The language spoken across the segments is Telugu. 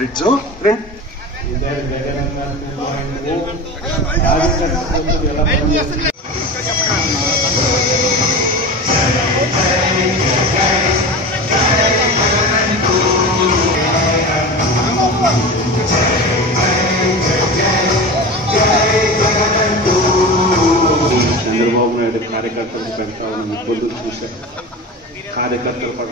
ఫ్రిడ్జ్ రెండు చంద్రబాబు నాయుడు కార్యకర్తలకు పెడతా ఉన్న ఇబ్బందులు చూశారు. కార్యకర్తలు పడ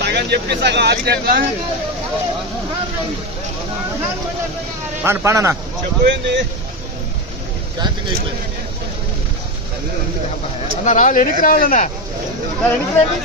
సగం చెప్పి సగం ఆగిట్లా పడనా చెప్పేంది అన్న రావాలి ఎనికి రావాలన్నా ఎనికి రండి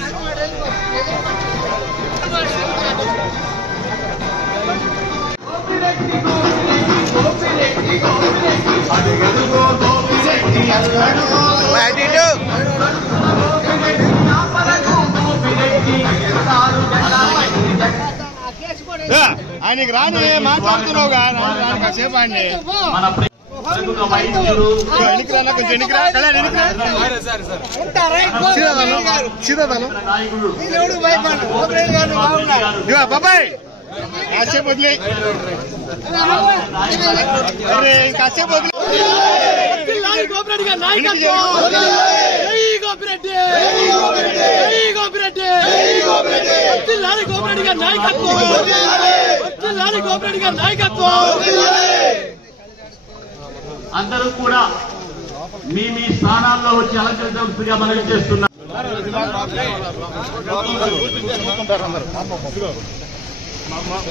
ఆయనకి రాని మాట్లాడుతున్నావు కాసేపు అండి ఎన్నికలన్నా కొంచెం ఎన్నికరా కళ్యాణ్ ఎన్నికరా బాబాయ్ కాసేపు వదిలే కాసేపు వదిలే అందరూ కూడా మీ మీ స్థానాల్లో వచ్చి అలంకరించవలసిగా మనవి చేస్తున్నారు.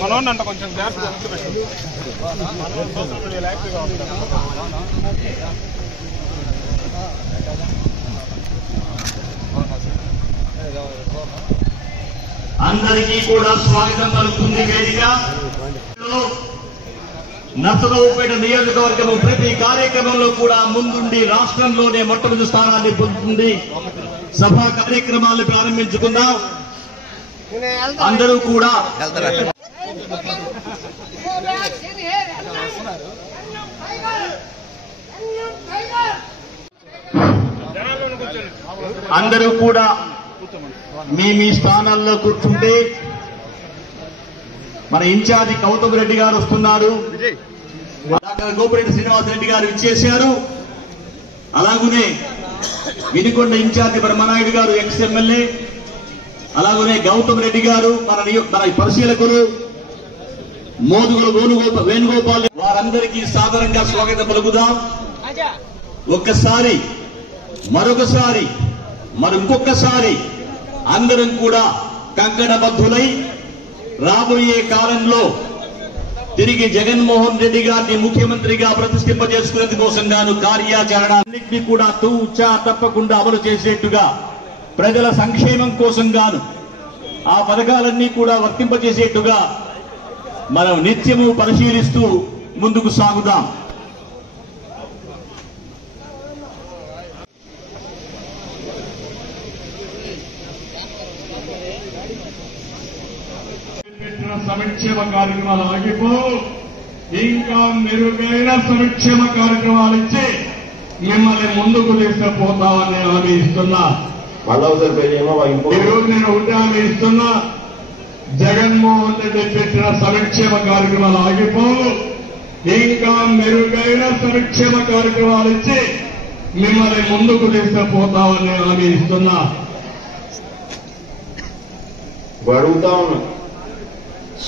మనోన్నంట కొంచెం అందరికీ కూడా స్వాగతం పలుకుతుంది వేదిక. నర్సరావుపేట నియోజకవర్గం ప్రతి కార్యక్రమంలో కూడా ముందుండి రాష్ట్రంలోనే మొట్టమొదటి స్థానాన్ని పొందుతుంది. సభా కార్యక్రమాలు ప్రారంభించుకుందాం. అందరూ కూడా మీ మీ స్థానాల్లో కూర్చుంటే మన ఇన్ఛార్జి గౌతమ్ రెడ్డి గారు వస్తున్నారు. డాక్టర్ గోపిరెడ్డి శ్రీనివాసరెడ్డి గారు ఇచ్చేశారు. అలాగనే వినుకొండ ఇన్ఛార్జి బ్రహ్మనాయుడు గారు ఎక్స్ ఎమ్మెల్యే, అలాగనే గౌతమ్ రెడ్డి గారు మన పరిశీలకులు మోదుగుల వేణుగోపాల్ వారందరికీ సాధారణంగా స్వాగతం పలుకుదాం. ఒక్కసారి మరొకసారి ఇంకొకసారి అందరం కూడా కంకణబద్ధులై రాబోయే కాలంలో తిరిగి జగన్మోహన్ రెడ్డి గారిని ముఖ్యమంత్రిగా ప్రతిష్ఠింపజేసుకునేందుకోసం గాను కార్యాచరణాన్నింటినీ కూడా తూచా తప్పకుండా అమలు చేసేట్టుగా ప్రజల సంక్షేమం కోసం గాను ఆ పథకాలన్నీ కూడా వర్తింపజేసేట్టుగా మనం నిత్యము పరిశీలిస్తూ ముందుకు సాగుదాం. సంక్షేమ కార్యక్రమాలు ఆగిపో, ఇంకా మెరుగైన సంక్షేమ కార్యక్రమాలు ఇచ్చి మిమ్మల్ని ముందుకు తీసుకుపోతామని హామీ ఇస్తున్నా. ఈరోజు నేను ఒకటి హామీ ఇస్తున్నా, జగన్మోహన్ రెడ్డి పెట్టిన సంక్షేమ కార్యక్రమాలు ఆగిపో, ఇంకా మెరుగైన సంక్షేమ కార్యక్రమాలు ఇచ్చి మిమ్మల్ని ముందుకు తీసుకుపోతామని హామీ ఇస్తున్నా. అడుగుతా ఉన్నా,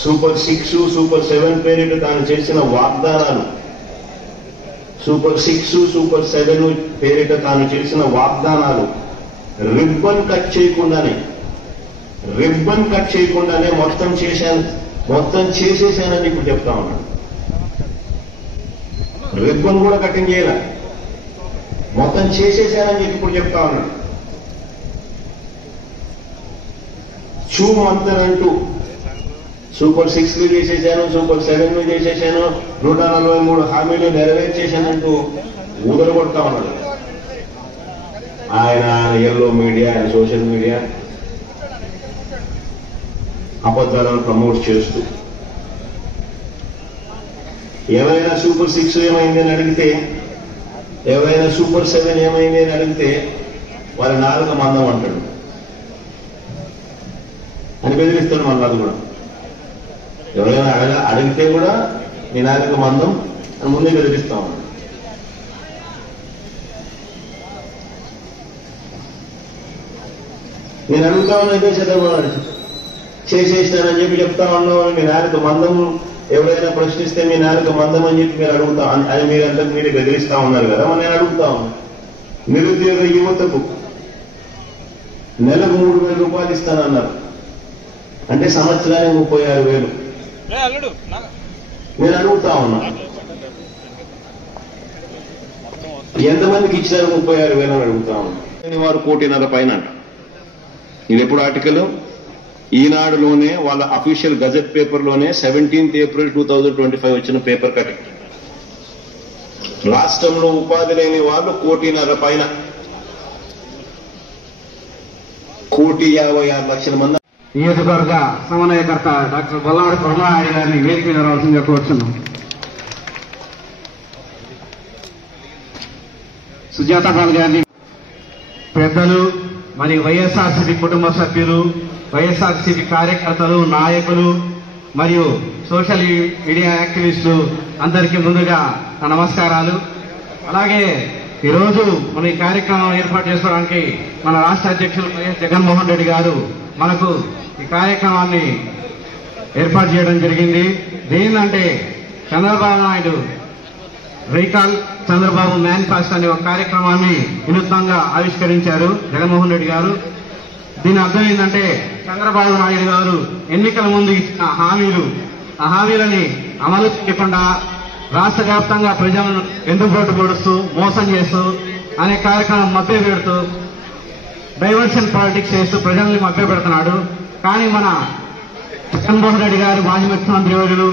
సూపర్ 6, సూపర్ 7 పేరిట తాను చేసిన వాగ్దానాలు, సూపర్ 6, సూపర్ 7 పేరిట తాను చేసిన వాగ్దానాలు రిబ్బన్ కట్ చేయకుండానే మొత్తం చేసేశానని ఇప్పుడు చెప్తా ఉన్నాను. రిబ్బన్ కూడా కటింగ్ చేయాల, మొత్తం చేసేశానని ఇప్పుడు చెప్తా ఉన్నాను. చూమంతనంటూ సూపర్ 6 చేసేశాను, సూపర్ 7 చేసేశాను, 143 హామీలు నెరవేర్చేశానంటూ ఊదరగొడతా ఉన్నాడు. ఆయన ఎల్లో మీడియా, ఆయన సోషల్ మీడియా అబద్ధాలను ప్రమోట్ చేస్తూ ఎవరైనా సూపర్ 6 ఏమైంది అని అడిగితే, ఎవరైనా సూపర్ 7 ఏమైంది అని అడిగితే వారి నాలుక మందం అంటాడు అని బెదిరిస్తాడు. మన వాళ్ళు కూడా ఎవరైనా అడిగితే కూడా మీ నాలుక మందం అని ముందే బెదిరిస్తా ఉన్నాడు. నేను అడుగుతా ఉన్నా అయితే చదవాలి చేసేసినానని చెప్పి చెప్తా ఉన్నావు. మీ నాలుక మందం ఎవరైనా ప్రశ్నిస్తే మీ నాలుక మందం అని చెప్పి మీరు అడుగుతా అని మీరంతా మీరే బెదిరిస్తా ఉన్నారు కదా. నేను అడుగుతా ఉన్నా, నిరుద్యోగ యువతకు నెలకు 3,000 రూపాయలు ఇస్తానన్నారు, అంటే సంవత్సరానికి 36,000. నేను అడుగుతా ఉన్నా, ఎంతమందికి ఇచ్చారు 36,000 అని అడుగుతా ఉన్నా. వారు 1,50,00,000 పైన అంట. ఇది ఎప్పుడు ఆర్టికల్? ఈనాడులోనే వాళ్ళ అఫీషియల్ గజెట్ పేపర్లోనే 17th April 2025 వచ్చిన పేపర్ కటింగ్. రాష్ట్రంలో ఉపాధి లేని వాళ్ళు 1,50,00,000 పైన, 1,56,00,000 మంది. నియోజకవర్గ సమన్వయకర్త డాక్టర్ బొల్లాడి బ్రహ్మనాయుడు గారిని వేదిక మీద రావాల్సిందిగా కోరుచున్నాం. సుజాత పాల్ గారిని, పెద్దలు మరియు వైఎస్ఆర్సీపీ కుటుంబ సభ్యులు, వైఎస్ఆర్సీపీ కార్యకర్తలు, నాయకులు మరియు సోషల్ మీడియా యాక్టివిస్టులు అందరికీ ముందుగా నా నమస్కారాలు. అలాగే ఈరోజు మన ఈ కార్యక్రమం ఏర్పాటు చేసుకోవడానికి మన రాష్ట్ర అధ్యక్షులు వైఎస్ జగన్మోహన్ రెడ్డి గారు మనకు ఈ కార్యక్రమాన్ని ఏర్పాటు చేయడం జరిగింది. దేనికంటే చంద్రబాబు నాయుడు రీకాల్ చంద్రబాబు మేనిఫెస్టో అనే ఒక కార్యక్రమాన్ని వినూత్నంగా ఆవిష్కరించారు జగన్మోహన్ రెడ్డి గారు. దీని అర్థం ఏంటంటే చంద్రబాబు నాయుడు గారు ఎన్నికల ముందు ఇచ్చిన హామీలు, ఆ హామీలని అమలు చేయకుండా రాష్ట్ర వ్యాప్తంగా ప్రజలను వెన్నుపోటు పొడుస్తూ మోసం చేస్తూ అనే కార్యక్రమం మభ్య పెడుతూ డైవర్షన్ పాలిటిక్స్ చేస్తూ ప్రజల్ని మభ్య పెడుతున్నాడు. కానీ మన జగన్మోహన్ రెడ్డి గారు మాజీ ముఖ్యమంత్రి వర్యులు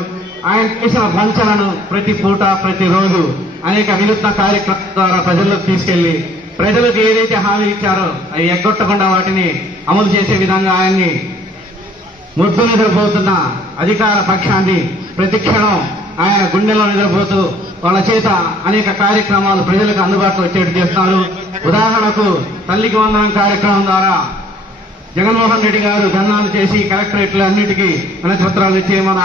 ఆయన చేసిన వంచనను ప్రతి పూట ప్రతిరోజు అనేక వినూత్న కార్యక్రమాల ద్వారా ప్రజల్లోకి తీసుకెళ్లి ప్రజలకు ఏదైతే హామీ ఇచ్చారో అవి ఎగ్గొట్టకుండా వాటిని అమలు చేసే విధంగా ఆయన్ని ముద్దు నిద్రపోతున్న అధికార పక్షాన్ని ప్రతి క్షణం ఆయన గుండెల్లో నిద్రపోతూ వాళ్ళ చేత అనేక కార్యక్రమాలు ప్రజలకు అందుబాటులో వచ్చేట్టు చేస్తున్నారు. ఉదాహరణకు తల్లికి వందనం కార్యక్రమం ద్వారా జగన్మోహన్ రెడ్డి గారు ధర్నాలు చేసి కలెక్టరేట్లు అన్నిటికీ వినతిపత్రాలు ఇచ్చే మన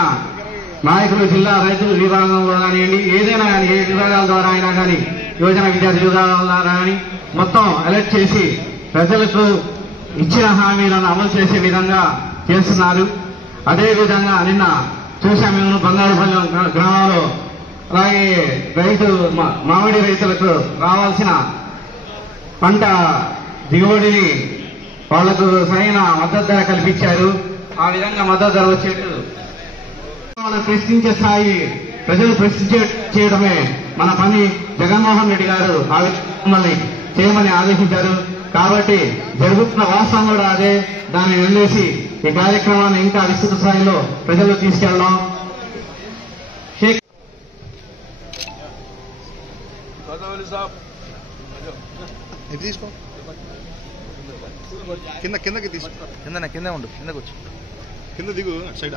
నాయకులు, జిల్లా రైతుల విభాగంలో కానివ్వండి, ఏదైనా కానీ ఏ విభాగాల ద్వారా అయినా కానీ, యువజన విద్యార్థి విభాగాల ద్వారా కానీ మొత్తం అలర్ట్ చేసి ప్రజలకు ఇచ్చిన హామీలను అమలు చేసే విధంగా చేస్తున్నారు. అదేవిధంగా నిన్న చూశాము మేము బంగారుపల్లి గ్రామంలో, అలాగే మామిడి రైతులకు రావాల్సిన పంట దిగుబడిని వాళ్లకు సరైన మద్దతు ధర కల్పించారు. ఆ విధంగా మద్దతు ధర వచ్చేట్టు వాళ్ళని ప్రశ్నించే స్థాయి ప్రజలు చేయడమే మన పని. జగన్మోహన్ రెడ్డి గారు ఆ మమ్మల్ని చేయమని ఆదేశించారు. కాబట్టి జరుగుతున్న వాస్తవం కూడా అదే. దాన్ని నిందేసి ఈ కార్యక్రమాన్ని ఇంకా విస్తృత స్థాయిలో ప్రజలు తీసుకెళ్దాం. తీసుకో, కిందకి తీసుకో, కింద ఉండు, కిందకు వచ్చి కింద దిగు సైడ్.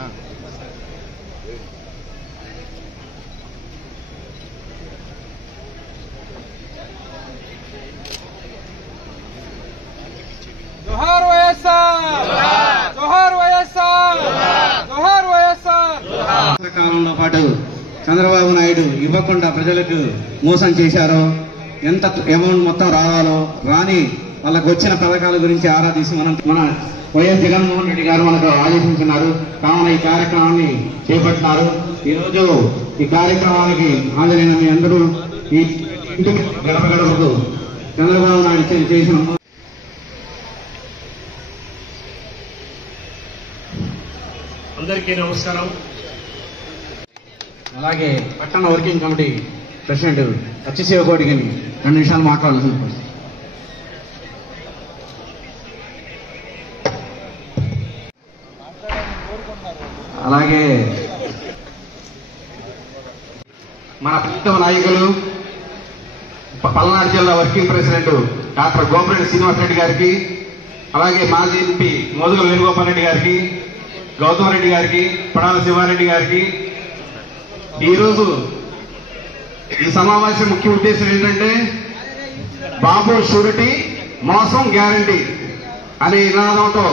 జోహార్ వైఎస్ఆర్, జోహార్ వైఎస్ఆర్, జోహార్ వైఎస్ఆర్. కాలంలో పాటు చంద్రబాబు నాయుడు ఇవ్వకుండా ప్రజలకు మోసం చేశారో, ఎంత అమౌంట్ మొత్తం రావాలో రాని వాళ్ళకు వచ్చిన పథకాల గురించి ఆరా తీసి మన వైఎస్ జగన్మోహన్ రెడ్డి గారు మనకు ఆదేశించున్నారు. కావున ఈ కార్యక్రమాన్ని చేపట్టినారు. ఈరోజు ఈ కార్యక్రమానికి హాజరైన మీ అందరూ ఈ ఇంటికి గడప గడపకు చంద్రబాబు నాయుడు చేసిన అందరికీ నమస్కారం. అలాగే పట్టణ వర్కింగ్ కమిటీ ప్రెసిడెంట్ అచ్చిశివకోటి గారిని 2 నిమిషాలు మాట్లాడాల్సింది. అలాగే మన ప్రభుత్వ నాయకులు పల్నాడు జిల్లా working president doctor Gopireddy Srinivasa Reddy గారికి, అలాగే మాజీ ఎంపీ మోదుగుల వేణుగోపాల్ రెడ్డి గారికి, గౌతమ్ రెడ్డి గారికి, పడాల శివారెడ్డి గారికి, ఈరోజు ఈ సమావేశం ముఖ్య ఉద్దేశం ఏంటంటే బాబు షూరిటీ మోసం గ్యారంటీ అనే నినాదంతో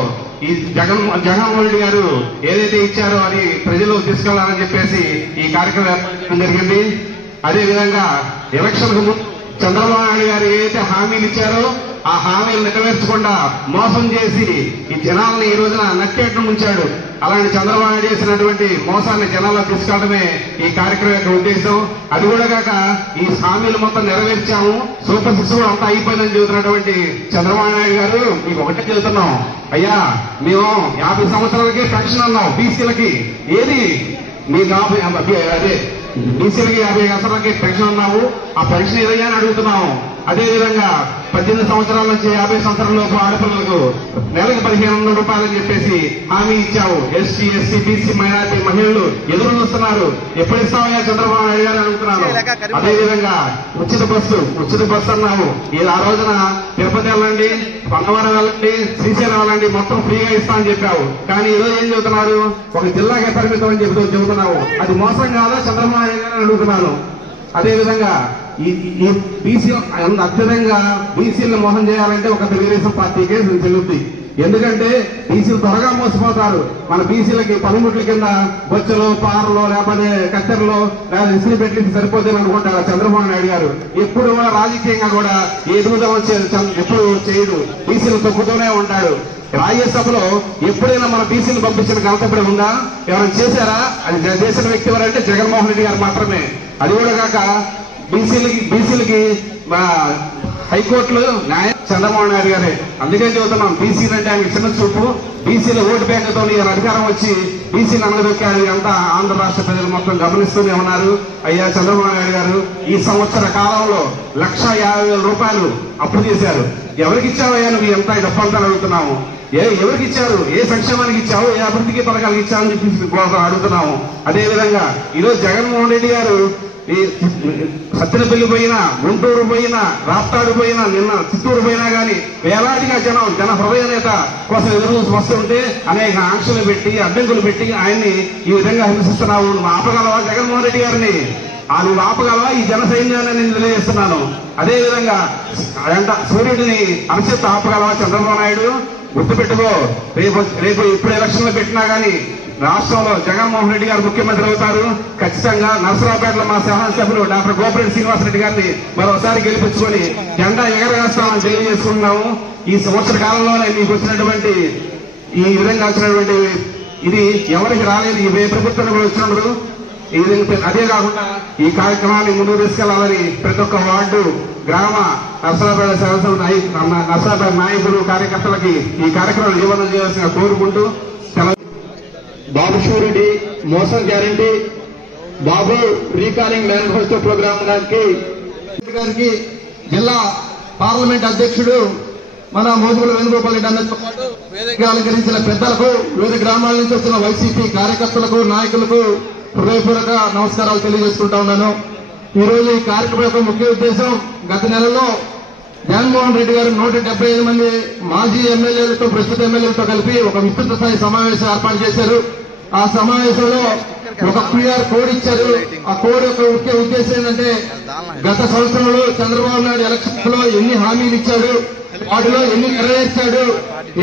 ఈ జగన్మోహన్ రెడ్డి గారు ఏదైతే ఇచ్చారో అది ప్రజలు తీసుకెళ్లాలని చెప్పేసి ఈ కార్యక్రమం జరిగింది. అదేవిధంగా ఎలక్షన్ కు చంద్రబాబు నాయుడు గారు ఏదైతే హామీలు ఇచ్చారో ఆ హామీలు నెరవేర్చకుండా మోసం చేసి ఈ జనాల్ని ఈ రోజున నట్టేట్టు ఉంచాడు. అలాంటి చంద్రబాబు నాయుడు చేసినటువంటి మోసాన్ని జనాల్లో తీసుకెళ్లడమే ఈ కార్యక్రమం యొక్క ఉద్దేశం. అది కూడా కాక ఈ హామీలు మొత్తం నెరవేర్చాము, సూపర్ సిక్స్ కూడా అంతా అయిపోయిందని చెబుతున్నటువంటి చంద్రబాబు నాయుడు గారు మీకు ఒకటే చెబుతున్నాం, అయ్యా మేము 50 సంవత్సరాలకే పెన్షన్ అన్నాం బీసీలకి, ఏది మీకు అదే బీసీలకి 50 సంవత్సరాలకి పెన్షన్ అన్నాము, ఆ పెన్షన్ ఏదైనా అని అడుగుతున్నాము. అదేవిధంగా 18 సంవత్సరాల నుంచి 50 సంవత్సరాల లోపు ఆడపిల్లలకు నెలకు 1500 రూపాయలని చెప్పేసి హామీ ఇచ్చావు. ఎస్టీ, ఎస్సీ, బీసీ, మైనార్టీ మహిళలు ఎదురు చూస్తున్నారు, ఎప్పుడు ఇస్తామయ్యా చంద్రబాబు నాయుడు గారు అడుగుతున్నాను. అదేవిధంగా ఉచిత బస్సు అన్నావు, ఆ రోజున తిరుపతి వెళ్ళండి, పన్నవరం వెళ్ళండి, శ్రీశైలం వెళ్ళండి, మొత్తం ఫ్రీగా ఇస్తామని చెప్పావు. కానీ ఈరోజు ఏం చెబుతున్నారు, ఒక జిల్లాకే పరిమితం అని చెబుతున్నావు. అది మోసం కాదా చంద్రబాబు నాయుడు గారు అడుగుతున్నాను. అదేవిధంగా ఈ బీసీ అత్యధికంగా బీసీలను మోసం చేయాలంటే ఒక తెలుగుదేశం పార్టీకే చెల్లుద్ది. ఎందుకంటే బీసీలు త్వరగా మోసపోతారు. మన బీసీలకి పనిముట్ల కింద బొచ్చలు, పారలో, లేకపోతే కత్తెరలో, లేదా ఇస్త్రీ పెట్టి సరిపోతుంది అనుకుంటారు చంద్రబాబు నాయుడు గారు. ఎప్పుడు కూడా రాజకీయంగా కూడా ఎదుగుదల ఎప్పుడు చేయడు, బీసీలు తొక్కుతూనే ఉంటాడు. రాజ్యసభలో ఎప్పుడైనా మన బీసీలు పంపించిన ఘనత ఇప్పుడు ఉందా? ఎవరైనా చేశారా? అది చేసిన వ్యక్తి ఎవరంటే జగన్మోహన్ రెడ్డి గారు మాత్రమే. అది కూడా కాక బీసీలకి హైకోర్టులో న్యాయం చంద్రబాబు నాయుడు గారే. అందుకే చెబుతున్నాం, బీసీలు అంటే ఆయన చిన్న చూపు. బీసీల ఓటు బ్యాంకుతో అధికారం వచ్చి బీసీలు అనగదొక్కారు. అంతా ఆంధ్ర రాష్ట్ర ప్రజలు మొత్తం గమనిస్తూనే ఉన్నారు. అయ్యా చంద్రబాబు నాయుడు గారు ఈ సంవత్సర కాలంలో 1,50,000 రూపాయలు అప్పు చేశారు. ఎవరికి ఇచ్చావయ్యా నువ్వు ఎంత డబ్బంతా అడుగుతున్నాము. ఎవరికి ఇచ్చారు? ఏ సంక్షేమానికి ఇచ్చావు? ఏ అభివృద్ధికి పథకాలకు ఇచ్చావని చెప్పి అడుగుతున్నాము. అదేవిధంగా ఈరోజు జగన్మోహన్ రెడ్డి గారు సత్తెనపల్లి పోయినా, గుంటూరు పోయినా, రాప్తాడు పోయినా, నిన్న చిత్తూరు పోయినా కానీ వేలాదిగా జన హృదయ నేత కోసం ఎదురు వస్తుంటే అనేక ఆంక్షలు పెట్టి, అడ్డంకులు పెట్టి ఆయన్ని ఈ విధంగా హింసిస్తున్నావు. నువ్వు ఆపగలవా జగన్మోహన్ రెడ్డి గారిని? నువ్వు ఆపగలవా ఈ జన సైన్యాన్ని నేను తెలియజేస్తున్నాను. అదేవిధంగా సూర్యుడిని అణచిత ఆపగలవా చంద్రబాబు నాయుడు? గుర్తుపెట్టుకో, రేపు ఇప్పుడు ఎలక్షన్లు పెట్టినా కానీ రాష్ట్రంలో జగన్మోహన్ రెడ్డి గారు ముఖ్యమంత్రి అవుతారు. ఖచ్చితంగా నరసరావుపేటలో మా శాసనసభ్యులు డాక్టర్ గోపిరెడ్డి శ్రీనివాసరెడ్డి గారిని మరోసారి గెలిపించుకొని జెండా ఎగరవేస్తామని తెలియజేసుకుంటున్నాము. ఈ సంవత్సర కాలంలోనే మీకు వచ్చినటువంటి ఈ విధంగా వచ్చినటువంటి ఇది ఎవరికి రాలేదు, ఏ ప్రభుత్వం కూడా వచ్చినప్పుడు. ఈ విధంగా అదే కాకుండా ఈ కార్యక్రమాన్ని ముందుకు తీసుకెళ్లాలని ప్రతి ఒక్క వార్డు, గ్రామ, నరసరావుపేట నరసరావుపేట నాయకులు, కార్యకర్తలకి ఈ కార్యక్రమం జీవనం చేయాల్సిన కోరుకుంటూ బాబు షూరిటీ మోసం గ్యారంటీ, బాబు రీకాలింగ్ మేనిఫెస్టో ప్రోగ్రామ్ గారికి జిల్లా పార్లమెంట్ అధ్యక్షుడు మన మోదుగుల వేణుగోపాల్ రెడ్డి అన్నతో పాటు వేదిక అలంకరించిన పెద్దలకు, వివిధ గ్రామాల నుంచి వచ్చిన వైసీపీ కార్యకర్తలకు, నాయకులకు హృదయపూర్వక నమస్కారాలు తెలియజేసుకుంటా ఉన్నాను. ఈ రోజు ఈ కార్యక్రమం యొక్క ముఖ్య ఉద్దేశం, గత నెలలో జగన్మోహన్ రెడ్డి గారు 175 మంది మాజీ ఎమ్మెల్యేలతో, ప్రస్తుత ఎమ్మెల్యేలతో కలిపి ఒక విస్తృత స్థాయి సమావేశం ఏర్పాటు చేశారు. ఆ సమావేశంలో ఒక క్యూఆర్ కోడ్ ఇచ్చారు. ఆ కోడ్ యొక్క ముఖ్య ఉద్దేశం ఏంటంటే, గత సంవత్సరంలో చంద్రబాబు నాయుడు ఎలక్షన్స్ లో ఎన్ని హామీలు ఇచ్చాడు, వాటిలో ఎన్ని నెరవేర్చాడు,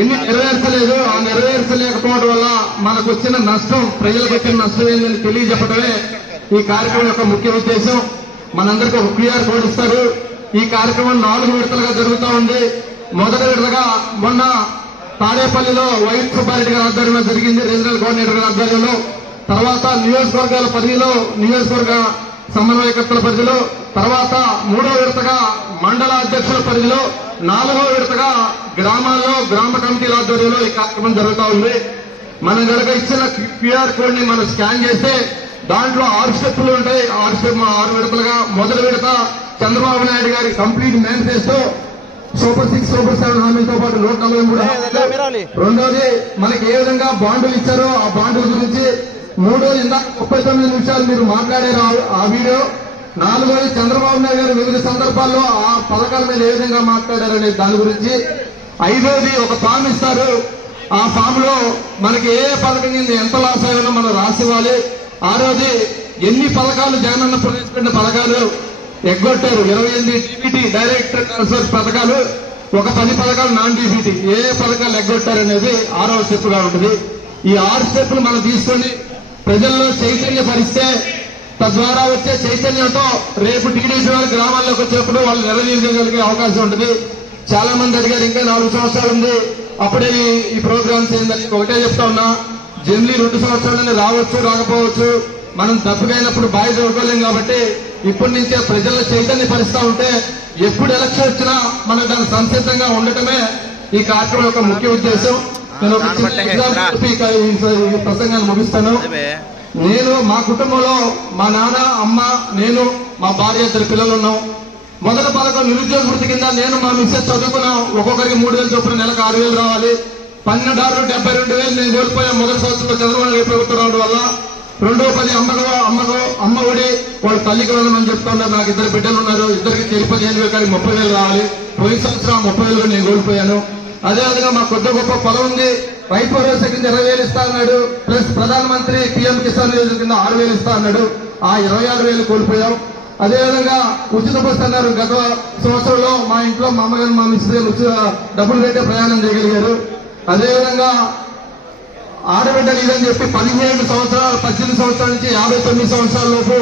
ఎన్ని నెరవేర్చలేదు, ఆ నెరవేర్చలేకపోవడం వల్ల మనకు వచ్చిన నష్టం, ప్రజలకు వచ్చిన నష్టం ఏందని తెలియజెప్పడమే ఈ కార్యక్రమం యొక్క ముఖ్య ఉద్దేశం. మనందరికీ ఒక క్యూఆర్ కోడ్ ఇస్తారు. ఈ కార్యక్రమం 4 విడతలుగా జరుగుతూ ఉంది. మొదటి విడతగా మొన్న తాడేపల్లిలో వైఎస్ సుబ్బారెడ్డి గారి ఆధ్వర్యంలో జరిగింది, రీజనల్ కోఆర్డినేటర్ గారి ఆధ్వర్యంలో. తర్వాత నియోజకవర్గాల పరిధిలో, నియోజకవర్గ సమన్వయకర్తల పరిధిలో, తర్వాత 3వ విడతగా మండల అధ్యక్షుల పరిధిలో, 4వ విడతగా గ్రామాల్లో గ్రామ కమిటీల ఆధ్వర్యంలో ఈ కార్యక్రమం జరుగుతూ ఉంది. మనం కనుక ఇచ్చిన క్యూఆర్ కోడ్ ని మనం స్కాన్ చేస్తే దాంట్లో 6 స్టెప్పులు ఉంటాయి. 6 విడతలుగా మొదటి విడత చంద్రబాబు నాయుడు గారి కంప్లీట్ మేనిఫెస్టో, సూపర్ 6, సూపర్ 7 హామీలతో పాటు 143. రెండోది మనకి ఏ విధంగా బాండులు ఇచ్చారో ఆ బాండుల గురించి. 3 ఇందాక 39 నిమిషాలు మీరు మాట్లాడారు ఆ వీడియో. నాలుగోది చంద్రబాబు నాయుడు గారు వివిధ సందర్భాల్లో ఆ పథకాల మీద ఏ విధంగా మాట్లాడారనే దాని గురించి. ఐదోది ఒక ఫామ్ ఇస్తారు, ఆ ఫామ్ లో మనకి ఏ పథకం కింద ఎంత లాస్ అయ్యానో మనం రాసివ్వాలి. ఆరోది ఎన్ని పథకాలు జగనన్న ప్రవేశపెట్టిన పథకాలు ఎగ్గొట్టారు, 28 డీబీటీ డైరెక్ట్ ట్రాన్స్ఫర్ పథకాలు, ఒక 10 పథకాలు నాన్ డీబీటీ, ఏ పథకాలు ఎగ్గొట్టారనేది 6వ స్టెప్ గా ఉంటుంది. ఈ 6 స్టెప్లు మనం తీసుకొని ప్రజల్లో చైతన్యపరిస్తే తద్వారా వచ్చే చైతన్యంతో రేపు టీడీపీ వారి గ్రామాల్లోకి వచ్చినప్పుడు వాళ్ళు నెరవేర్చగలిగే అవకాశం ఉంటుంది. చాలా మంది అడిగారు ఇంకా 4 సంవత్సరాలు ఉంది అప్పుడే ఈ ప్రోగ్రామ్స్ ఏందని. ఒకటే చెప్తా ఉన్నా, జనరలీ 2 సంవత్సరాలనే రావచ్చు రాకపోవచ్చు, మనం తప్పుకైనప్పుడు బాధ్యత చూడలేం. కాబట్టి ఇప్పటి నుంచే ప్రజల్లో చైతన్యపరుస్తా ఉంటే ఎప్పుడు ఎలక్షన్ వచ్చినా మనం దానికి సంసిద్ధంగా ఉండటమే ఈ కార్యక్రమం యొక్క ముఖ్య ఉద్దేశం. నేను ఒక ఈ ప్రసంగాన్ని ముగిస్తాను. నేను మా కుటుంబంలో మా నాన్న, అమ్మ, నేను, మా భార్య, 2 పిల్లలు ఉన్నాం. మొదటి పథకం నిరుద్యోగ వృత్తి కింద నేను మా మిస్సెస్ చదువుకున్నాం. ఒక్కొక్కరికి 3,000 చొప్పున నెలకు 6,000 రావాలి. 12,72,000 నేను కోల్పోయాం మొదటి సంవత్సరంలో చంద్రబాబు నాయుడు ప్రభుత్వం రావడం వల్ల. 2వ అమ్మ ఒడి వాళ్ళ తల్లికి వెళ్ళమని చెప్తున్నారు. నాకు 2 బిడ్డలు ఉన్నారు, ఇద్దరికి 15,000 కానీ 30,000 రావాలి. పోయిన సంవత్సరం 30,000 నేను కోల్పోయాను. అదేవిధంగా మా కొద్ది గొప్ప పొలం ఉంది, రైతు భరోసా కింద 20,000 ఇస్తా అన్నాడు, ప్లస్ ప్రధానమంత్రి పీఎం కిసాన్ యోజన కింద 6,000 ఇస్తా అన్నాడు, ఆ 26,000 కోల్పోయాం. అదేవిధంగా ఉచిత బస్సు అన్నారు, గత సంవత్సరంలో మా ఇంట్లో మా అమ్మగారు మా మిస్సెస్ డబ్బులు పెట్టే ప్రయాణం చేయగలిగారు. అదేవిధంగా ఆడబిడ్డలు ఇదని చెప్పి 18 సంవత్సరాల 18 సంవత్సరాల నుంచి 59 సంవత్సరాల లోపు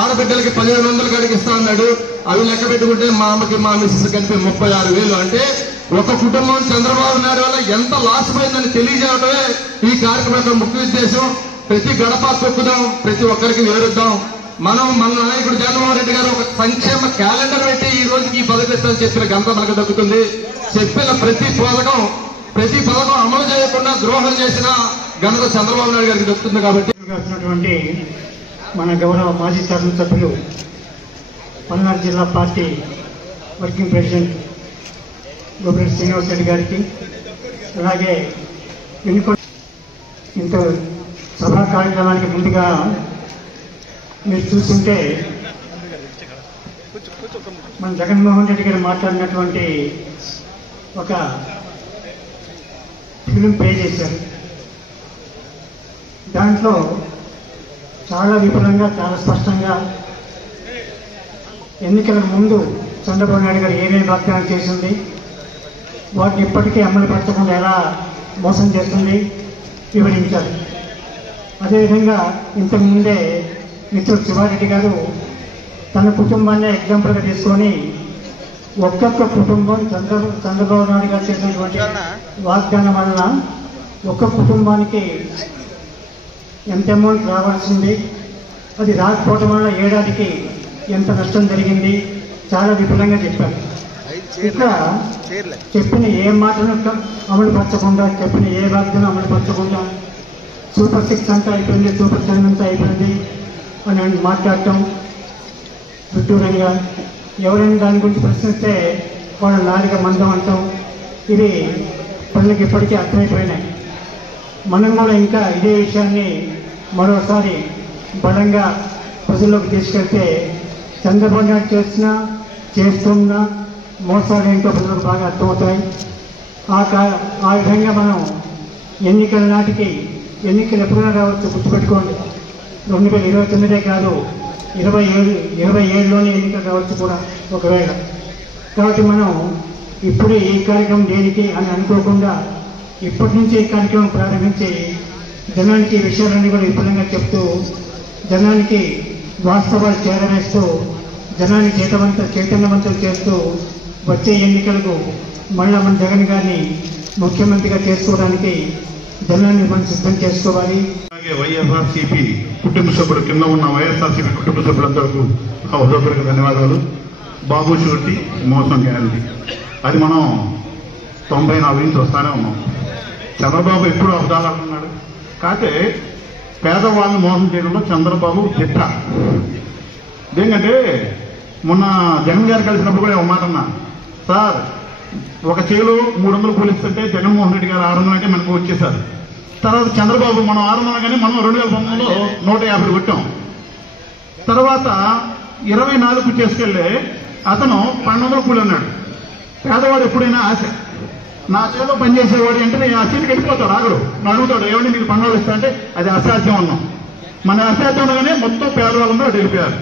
ఆడబిడ్డలకి 1,500 కాడికి ఇస్తా అన్నాడు. అవి లెక్క పెట్టుకుంటే మా అమ్మకి మా మిస్సెస్ కలిపి 36,000. అంటే ఒక కుటుంబం చంద్రబాబు నాయుడు వల్ల ఎంత లాస్ పోయిందని తెలియజేయడమే ఈ కార్యక్రమం యొక్క ముఖ్య ఉద్దేశం. ప్రతి గడప తొక్కుదాం, ప్రతి ఒక్కరికి వివరిద్దాం. మనం మన నాయకుడు జగన్మోహన్ రెడ్డి గారు ఒక సంక్షేమ క్యాలెండర్ పెట్టి ఈ రోజుకి ఈ పథకం చెప్పిన ఘనత మనకు దక్కుతుంది. చెప్పిన ప్రతి పథకం అమలు చేయకుండా ద్రోహం చేసిన ఘనత చంద్రబాబు నాయుడు గారికి దక్కుతుంది. కాబట్టి వచ్చినటువంటి మన గౌరవ మాజీ శాసనసభ్యులు పల్నాడు జిల్లా party working president Gopireddy Srinivas Reddy గారికి, అలాగే ఇంత సభా కార్యక్రమానికి ముందుగా మీరు చూస్తుంటే మన జగన్మోహన్ రెడ్డి గారు మాట్లాడినటువంటి ఒక ఫిలిం ప్లే చేశారు. దాంట్లో చాలా విపులంగా, చాలా స్పష్టంగా ఎన్నికల ముందు చంద్రబాబు నాయుడు గారు ఏమేమి వాగ్దానం చేసింది, వాటిని ఇప్పటికీ అమలు పరచకుండా ఎలా మోసం చేస్తుంది వివరించారు. అదేవిధంగా ఇంతకుముందే మిత్రుడు శివారెడ్డి గారు తన కుటుంబాన్ని ఎగ్జాంపుల్గా తీసుకొని ఒక్కొక్క కుటుంబం చంద్రబాబు నాయుడు గారు చేసినటువంటి వాగ్దానం వలన ఒక్క కుటుంబానికి ఎంత అమౌంట్ రావాల్సింది, అది రాకపోవడం వల్ల ఏడాదికి ఎంత నష్టం జరిగింది చాలా విపులంగా చెప్పారు. ఇట్లా చెప్పిన ఏ మాటను అమలు పరచకుండా, చెప్పిన ఏ వాగ్దానం అమలు పరచకుండా సూపర్ 6 అంతా అయిపోయింది, సూపర్ 7 అంతా అయిపోయింది అని మాట్లాడటం విడ్డూరంగా. ఎవరైనా దాని గురించి ప్రశ్నిస్తే వాళ్ళ నాలుగ మందం అంటాం. ఇవి ప్రజలకు ఇప్పటికీ అర్థమైపోయినాయి. మనం కూడా ఇంకా ఇదే విషయాన్ని మరోసారి బలంగా ప్రజల్లోకి తీసుకెళ్తే చంద్రబాబు నాయుడు చేస్తున్న మోసాలు ఏంటో ప్రజలకు బాగా అర్థమవుతాయి. ఆ విధంగా మనం ఎన్నికల నాటికి, ఎన్నికలు ఎప్పుడైనా రావచ్చు, గుర్తుపెట్టుకోండి. 2029 కాదు, 27లోనే ఎన్నికలు రావచ్చు కూడా ఒకవేళ. కాబట్టి మనం ఇప్పుడు ఈ కార్యక్రమం దేనికి అని అనుకోకుండా ఇప్పటి నుంచి ఈ కార్యక్రమం ప్రారంభించి జనానికి ఈ విషయాలన్నీ కూడా విపులంగా చెప్తూ, జనానికి వాస్తవాలు చేరవేస్తూ, జనాన్ని చైతన్యవంతం చేస్తూ వచ్చే ఎన్నికలకు మళ్ళా మన జగన్ గారిని ముఖ్యమంత్రిగా చేసుకోవడానికి జనాన్ని మనం సిద్ధం చేసుకోవాలి. అలాగే వైఎస్ఆర్సీపీ కుటుంబ సభ్యులు, కింద ఉన్న వైఎస్ఆర్సీపీ కుటుంబ సభ్యులందరికీ హృదయపూర్వక ధన్యవాదాలు. బాబు షూరిటీ, మోసం గ్యారంటీ, అది మనం 94 నుంచి వస్తానే ఉన్నాం. చంద్రబాబు ఎప్పుడు అబద్ధాలున్నాడు. కాకపోతే పేదవాళ్ళని మోసం చేయడంలో చంద్రబాబు తిట్ట. ఎందుకంటే మొన్న జగన్ గారు కలిసినప్పుడు కూడా ఒక మాట అన్నా, సార్ ఒక చేలో 300 పోలిస్తుంటే జగన్మోహన్ రెడ్డి గారు 600 అంటే మనకు వచ్చేసారు. తర్వాత చంద్రబాబు మనం 600 కానీ మనం 2009లో 150 కొట్టాం. తర్వాత 24 చేసుకెళ్ళి అతను 1200 కూలి అన్నాడు. పేదవాడు ఎప్పుడైనా ఆశ, నా చేతిలో పనిచేసేవాడు అంటే నేను ఆ సీటుకి వెళ్ళిపోతాడు, ఆగడు, అడుగుతాడు ఏమంటే మీకు 1200 ఇస్తా అంటే అది అసాధ్యం అన్నాం. మన అసాధ్యం ఉండగానే మొత్తం పేదవాళ్ళందరూ అటు వెళ్ళిపోయారు.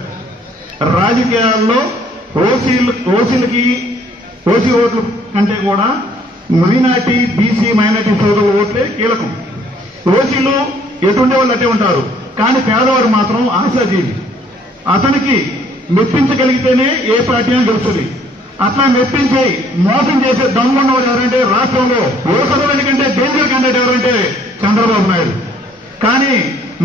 రాజకీయాల్లో ఓసీలకి ఓసీ ఓట్లు కంటే కూడా మైనార్టీ బీసీ మైనార్టీ సోదరుల ఓట్లే కీలకం. ఓసీలు ఎటుండే వాళ్ళు అట్టే ఉంటారు, కానీ పేదవాడు మాత్రం ఆశాజీవి. అతనికి మెప్పించగలిగితేనే ఏ పార్టీ అని గెలుస్తుంది. అట్లా మెప్పించి మోసం చేసే దమ్మున్నవాడు ఎవరంటే రాష్ట్రంలో లోకసభ ఎన్నికంటే డేంజర్ క్యాండిడేట్ ఎవరంటే చంద్రబాబు నాయుడు. కానీ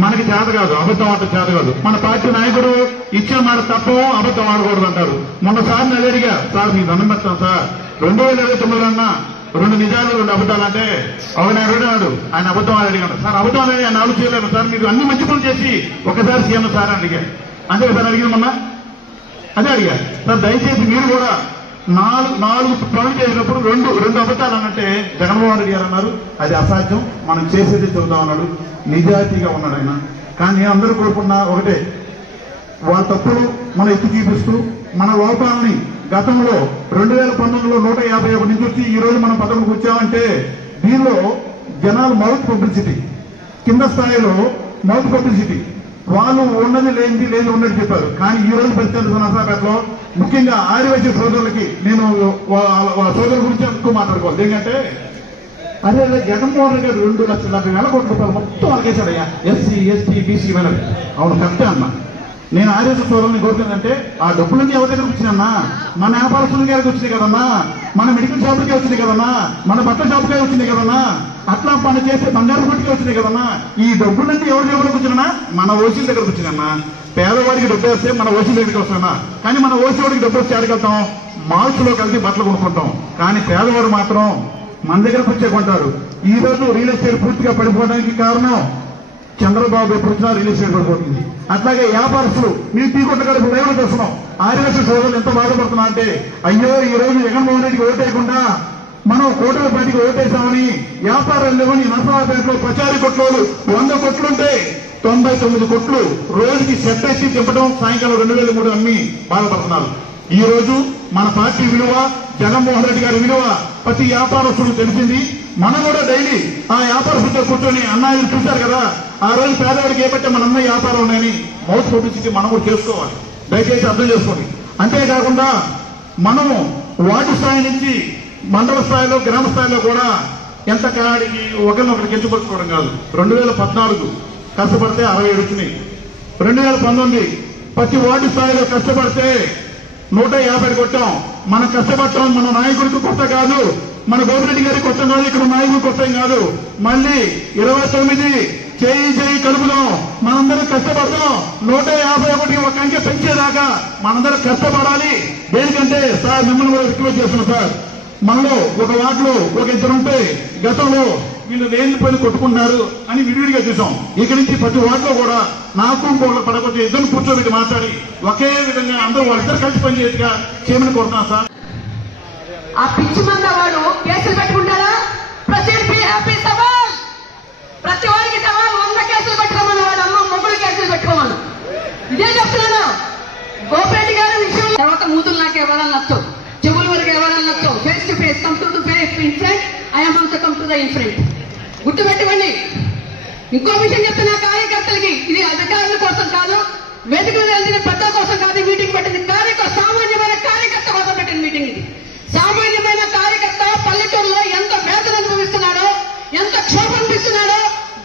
మనకి చేత కాదు, అబద్ధం ఆట చేత కాదు. మన పార్టీ నాయకుడు ఇచ్చిన మాట తప్ప అబద్ధం ఆడకూడదు అంటారు. మొన్నసారి అడిగా, సార్ మీకు దండం పెడతాం సార్, 2029 అన్నా 2 నిజాలు 2 అబద్ధాలు అంటే ఆయన అడిగాడు, ఆయన అబద్ధం అని అడిగాడు. సార్ అబద్ధం అనేది ఆయన ఆలోచన చేయలేదు సార్, మీరు అన్ని మంచి పనులు చేసి ఒకసారి సీఎం సార్ అని అడిగా. అంతే సార్ అడిగిన మొన్న అదే అడిగా. సార్ దయచేసి మీరు కూడా 4 పనులు చేసినప్పుడు 2 అబద్ధాలు అన్నట్టే జగన్మోహన్ రెడ్డి గారు అన్నారు, అది అసాధ్యం, మనం చేసేది చెబుతా ఉన్నాడు. నిజాయితీగా ఉన్నాడు ఆయన. కానీ అందరూ కోరుకున్నా ఒకటే, వాళ్ళ తప్పులు మనం ఎత్తి చూపిస్తూ మన లోపాలని గతంలో 2019లో 151 నుంచి వచ్చి ఈ రోజు మనం 11కు వచ్చామంటే దీనిలో జనాలు మౌత్ పబ్లిసిటీ, కింద స్థాయిలో మౌత్ పబ్లిసిటీ, వాళ్ళు ఉన్నది లేనిది లేదు ఉన్నట్టు చెప్పారు. కానీ ఈ రోజు పరిస్థితులు నరసాపేటలో ముఖ్యంగా ఆదివాసీ సోదరులకి నేను వాళ్ళ సోదరుల గురించి ఎక్కువ మాట్లాడుకోవాలి. ఎందుకంటే అదే జగన్మోహన్ రెడ్డి గారు 2,70,000 కోట్ల రూపాయలు మొత్తం అలకేశాడయ్యా ఎస్సీ ఎస్టీ బీసీ మైనారిటీ. అవును కరెక్టే అన్నా. నేను ఆర్ఎస్ సోదరుని కోరుతుందంటే ఆ డబ్బులన్నీ ఎవరి దగ్గరకు వచ్చినాయన్నా, మన వ్యాపారస్తుల దగ్గరకు వచ్చినాయి కదన్నా, మన మెడికల్ షాపులకే వచ్చినాయి కదన్నా, మన బట్టల షాపుకే వచ్చినాయి కదన్నా, అట్లా పని చేసే బంగారు కొట్టుకే వచ్చినాయి కదన్నా. ఈ డబ్బులన్నీ ఎవరి దగ్గరకు వచ్చినా మన ఓసీల దగ్గరకు వచ్చినాయన్నా. పేదవాడికి డబ్బు వస్తే మన ఓసీల దగ్గరికి వస్తున్నా, కానీ మన ఓసీవాడికి డబ్బు వస్తే అడగలుగుతాం, మాల్స్లో కలిసి బట్టలు కొనుక్కుంటాం. కానీ పేదవాడు మాత్రం మన దగ్గరకు వచ్చే కొంటారు. ఈ రోజు రియల్ ఎస్టేట్ పూర్తిగా పడిపోవడానికి కారణం చంద్రబాబు ఎప్పుడు వచ్చినా రియల్ ఎస్టేట్ పడిపోతుంది. అట్లాగే వ్యాపారస్తులు మీరు టీకొట్ట కలిపి డ్రైవర్లు చేస్తున్నాం. ఆదివాసీ సోదరులు ఎంత బాధపడుతున్నా అంటే, అయ్యో ఈ రోజు జగన్మోహన్ రెడ్డికి ఓటేయకుండా మనం కూటమి పార్టీకి ఓటేశామని వ్యాపారాలు లేవని నరసరావుపేటలో ప్రచార కొట్లు 100 కొట్లుంటే 99 కొట్లు రోజుకి సెట్ ఎత్తి తిప్పడం, సాయంకాలం 2003 అమ్మి బాధపడుతున్నారు. ఈ రోజు మన పార్టీ విలువ, జగన్మోహన్ రెడ్డి గారి విలువ ప్రతి వ్యాపారస్తుడు తెలిసింది. మనం కూడా డైలీ ఆ వ్యాపారస్తులతో కూర్చొని అన్నయ్యలు చూశారు కదా, ఆ రోజు పేదవాడికి ఏపట్టే మన అన్న వ్యాపారం ఉన్నాయని మౌత్ పబ్లిసిటీ మనం కూడా చేసుకోవాలి. దయచేసి అర్థం చేసుకోండి. అంతేకాకుండా మనము వార్డు స్థాయి నుంచి మండల స్థాయిలో గ్రామ స్థాయిలో కూడా ఎంత కాడికి ఒకరినొకరు గెలుచుపరుచుకోవడం కాదు. 2014 కష్టపడితే 67 వచ్చినాయి. 2019 ప్రతి వార్డు స్థాయిలో కష్టపడితే 150 కొట్టాం. మనం కష్టపడటం మన నాయకుడికి కొత్త కాదు, మన గోపిరెడ్డి గారికి కొత్త కాదు, ఇక్కడ నాయకుడికి కొత్త కాదు. మళ్ళీ 29 చేయి కలుపుదాం, మనందరం కష్టపడదాం. 151 ఒక అంకె పెంచేదాకా మనందరం కష్టపడాలి. దేనికంటే సార్ మిమ్మల్ని కూడా రిక్వెస్ట్ చేస్తున్నాం సార్, మనలో ఒక వార్డులో ఒక 2 ఉంటే గతంలో వీళ్ళు లేని పని కొట్టుకున్నారు అని విడివిడిగా చూసాం. ఇక్కడి నుంచి ప్రతి వార్డులో కూడా నాకు ఇంకోళ్ళు పడకపోతే 2 కూర్చోబెట్టి మాట్లాడి ఒకే విధంగా అందరూ వాళ్ళిద్దరు కలిసి పనిచేట్టుగా చేయమని కోరుతున్నాం సార్. ఆ పిచ్చి మంద వాడు కేసులు పెట్టుకుంటారా? ప్రతి వాడికి సవాల్ 100 కేసులు పెట్టుకోమని వాడు అమ్మ మొగుడు కేసులు పెట్టుకోమను. ఇదే చెప్తున్నాను. గోపిరెడ్డి గారి విషయం తర్వాత మూతులు నాకు ఎవరన్నా నచ్చవు, చెవుల వరకు ఎవరన్నా నచ్చవు. Face to face, come to the face in front, I am also come to the in front. గుర్తుపెట్టుకోండి. ఇంకో విషయం చెప్తున్నా కార్యకర్తలకి, ఇది అధికారుల కోసం కాదు, వేదికలు వెళ్తున్న పెద్దల కోసం కాదు మీటింగ్ పెట్టింది, సామాన్యమైన కార్యకర్త కోసం పెట్టిన మీటింగ్ ఇది. సామాన్యమైన కార్యకర్త పల్లెటూరులో ఎంత వేదన అనుభవిస్తున్నాడో, ఎంత క్షోభ అనిపిస్తున్నాడో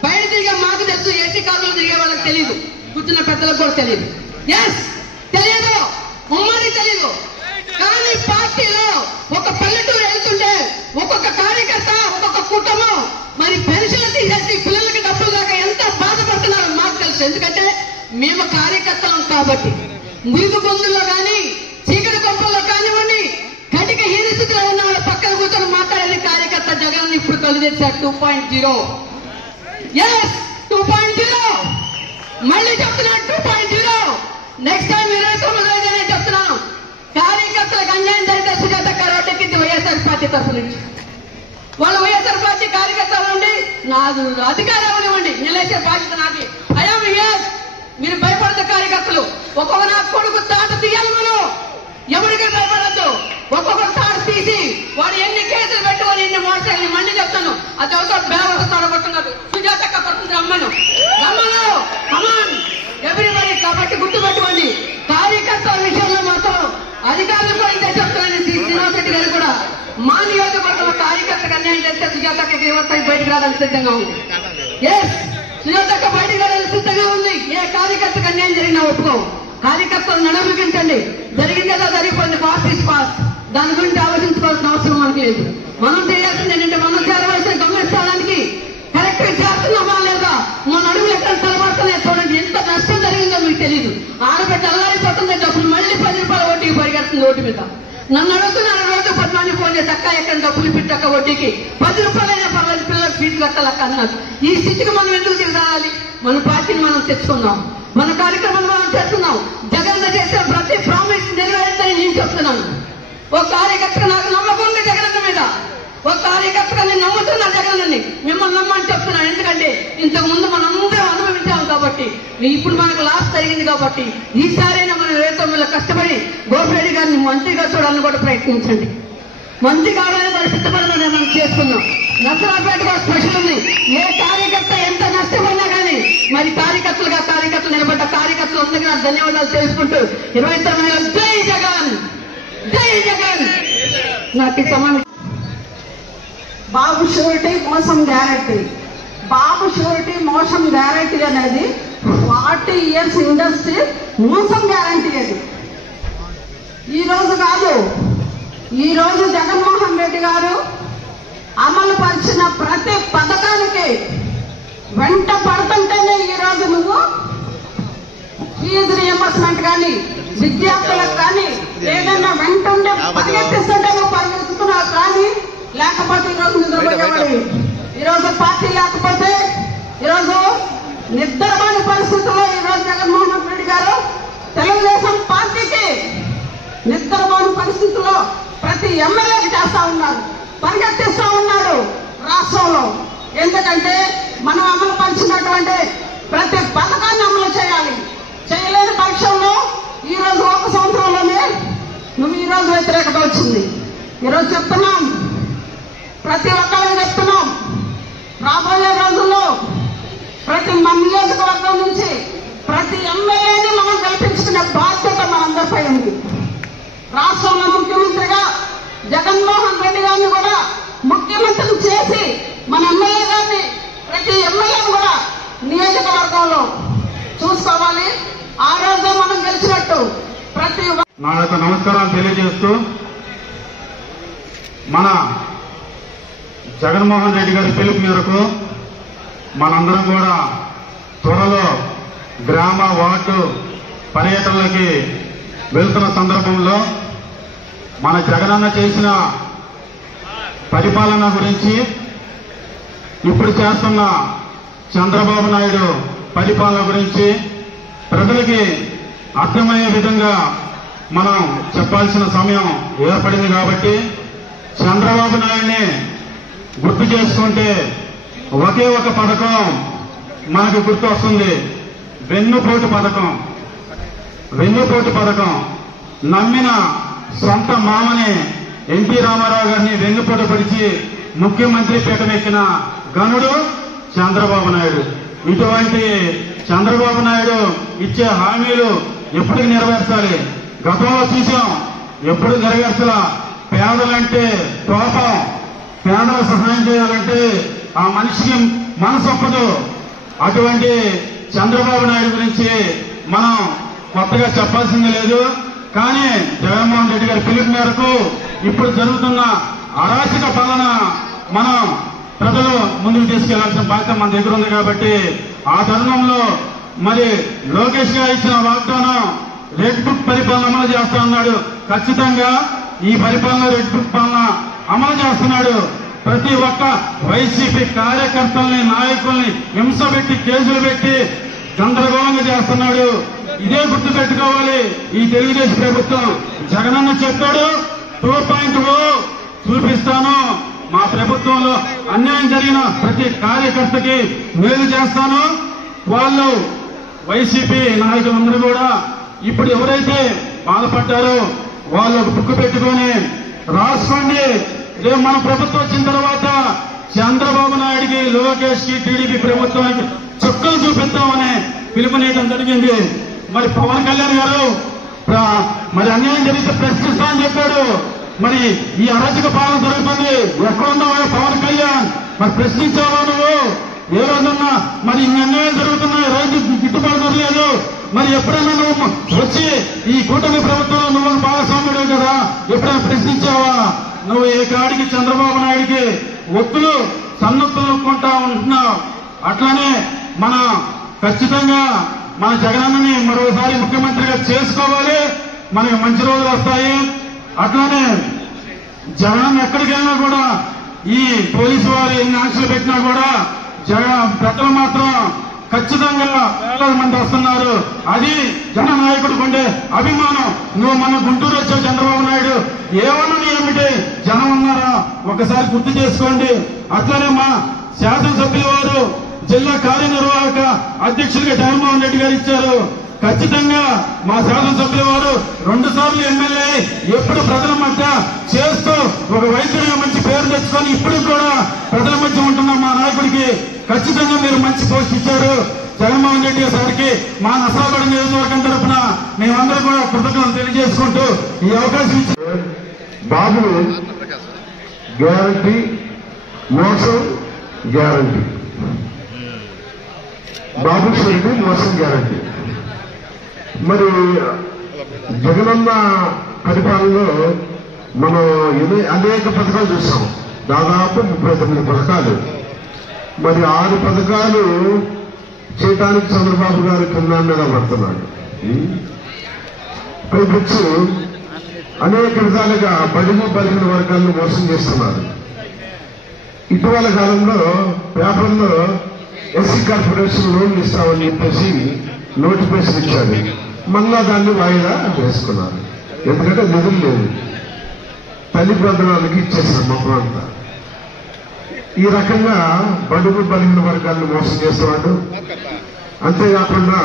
బయట తిరిగే మాకు తెలుసు, ఏసీ కారులో తిరిగే వాళ్ళకి తెలియదు, కూర్చున్న పెద్దలకు కూడా తెలియదు. ఎస్ తెలియదు, ఉమ్మడి తెలియదు. కానీ పార్టీలో ఒక పల్లెటూరు వెళ్తుంటే ఒక్కొక్క కార్యకర్త ఒక్కొక్క కుటుంబం మరి పెన్షన్లు తీసేసి పిల్లలకి డబ్బులు దాకా ఎంత బాధపడుతున్నారో మాకు తెలుసు. ఎందుకంటే మేము కార్యకర్తలం కాబట్టి. మురుగు గొంతుల్లో కానీ చీకటి కొంపల్లో కానివ్వండి, కటిక హీనస్థితిలో ఉన్న వాళ్ళ పక్కన కూర్చొని మాట్లాడేది కార్యకర్త. జగన్ ఇప్పుడు కళ్ళు తెచ్చారు 2.0. ఎస్ 2.0 మళ్ళీ చెప్తున్నాను 2.0. నెక్స్ట్ టైం 29 నేను చెప్తున్నాను. కార్యకర్తలకు అన్యాయం జరిగితే సుజాత రోడ్డెక్కింది వైఎస్ఆర్ పార్టీ తరఫు నుంచి. వాళ్ళు వైఎస్ఆర్ పార్టీ కార్యకర్తలు ఉండి నాకు అధికారం ఇవ్వండి, నిలేసే బాధ్యత నాది. ఐఎమ్ హియర్ మీరు భయపడద్దు కార్యకర్తలు. ఒక్కొక్క నా కొడుకు తాట తీయాలి. మనం ఎవరికి భయపడద్దు. ఒక్కొక్కరు తాట తీసి వాడు ఎన్ని కేసులు పెట్టుకొని ఎన్ని మోటార్లు మళ్ళీ చెప్తాను. అది ఎవరితో బేవస తొడగొట్టున్నారు. సుజాతక్క పడుతుంది రమ్మను కమాన్ ఎవరిబడి. కాబట్టి గుర్తుపెట్టుకోండి, కార్యకర్తల విషయంలో మాత్రం అధికారులు కూడా ఇదే చెప్తున్నాను. శ్రీనివాసరెడ్డి గారు కూడా మా నియోజకవర్గంలో కార్యకర్తకు అన్యాయం చేస్తే సుజాతక్క దేవస్థాయి బయటకు రావడానికి సిద్ధంగా ఉంది. సుజాతక్క బయటకు రావడానికి సిద్ధంగా ఉంది. ఏ కార్యకర్తకు అన్యాయం జరిగినా ఒప్పుకోం. కార్యకర్తలు నడవగించండి. జరిగింది కదా జరిగిపోయింది. Pass is pass. దాని గురించి ఆలోచించుకోవాల్సిన అవసరం మనకు లేదు. మనం చేయాల్సింది ఏంటంటే మనం చేరవలసిన గమనించడానికి కరెక్ట్ గా చేస్తున్నామా లేదా, మన అడుగులు ఎక్కడ తలపడుతున్నాయి చూడండి. ఎంత నష్టం జరిగిందో మీకు తెలియదు. ఆడబెట్టి అల్లాడిపోతుంది. డబ్బులు మళ్ళీ 10 రూపాయల వడ్డీకి పరిగెడుతుంది ఓటు మీద. నన్ను అడుగుతున్నాను రోజు 10 మంది ఫోన్ చేసి అక్క ఎక్కడ డబ్బులు పెట్టక్క వడ్డీకి 10 రూపాయలైనా పర్వాలేదు పిల్లలకు ఫీజు కట్టాలక్క అన్నారు. ఈ స్థితికి మనం ఎందుకు దిగరావాలి? మన పార్టీని మనం తెచ్చుకుందాం. మన కార్యక్రమాలు మనం చేస్తున్నాం. జగన్ చేసే ప్రతి ప్రామిస్ నెరవేరుతాయని నేను చెప్తున్నాను. ఒక కార్యకర్తగా నాకు నమ్మకం ఉంది జగన్ మీద. ఒక కార్యకర్తగా నేను నమ్ముతున్నా జగన్ని. మిమ్మల్ని నమ్మని చెప్తున్నాను. ఎందుకంటే ఇంతకు ముందు మనం అందరం అనుభవించాము కాబట్టి, ఇప్పుడు మనకు లాస్ జరిగింది కాబట్టి ఈసారైనా మనం 29లో కష్టపడి గోపిరెడ్డి గారిని మంత్రిగా చూడాలని కూడా ప్రయత్నించండి. మంత్రి కావాలని కూడా సిద్ధపడమని మనం చేసుకున్నాం. నసరాపేట కూడా స్పెషల్ ఉంది. ఏ కార్యకర్త ఎంత నష్టపడినా కానీ మరి కార్యకర్తలు నిలబడ్డ కార్యకర్తలు అందరికీ నాకు ధన్యవాదాలు తెలుసుకుంటూ 29లో జై జగన్ జై జగన్. నాకు ఈ సమయం బాబు షూరిటీ మోసం గ్యారంటీ. బాబు షూరిటీ మోసం గ్యారంటీ అనేది 40 ఇయర్స్ ఇండస్ట్రీ మోసం గ్యారంటీ. అది ఈ రోజు కాదు. ఈ రోజు జగన్మోహన్ రెడ్డి గారు అమలు పరిచిన ప్రతి పథకానికి వెంట పడుతుంటేనే ఈ రోజు నువ్వు ఫీజు రియంబర్స్మెంట్ కానీ విద్యార్థులకు కానీ ఏదైనా వెంటుండే పరిగెత్తిస్తుంటే నువ్వు పరిగెత్తుతున్నావు. కానీ లేకపోతే ఈరోజు నిద్రపోయేవాడు. ఈరోజు పార్టీ లేకపోతే ఈరోజు నిద్రపోని పరిస్థితుల్లో ఈరోజు జగన్మోహన్ రెడ్డి గారు తెలుగుదేశం పార్టీకి నిద్రపోని పరిస్థితుల్లో ప్రతి ఎమ్మెల్యేకి చేస్తా ఉన్నారు, పరిగెత్తిస్తా ఉన్నాడు రాష్ట్రంలో. ఎందుకంటే మనం అమలు పరిచినటువంటి ప్రతి పథకాన్ని అమలు చేయాలి. చేయలేని పక్షంలో ఈరోజు 1 సంవత్సరంలోనే నువ్వు ఈరోజు వ్యతిరేకత వచ్చింది. ఈరోజు చెప్తున్నాం, ప్రతి ఒక్కరికి చెప్తున్నాం, రాబోయే రోజుల్లో ప్రతి మన నియోజకవర్గం నుంచి ప్రతి ఎమ్మెల్యేని మనం గెలిపించుకునే బాధ్యత మనందరిపై ఉంది. రాష్ట్రంలో ముఖ్యమంత్రిగా జగన్మోహన్ రెడ్డి గారిని కూడా ముఖ్యమంత్రిని చేసి మన ఎమ్మెల్యే గారిని ప్రతి ఎమ్మెల్యేని కూడా నియోజకవర్గంలో చూసుకోవాలి. ఆ రోజు మనం గెలిచినట్టు ప్రతి నా యొక్క నమస్కారాలు తెలియజేస్తూ మన జగన్మోహన్ రెడ్డి గారి పిలుపు మేరకు మనందరం కూడా త్వరలో గ్రామ వార్డు పర్యటనలకి వెళ్తున్న సందర్భంలో మన జగనన్న చేసిన పరిపాలన గురించి, ఇప్పుడు చేస్తున్న చంద్రబాబు నాయుడు పరిపాలన గురించి ప్రజలకి అర్థమయ్యే విధంగా మనం చెప్పాల్సిన సమయం ఏర్పడింది. కాబట్టి చంద్రబాబు నాయుడిని గుర్తు చేసుకుంటే ఒకే ఒక పథకం మనకు గుర్తు వస్తుంది. వెన్నుపోటు పథకం. వెన్నుపోటు పథకం నమ్మిన సొంత మామని ఎన్టీ రామారావు గారిని వెన్నుపోటు పడిచి ముఖ్యమంత్రి పీఠమెక్కిన గనుడు చంద్రబాబు నాయుడు. ఇటువంటి చంద్రబాబు నాయుడు ఇచ్చే హామీలు ఎప్పటికి నెరవేర్చాలి? గతంలో చూసాం, ఎప్పుడు నెరవేర్చలా. పేదలంటే కోపం, పేదల సహాయం చేయాలంటే ఆ మనిషికి మనసు ఒప్పదు. అటువంటి చంద్రబాబు నాయుడు గురించి మనం కొత్తగా చెప్పాల్సింది లేదు. కానీ జగన్మోహన్ రెడ్డి గారి పిలుపు మేరకు ఇప్పుడు జరుగుతున్న అరాచక పాలన మనం ప్రజలు ముందుకు తీసుకెళ్లాల్సిన బాధ్యత మన దగ్గర ఉంది. కాబట్టి ఆ తరుణంలో మరి లోకేష్ గారు ఇచ్చిన వాగ్దానం రెడ్ బుక్ పరిపాలన అమలు చేస్తా ఉన్నాడు. ఖచ్చితంగా ఈ పరిపాలన రెడ్ బుక్ పాలన అమలు చేస్తున్నాడు. ప్రతి ఒక్క వైసీపీ కార్యకర్తల్ని, నాయకుల్ని హింస పెట్టి, కేసులు పెట్టి గందరగోళంగా చేస్తున్నాడు. ఇదే గుర్తు పెట్టుకోవాలి ఈ తెలుగుదేశం ప్రభుత్వం. జగనన్న చెప్పాడు 2.0 చూపిస్తాను, మా ప్రభుత్వంలో అన్యాయం జరిగిన ప్రతి కార్యకర్తకి మేలు చేస్తాను, వాళ్ళు వైసీపీ నాయకులందరూ కూడా ఇప్పుడు ఎవరైతే బాధపడ్డారో వాళ్ళు ఒక బుక్ పెట్టుకొని రాసుకోండి. రేపు మన ప్రభుత్వం వచ్చిన తర్వాత చంద్రబాబు నాయుడికి, లోకేష్ కి, టీడీపీ ప్రభుత్వానికి చుక్కలు చూపిస్తామని పిలుపునేయడం జరిగింది. మరి పవన్ కళ్యాణ్ గారు మరి అన్యాయం జరిగితే ప్రశ్నిస్తామని చెప్పాడు. మరి ఈ అరాచక పాలన జరుగుతుంది, ఎక్కడున్నావా పవన్ కళ్యాణ్? మరి ప్రశ్నించావా నువ్వు? ఏ రోజన్నా మరి ఇన్ని అన్యాయం జరుగుతున్నాయి, రైతు గిట్టుబాటు జరగలేదు, మరి ఎప్పుడైనా నువ్వు వచ్చి ఈ కూటమి ప్రభుత్వంలో నువ్వు భాగస్వామ్యుడు కదా, ఎప్పుడైనా ప్రశ్నించావా? నువ్వు ఏ కాడికి చంద్రబాబు నాయుడికి ఒత్తులు సన్నొత్తులు కొంటా ఉంటున్నావు. అట్లానే మన ఖచ్చితంగా మన జగనన్నని మరోసారి ముఖ్యమంత్రిగా చేసుకోవాలి, మనకి మంచి రోజులు వస్తాయి. అట్లానే జగన్ ఎక్కడికి వెళ్ళినా కూడా ఈ పోలీసు వారు ఎన్ని ఆంక్షలు పెట్టినా కూడా పెద్దలు మాత్రం ఖచ్చితంగా వేలాది మంది వస్తున్నారు. అది జన నాయకుడికి ఉండే అభిమానం. నువ్వు మన గుంటూరు వచ్చావు చంద్రబాబు నాయుడు, ఏమన్నా ఏమిటి జనం ఉన్నారా ఒకసారి గుర్తు చేసుకోండి. అట్లనే మా శాసనసభ్యుల వారు జిల్లా కార్యనిర్వాహక అధ్యక్షులుగా జగన్మోహన్ రెడ్డి గారు ఇచ్చారు. ఖచ్చితంగా మా శాసనసభ్యుల వారు 2 సార్లు ఎమ్మెల్యే ఎప్పుడు ప్రజల మధ్య చేస్తూ ఒక వైద్యుడిగా మంచి పేరు తెచ్చుకొని ఇప్పుడు కూడా ప్రజల మధ్య ఉంటున్న మా నాయకుడికి ఖచ్చితంగా మీరు మంచి పోస్ట్ ఇచ్చారు. జగన్మోహన్ రెడ్డి గారికి మా నర్సాపేట నియోజకవర్గం తరఫున మేమందరూ కూడా కృతజ్ఞతలు తెలియజేసుకుంటూ ఈ అవకాశం ఇచ్చారు. బాబులు గ్యారంటీ, మోసం గ్యారంటీ. బాబు షూరిటీ, మోసం గ్యారంటీ. మరి జగనన్న పరిపాలనలో మనం అనేక పథకాలు చూసాం, దాదాపు 39 పథకాలు. మరి 6 పథకాలు చేయటానికి చంద్రబాబు గారు కింద మీద పడుతున్నాడు. పైపుచ్చు అనేక విధాలుగా బడుగు బలిగిన వర్గాలను మోసం చేస్తున్నారు. ఇటీవల కాలంలో పేపర్లో ఎస్సీ కార్పొరేషన్ లోన్లు ఇస్తామని చెప్పేసి నోటిఫికేషన్ ఇచ్చాడు. మళ్ళా దాన్ని వాయిదా వేసుకున్నారు. ఎందుకంటే నిధులు లేదు, తల్లి ప్రధానాలకి ఇచ్చేస్తారు మొత్తం అంతా. ఈ రకంగా బడుగు బలిగిన వర్గాలను మోసం చేస్తున్నాడు. అంతేకాకుండా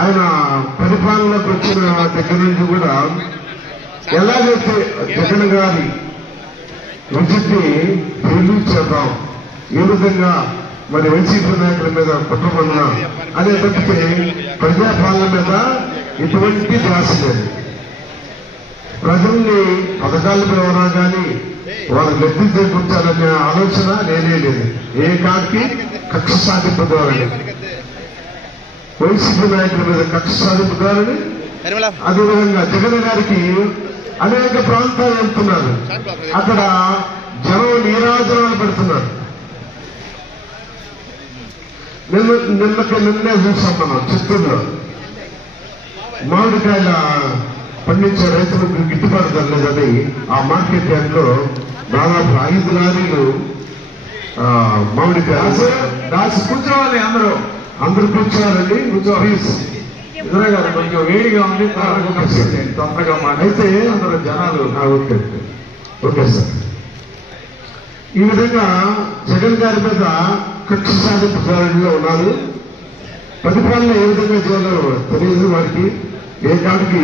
ఆయన పరిపాలనలోకి వచ్చిన దగ్గర నుంచి కూడా ఎలాగైతే జగన్ గారి విద్యుత్ని రిలీజ్ చేద్దాం, ఏ విధంగా మరి వైసీపీ నాయకుల మీద కుట్రమన్నా అనే తప్పితే ప్రజాపాలన మీద ఎటువంటి ధ్యాస లేదు. ప్రజల్ని పథకాలు పిలవనా కానీ వాళ్ళకి లబ్ధి చేకూర్చాలనే ఆలోచన లేనే లేదు. ఏ కాడికి కక్ష సాధింపు ద్వారాని, వైసీపీ నాయకుల మీద కక్ష సాధింపు ద్వారాని. అదేవిధంగా జగన్ గారికి అనేక ప్రాంతాలు వెళ్తున్నారు, అక్కడ జనం నీరాజనాలు పెడుతున్నారు. నిన్నే చూసాం మనం చిత్తూరులో మామిడికాయల పండించే రైతులకు గిట్టుబాటు ధర లేదని ఆ మార్కెట్ యార్డ్లో దాదాపు 5 లారీలు మామిడికాయలు దాచి కూర్చోవాలి. అందరూ కూర్చోవాలండి. ప్లీజ్ ఇద్దరు గారు కొంచెం వేడిగా ఉంది, తొందరగా అయితే అందరూ జనాలు. Okay sir. ఈ విధంగా జగన్ గారి మీద కక్ష సాధింపు ధోరణిలో ఉన్నారు. పరిపాలన ఏ విధంగా చేయాలో తెలియదు వారికి. ఏ కాడికి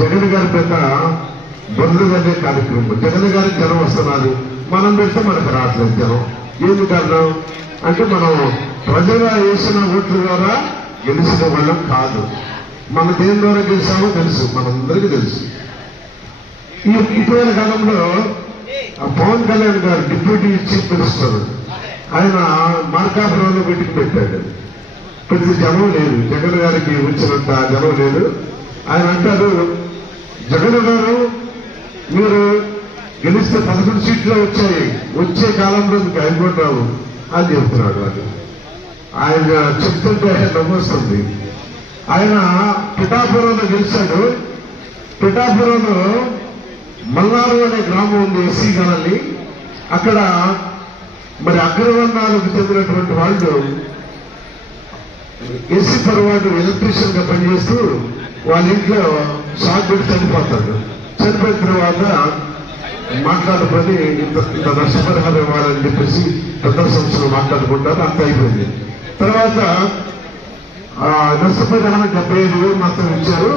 జగన్ గారి పెద్ద బంధువులనే కార్యక్రమం. జగన్ గారికి జనం వస్తున్నారు, మనం పెడితే మనకు రావట్లేదు జనం. ఏమి కారణం అంటే మనం ప్రజలు వేసిన ఓట్ల ద్వారా గెలిచిన వాళ్ళం కాదు. మన దేని ద్వారా గెలిచామో తెలుసు, మనందరికీ తెలుసు. ఈ ఇటీవల కాలంలో పవన్ కళ్యాణ్ గారు డిప్యూటీ చీఫ్ మినిస్టర్ ఆయన మార్కాపురంలో మీటింగ్ పెట్టాడు. ప్రతి జనం లేదు, జగన్ గారికి వచ్చినంత జనం లేదు. ఆయన అంటారు, జగన్ గారు మీరు గెలిస్తే 11 సీట్లు వచ్చాయి, వచ్చే కాలంలో మీకు 5 కోట్లు రావు అని చెప్తున్నాడు. అది ఆయన చెప్తుంటే నవ్వొస్తుంది. ఆయన పిఠాపురంలో గెలిచాడు. పిఠాపురంలో మల్లారు అనే గ్రామం ఉంది, ఎస్సీ కాలనీ. అక్కడ మరి అగ్రవర్ణాలకు చెందినటువంటి వాళ్ళు ఎస్సీ పరవాడు ఎలక్ట్రీషియన్ గా పనిచేస్తూ వాళ్ళ ఇంట్లో షాక్ పెట్టి చనిపోతాడు. చనిపోయిన తర్వాత మాట్లాడుకొని ఇంత నష్టపరిహారం ఇవ్వాలని చెప్పేసి పెద్ద సంస్థలు మాట్లాడుకుంటారు. అంత అయిపోయింది. తర్వాత నష్టపరిహారం 75,000 మాత్రం ఇచ్చారు.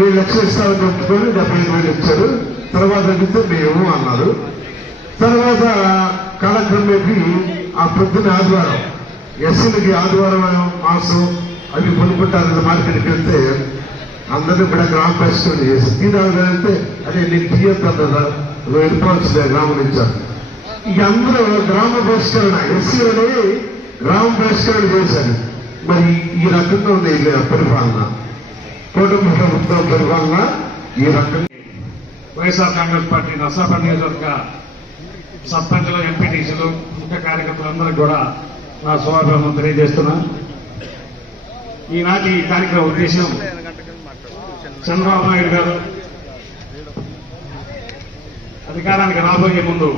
7 లక్షలు ఇస్తామని చెప్పుకొని 75,000 ఇచ్చారు. తర్వాత అడిగితే మేము అన్నారు. తర్వాత కాలక్రమేపీ ఆ పొద్దున్న ఆదివారం ఎస్సీలకి ఆదివారం మాసం అవి కొనుక్కుంటారు మార్కెట్కి వెళ్తే అందరినీ కూడా గ్రామ పరిష్కరణ చేసి తీరాలంటే అదే నేను తీయొద్దా వెళ్ళిపోవాల్సిందే గ్రామం ఇచ్చారు. ఇక అందరూ గ్రామ పరిష్కరణ ఎస్సీలని గ్రామ పరిష్కరణ చేశారు. మరి ఈ రకంగా ఉంది పరిపాలన, కూటమి ప్రభుత్వం పరిపాలన ఈ రకంగా. వైఎస్ఆర్ కాంగ్రెస్ పార్టీ నర్సాపేట నియోజకవర్గ సర్పంచులు, ఎంపీటీసీలు, ముఖ్య కార్యకర్తలందరూ కూడా నా శుభాభివందనం తెలియజేస్తున్నా. ఈనాటి కార్యక్రమ ఉద్దేశం చంద్రబాబు నాయుడు గారు అధికారానికి రాబోయే ముందు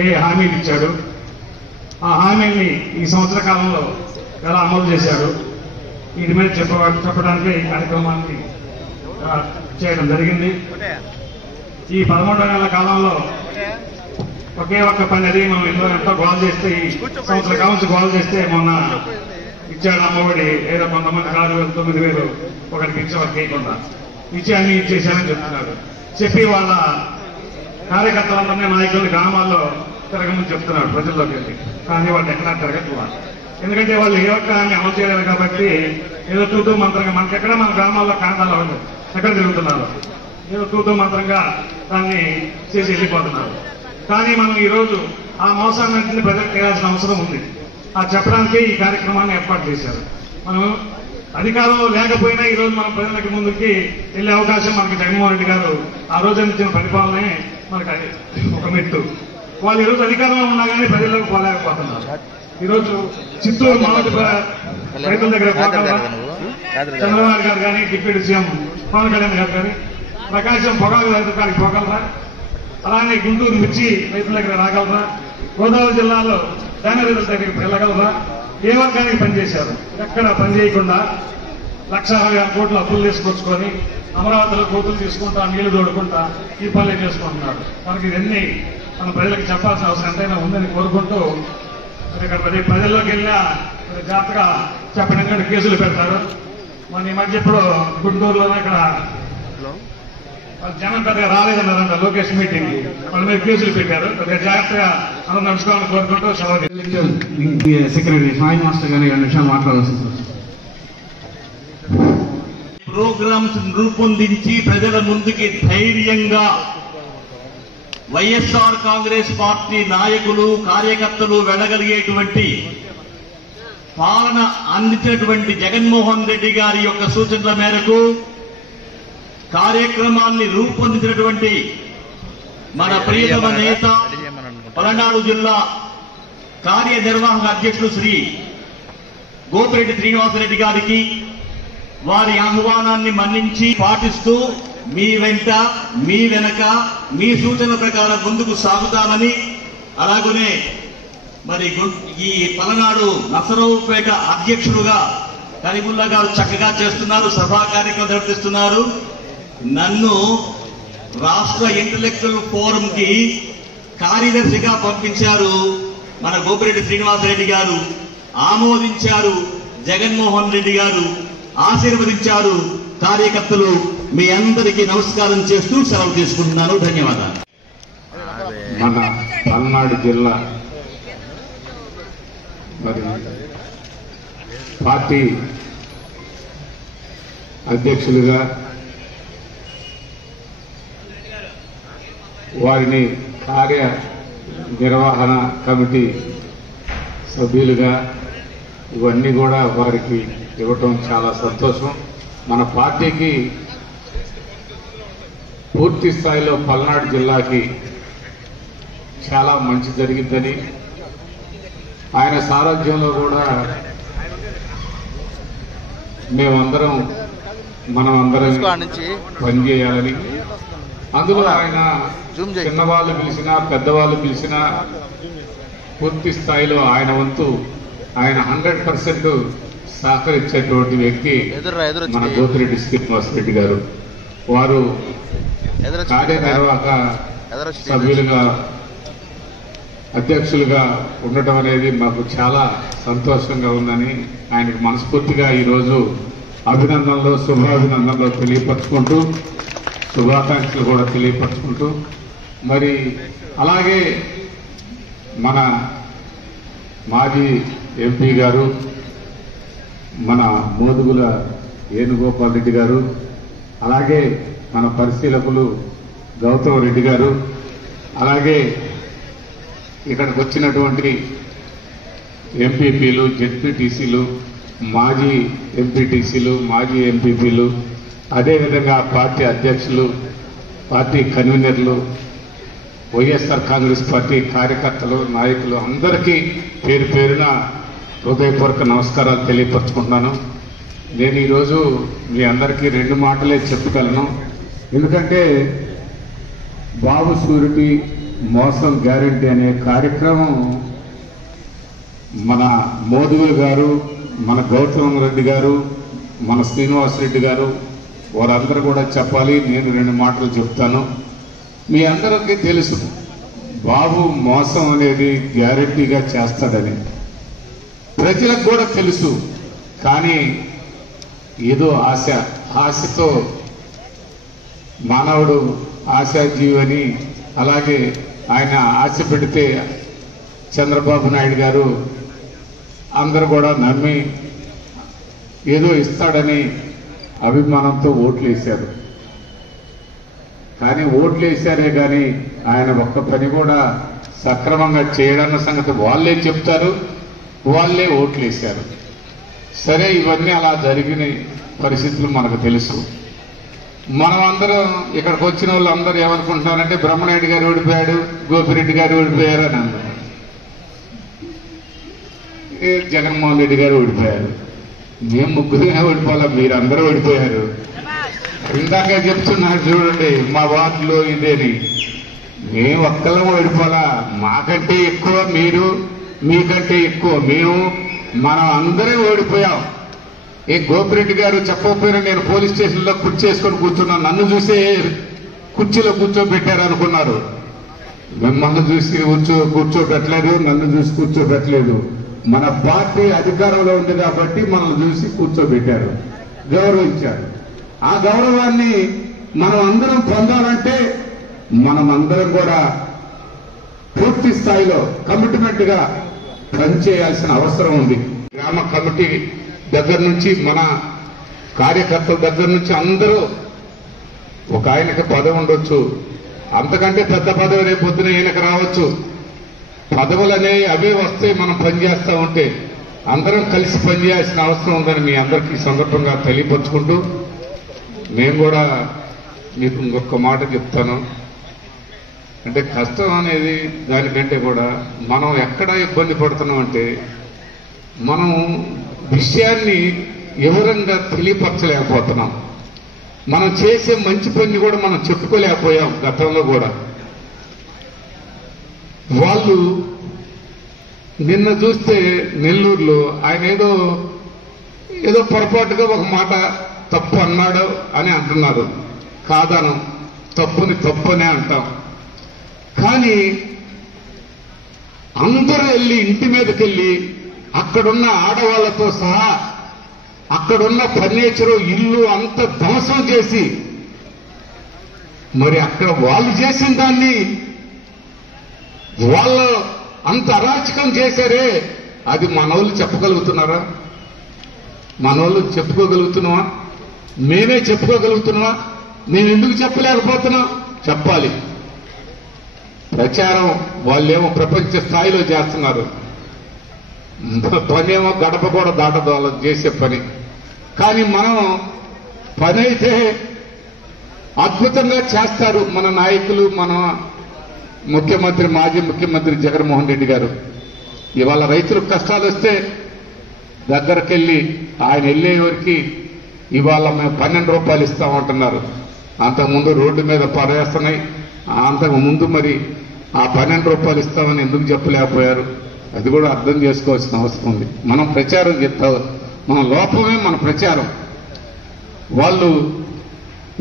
ఏ హామీలు ఇచ్చాడు, ఆ హామీల్ని ఈ సంవత్సర కాలంలో ఎలా అమలు చేశాడు, వీటి మీద చెప్పడానికి ఈ కార్యక్రమాన్ని చేయడం జరిగింది. ఈ 11 నెలల కాలంలో ఒకే ఒక్క పని అది మనం ఎంతో గోల్ చేస్తే ఈ సంవత్సర కాలం నుంచి గోల్ చేస్తే మొన్న ఇచ్చాడు అమ్మఒడి, ఏదో కొంతమంది 6,000 9,000 ఒకరికి ఇచ్చే వారికి వేయకుండా ఇచ్చి అన్ని ఇచ్చేశారని చెప్తున్నారు. చెప్పి వాళ్ళ కార్యకర్తలందరినీ నాయకులు గ్రామాల్లో తిరగమని చెప్తున్నాడు ప్రజల్లోకి వెళ్ళి. కానీ వాళ్ళు ఎక్కడా తిరగట్లేదు. ఎందుకంటే వాళ్ళు ఏ ఒక్క హామీ అమలు చేయలేదు కాబట్టి ఏదో తూతూ మంత్రంగా మనకెక్కడ మన గ్రామాల్లో కాంతాలు అవ్వదు, ఎక్కడ తిరుగుతున్నారు, ఏదో తూతూ మంత్రంగా దాన్ని చేసి వెళ్ళిపోతున్నారు. కానీ మనం ఈరోజు ఆ మోసాన్ని ప్రజలకు చేయాల్సిన అవసరం ఉంది. ఆ చెప్పడానికే ఈ కార్యక్రమాన్ని ఏర్పాటు చేశారు. మనం అధికారంలో లేకపోయినా ఈరోజు మనం ప్రజలకి ముందుకి వెళ్లే అవకాశం మనకి జగన్మోహన్ రెడ్డి గారు ఆ రోజు ఇచ్చిన పరిపాలనే మనకి ఒక మెట్టు. వాళ్ళు ఈరోజు అధికారంలో ఉన్నా కానీ ప్రజల్లోకి పోలేకపోతున్నారు. ఈరోజు చిత్తూరు మామూలు రైతుల దగ్గర పోగలరా, చంద్రబాబు గారు కానీ డిప్యూటీ సీఎం పవన్ కళ్యాణ్ గారు కానీ ప్రకాశం పొగాకు రైతుల కాడికి పోగలరా, అలానే గుంటూరు మిర్చి రైతుల దగ్గర రాగలరా, గోదావరి జిల్లాలో ధాన్య రైతుల దగ్గరికి వెళ్ళగలరా, ఏ వర్గానికి పనిచేశారు? ఎక్కడ పనిచేయకుండా 1,60,000 కోట్ల అప్పులు తీసుకొచ్చుకొని అమరావతిలో కోతులు తీసుకుంటా, నీళ్లు తోడుకుంటా ఈ పనులు చేసుకుంటున్నారు. మనకి ఇవన్నీ మన ప్రజలకు చెప్పాల్సిన అవసరం ఎంతైనా ఉందని కోరుకుంటూ ఇక్కడ ప్రజల్లోకి వెళ్ళినా జాగ్రత్తగా చెప్పడం కేసులు పెడతారు. మన ఈ మధ్య ఇప్పుడు గుంటూరులోనే ఇక్కడ జనం పెద్దగా రాలేదన్నారంట లోకేష్ మీటింగ్, వాళ్ళ మీద కేసులు పెట్టారు. కొద్దిగా జాగ్రత్తగా అందరూ నడుచుకోవాలని కోరుకుంటూ సెక్రటరీ సాయి మాస్టర్ గారి 2 నిమిషాలు మాట్లాడాల్సింది. ప్రోగ్రామ్స్ రూపొందించి ప్రజల ముందుకి ధైర్యంగా వైఎస్ఆర్ కాంగ్రెస్ పార్టీ నాయకులు, కార్యకర్తలు వెళ్ళగలిగేటువంటి పాలన అందించినటువంటి జగన్మోహన్ రెడ్డి గారి యొక్క సూచనల మేరకు కార్యక్రమాన్ని రూపొందించినటువంటి మన ప్రియతమ నేత పలనాడు జిల్లా కార్యనిర్వాహక అధ్యక్షులు శ్రీ గోపిరెడ్డి శ్రీనివాసరెడ్డి గారికి వారి ఆహ్వానాన్ని మన్నించి పాటిస్తూ మీ వెంట, మీ వెనక, మీ సూచన ప్రకారం ముందుకు సాగుతామని, అలాగనే మరి ఈ పలనాడు నసరావుపేట అధ్యక్షులుగా కరీముల్లా గారు చక్కగా చేస్తున్నారు, సభా కార్యక్రమం నిర్వహిస్తున్నారు. నన్ను రాష్ట్ర ఇంటలెక్చువల్ ఫోరం కి కార్యదర్శిగా పంపించారు మన గోపిరెడ్డి శ్రీనివాసరెడ్డి గారు, ఆమోదించారు జగన్మోహన్ రెడ్డి గారు, ఆశీర్వదించారు. కార్యకర్తలు మీ అందరికీ నమస్కారం చేస్తూ సెలవు తీసుకుంటున్నాను. ధన్యవాదాలు. మన పల్నాడు జిల్లా మరి పార్టీ అధ్యక్షులుగా వారిని కార్యనిర్వహణ కమిటీ సభ్యులుగా ఇవన్నీ కూడా వారికి ఇవ్వటం చాలా సంతోషం. మన పార్టీకి పూర్తి స్థాయిలో పల్నాడు జిల్లాకి చాలా మంచి జరిగిందని, ఆయన సారథ్యంలో కూడా మేమందరం మనమందరం పనిచేయాలని, అందులో ఆయన చిన్నవాళ్ళు పిలిచినా పెద్దవాళ్ళు పిలిచినా పూర్తి స్థాయిలో ఆయన వంతు ఆయన 100% సహకరించేటువంటి వ్యక్తి మన గోపిరెడ్డి శ్రీనివాసరెడ్డి గారు. వారు కార్యనిర్వాహక సభ్యులుగా అధ్యక్షులుగా ఉండటం అనేది మాకు చాలా సంతోషంగా ఉందని ఆయనకు మనస్ఫూర్తిగా ఈరోజు అభినందనలు శుభాభినందనలు తెలియపరచుకుంటూ శుభాకాంక్షలు కూడా తెలియపరచుకుంటూ మరి అలాగే మన మాజీ ఎంపీ గారు మన మోదుగుల వేణుగోపాల్ రెడ్డి గారు అలాగే మన పరిశీలకులు గౌతమ్ రెడ్డి గారు అలాగే ఇక్కడికి వచ్చినటువంటి ఎంపీపీలు జెడ్పీటీసీలు మాజీ ఎంపీటీసీలు మాజీ ఎంపీపీలు అదేవిధంగా పార్టీ అధ్యక్షులు పార్టీ కన్వీనర్లు వైఎస్ఆర్ కాంగ్రెస్ పార్టీ కార్యకర్తలు నాయకులు అందరికీ పేరు పేరున హృదయపూర్వక నమస్కారాలు తెలియపరచుకుంటున్నాను. నేను ఈరోజు మీ అందరికీ 2 మాటలే చెప్పగలను. ఎందుకంటే బాబు షూరిటీ మోసం గ్యారెంటీ అనే కార్యక్రమం మన మోదుగులు గారు మన గౌతమ్ రెడ్డి గారు మన శ్రీనివాసరెడ్డి గారు వారందరూ కూడా చెప్పాలి. నేను 2 మాటలు చెప్తాను. మీ అందరికీ తెలుసు బాబు మోసం అనేది గ్యారెంటీగా చేస్తాడని ప్రజలకు కూడా తెలుసు. కానీ ఏదో ఆశతో మానవుడు ఆశాజీవి అని అలాగే ఆయన ఆశ పెడితే చంద్రబాబు నాయుడు గారు అందరూ కూడా నమ్మి ఏదో ఇస్తాడని అభిమానంతో ఓట్లు వేశారు. కానీ ఓట్లు వేశారే కానీ ఆయన ఒక్క పని కూడా సక్రమంగా చేయడన్న సంగతి వాళ్ళే చెప్తారు, వాళ్ళే ఓట్లు వేశారు. సరే, ఇవన్నీ అలా జరిగిన పరిస్థితులు మనకు తెలుసు. మనం అందరం ఇక్కడికి వచ్చిన వాళ్ళందరూ ఏమనుకుంటున్నారంటే బ్రహ్మనాయుడు గారు ఓడిపోయాడు, గోపిరెడ్డి గారు ఓడిపోయారు అని అన్నారు. జగన్మోహన్ రెడ్డి గారు ఓడిపోయారు. మేము ముగ్గురుగా ఓడిపోవాలా, మీరందరూ ఓడిపోయారు. ఇందాక చెప్తున్నారు చూడండి మా వార్డులో ఇదేని. మేము ఒక్కళ్ళం ఓడిపోవాలా, మాకంటే ఎక్కువ మీరు, మీకంటే ఎక్కువ మేము, మనం అందరం ఓడిపోయాం. ఏ గోపిరెడ్డి గారు చెప్పకపోయినా నేను పోలీస్ స్టేషన్లో కుర్చీ వేసుకొని కూర్చున్నాను. నన్ను చూసే కుర్చీలో కూర్చోబెట్టారు అనుకున్నారు. మిమ్మల్ని చూసి కూర్చోబెట్టలేదు, నన్ను చూసి కూర్చోబెట్టలేదు. మన పార్టీ అధికారంలో ఉంది కాబట్టి మనల్ని చూసి కూర్చోబెట్టారు, గౌరవించారు. ఆ గౌరవాన్ని మనం అందరం పొందాలంటే మనం అందరం కూడా పూర్తి స్థాయిలో కమిట్మెంట్ గా పనిచేయాల్సిన అవసరం ఉంది. గ్రామ కమిటీ దగ్గర నుంచి మన కార్యకర్తల దగ్గర నుంచి అందరూ ఒక ఆయనకి పదవి ఉండొచ్చు, అంతకంటే పెద్ద పదవి రేపు పొద్దున ఈయనకు రావచ్చు. పదవులు అనేవి అవే వస్తాయి మనం పనిచేస్తూ ఉంటే. అందరం కలిసి పనిచేయాల్సిన అవసరం ఉందని మీ అందరికీ సందర్భంగా తెలియపరుచుకుంటూ నేను కూడా మీకు ఇంకొక మాట చెప్తాను. అంటే కష్టం అనేది దానికంటే కూడా మనం ఎక్కడ ఇబ్బంది పడుతున్నాం అంటే మనం విషయాన్ని వివరంగా తెలియపరచలేకపోతున్నాం. మనం చేసే మంచి పని కూడా మనం చెప్పుకోలేకపోయాం గతంలో కూడా. వాళ్ళు నిన్న చూస్తే నెల్లూరులో ఆయన ఏదో పొరపాటుగా ఒక మాట తప్పు అన్నాడు అని అంటున్నారు. కాదనం, తప్పుని తప్పనే అంటాం. కానీ అందరూ వెళ్ళి ఇంటి మీదకి వెళ్ళి అక్కడున్న ఆడవాళ్లతో సహా అక్కడున్న ఫర్నిచరు ఇల్లు అంత ధ్వంసం చేసి మరి అక్కడ వాళ్ళు చేసిన దాన్ని వాళ్ళు అంత అరాచకం చేశారే, అది మనోళ్ళు చెప్పగలుగుతున్నారా? మనోళ్ళు చెప్పుకోగలుగుతున్నావా? మేమే చెప్పుకోగలుగుతున్నావా? నేను ఎందుకు చెప్పలేకపోతున్నా? చెప్పాలి. ప్రచారం వాళ్ళేమో ప్రపంచ స్థాయిలో చేస్తున్నారు. పనేమో గడప కూడా దాటదు వాళ్ళు చేసే పని. కానీ మనం పని అయితే అద్భుతంగా చేస్తారు మన నాయకులు, మన ముఖ్యమంత్రి, మాజీ ముఖ్యమంత్రి జగన్మోహన్ రెడ్డి గారు. ఇవాళ రైతులకు కష్టాలు వస్తే దగ్గరకెళ్ళి ఆయన వెళ్ళేవరికి ఇవాళ మేము 12 రూపాయలు ఇస్తామంటున్నారు. అంతకుముందు రోడ్డు మీద పడేస్తున్నాయి. అంతకు ముందు మరి ఆ 12 రూపాయలు ఇస్తామని ఎందుకు చెప్పలేకపోయారు? అది కూడా అర్థం చేసుకోవాల్సిన అవసరం ఉంది. మనం ప్రచారం చెప్తాం, మన లోపమే మన ప్రచారం. వాళ్ళు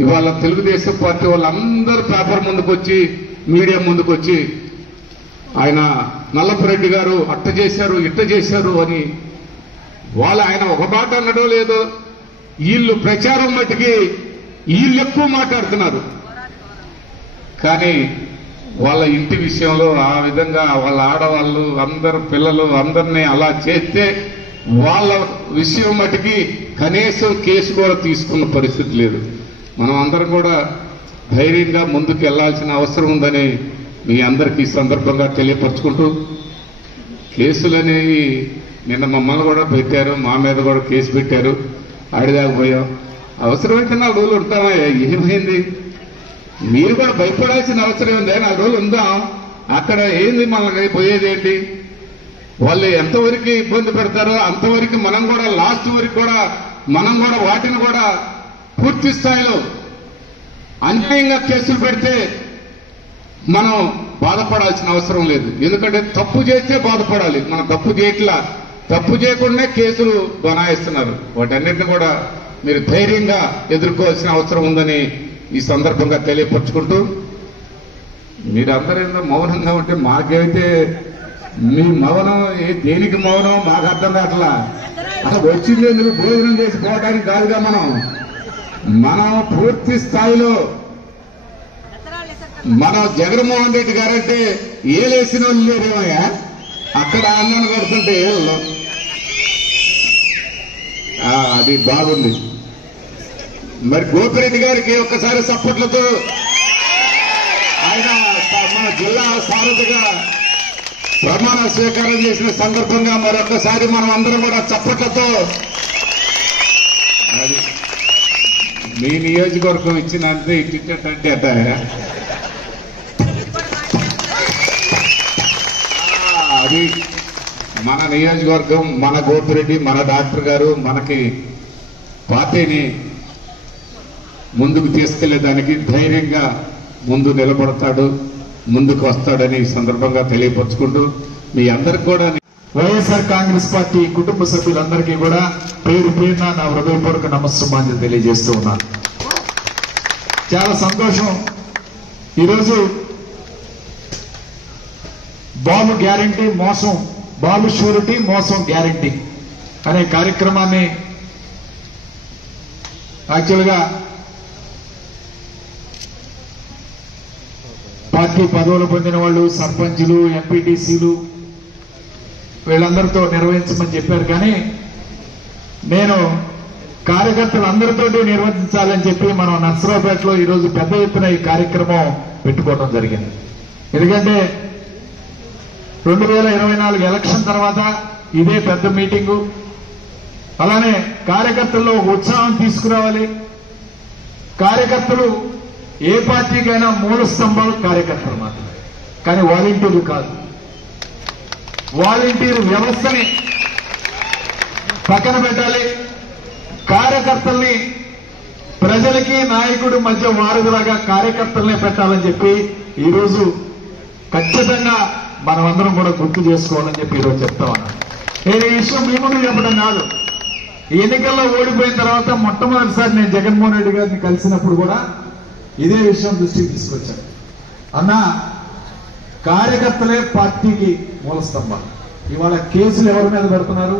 ఇవాళ తెలుగుదేశం పార్టీ వాళ్ళందరూ పేపర్ ముందుకు వచ్చి, మీడియా ముందుకు వచ్చి ఆయన నల్లపరెడ్డి గారు అట్ట చేశారు ఇట్ట చేశారు అని ఆయన ఒక మాట అనడం లేదో, వీళ్ళు ప్రచారం మట్టుకి వీళ్ళు ఎక్కువ మాట్లాడుతున్నారు. కానీ వాళ్ళ ఇంటి విషయంలో ఆ విధంగా వాళ్ళ ఆడవాళ్ళు అందరు పిల్లలు అందరినీ అలా చేస్తే వాళ్ళ విషయం మటుకి కనీసం కేసు కూడా తీసుకున్న పరిస్థితి లేదు. మనం అందరం కూడా ధైర్యంగా ముందుకు వెళ్లాల్సిన అవసరం ఉందని మీ అందరికీ ఈ సందర్భంగా తెలియపరుచుకుంటూ, కేసులు అనేవి నిన్న మమ్మల్ని కూడా పెట్టారు, మా మీద కూడా కేసు పెట్టారు, ఆడిదాకపోయాం. అవసరమైతే 4 రోజులు ఉంటామా, ఏమైంది? మీరు కూడా భయపడాల్సిన అవసరం ఉంది. 4 రోజులు ఉందాం, అక్కడ ఏంది మనకి పోయేది ఏంటి? వాళ్ళు ఎంతవరకు ఇబ్బంది పెడతారో అంతవరకు మనం కూడా లాస్ట్ వరకు కూడా మనం కూడా వాటిని కూడా పూర్తి స్థాయిలో అన్యాయంగా కేసులు పెడితే మనం బాధపడాల్సిన అవసరం లేదు. ఎందుకంటే తప్పు చేస్తే బాధపడాలి, మనం తప్పు చేయట్లా, తప్పు చేయకుండా కేసులు బనాయిస్తున్నారు. వాటన్నిటిని కూడా మీరు ధైర్యంగా ఎదుర్కోవాల్సిన అవసరం ఉందని ఈ సందర్భంగా తెలియపరుచుకుంటూ, మీరందరూ ఏదో మౌనంగా ఉంటే మాకైతే మీ మౌనం దేనికి మౌనం మాకు అర్థం కావట్లా. అసలు వచ్చింది ఎందుకు భోజనం చేసి పోవడానికి కాదుగా. మనం పూర్తి స్థాయిలో మనం జగన్మోహన్ రెడ్డి గారంటే ఏలేసిన వాళ్ళు లేరేమయ్యా, అక్కడ అన్నం కొడుతుంటే ఏళ్ళు అది బాగుంది. మరి గోపిరెడ్డి గారికి ఒక్కసారి సపోర్ట్లతో ఆయన మన జిల్లా సారథిగా ప్రమాణ స్వీకారం చేసిన సందర్భంగా మరొకసారి మనం అందరం కూడా చప్పట్లతో అది మీ నియోజకవర్గం ఇచ్చినంతే ఇచ్చినట్టే అట. అది మన నియోజకవర్గం, మన గోపిరెడ్డి, మన డాక్టర్ గారు మనకి పార్టీని ముందుకు తీసుకెళ్లేదానికి ధైర్యంగా ముందు నిలబడతాడు, ముందుకు వస్తాడని ఈ సందర్భంగా తెలియపరుచుకుంటూ, మీ అందరికి కూడా వైఎస్ఆర్ కాంగ్రెస్ పార్టీ కుటుంబ సభ్యులందరికీ కూడా పేరు పేరున నా హృదయపూర్వక నమస్సుమాంజలి తెలియజేస్తూ ఉన్నాను. చాలా సంతోషం. ఈరోజు బాబు గ్యారంటీ మోసం, బాబు షూరిటీ మోసం గ్యారంటీ అనే కార్యక్రమాన్ని యాక్చువల్గా పార్టీ పదవులు పొందిన వాళ్ళు, సర్పంచులు, ఎంపీటీసీలు వీళ్ళందరితో నిర్వహించమని చెప్పారు. కానీ నేను కార్యకర్తలందరితోటి నిర్వహించాలని చెప్పి మనం నర్సరావుపేటలో ఈరోజు పెద్ద ఎత్తున ఈ కార్యక్రమం పెట్టుకోవడం జరిగింది. ఎందుకంటే 2024 ఎలక్షన్ తర్వాత ఇదే పెద్ద మీటింగు. అలానే కార్యకర్తల్లో ఒక ఉత్సాహం తీసుకురావాలి. కార్యకర్తలు ఏ పార్టీకైనా మూల స్తంభాలు కార్యకర్తలు మాత్రమే, కానీ వాలంటీర్లు కాదు. వాలంటీర్ వ్యవస్థని పక్కన పెట్టాలి. కార్యకర్తల్ని ప్రజలకి నాయకుడి మధ్య వారధిలాగా కార్యకర్తలనే పెట్టాలని చెప్పి ఈరోజు ఖచ్చితంగా మనమందరం కూడా గుర్తు చేసుకోవాలని చెప్పి ఈరోజు చెప్తా ఉన్నాను. నేను ఈ విషయం మీ ముందు చెప్పడం కాదు. ఈ ఎన్నికల్లో ఓడిపోయిన తర్వాత మొట్టమొదటిసారి నేను జగన్మోహన్ రెడ్డి గారిని కలిసినప్పుడు కూడా ఇదే విషయం దృష్టికి తీసుకొచ్చాను. అన్నా, కార్యకర్తలే పార్టీకి మూలస్తంభం. ఇవాళ కేసులు ఎవరి మీద పెడుతున్నారు?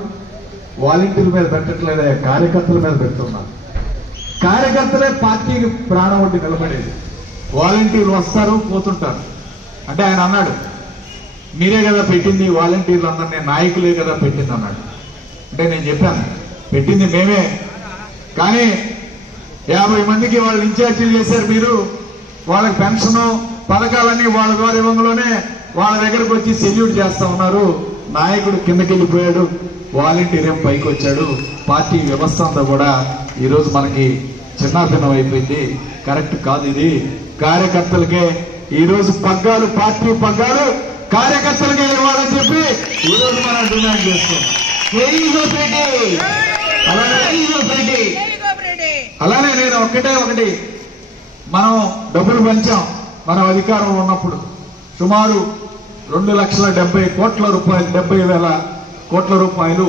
వాలంటీర్ల మీద పెట్టట్లేదే, కార్యకర్తల మీద పెడుతున్నారు. కార్యకర్తలే పార్టీకి ప్రాణం వంటి నిలబడేది. వాలంటీర్లు వస్తారు పోతుంటారు. అంటే ఆయన అన్నాడు, మీరే కదా పెట్టింది వాలంటీర్లు అందరినీ, నాయకులే కదా పెట్టింది అన్నాడు. అంటే నేను చెప్పాను, పెట్టింది మేమే, కానీ 50 మందికి వాళ్ళు ఇన్ఛార్జీలు చేశారు మీరు. వాళ్ళకి పెన్షను పథకాలన్నీ వాళ్ళ ద్వారా ఇవ్వడంలోనే వాళ్ళ దగ్గరకు వచ్చి సెల్యూట్ చేస్తా ఉన్నారు. నాయకుడు కిందకి వెళ్ళిపోయాడు, వాలంటీర్ ఏం పైకి వచ్చాడు. పార్టీ వ్యవస్థ అంతా కూడా ఈరోజు మనకి చిన్నాభిన్నం అయిపోయింది. కరెక్ట్ కాదు ఇది. కార్యకర్తలకే ఈరోజు పగ్గాలు, పార్టీ పగ్గాలు కార్యకర్తలకే ఇవ్వాలని చెప్పి ఈరోజు మనం డిమాండ్ చేస్తాం. అలానే నేను ఒకటి మనం డబ్బులు పంచాం. మనం అధికారంలో ఉన్నప్పుడు సుమారు 2,70,000 కోట్ల రూపాయలు, 70,000 కోట్ల రూపాయలు,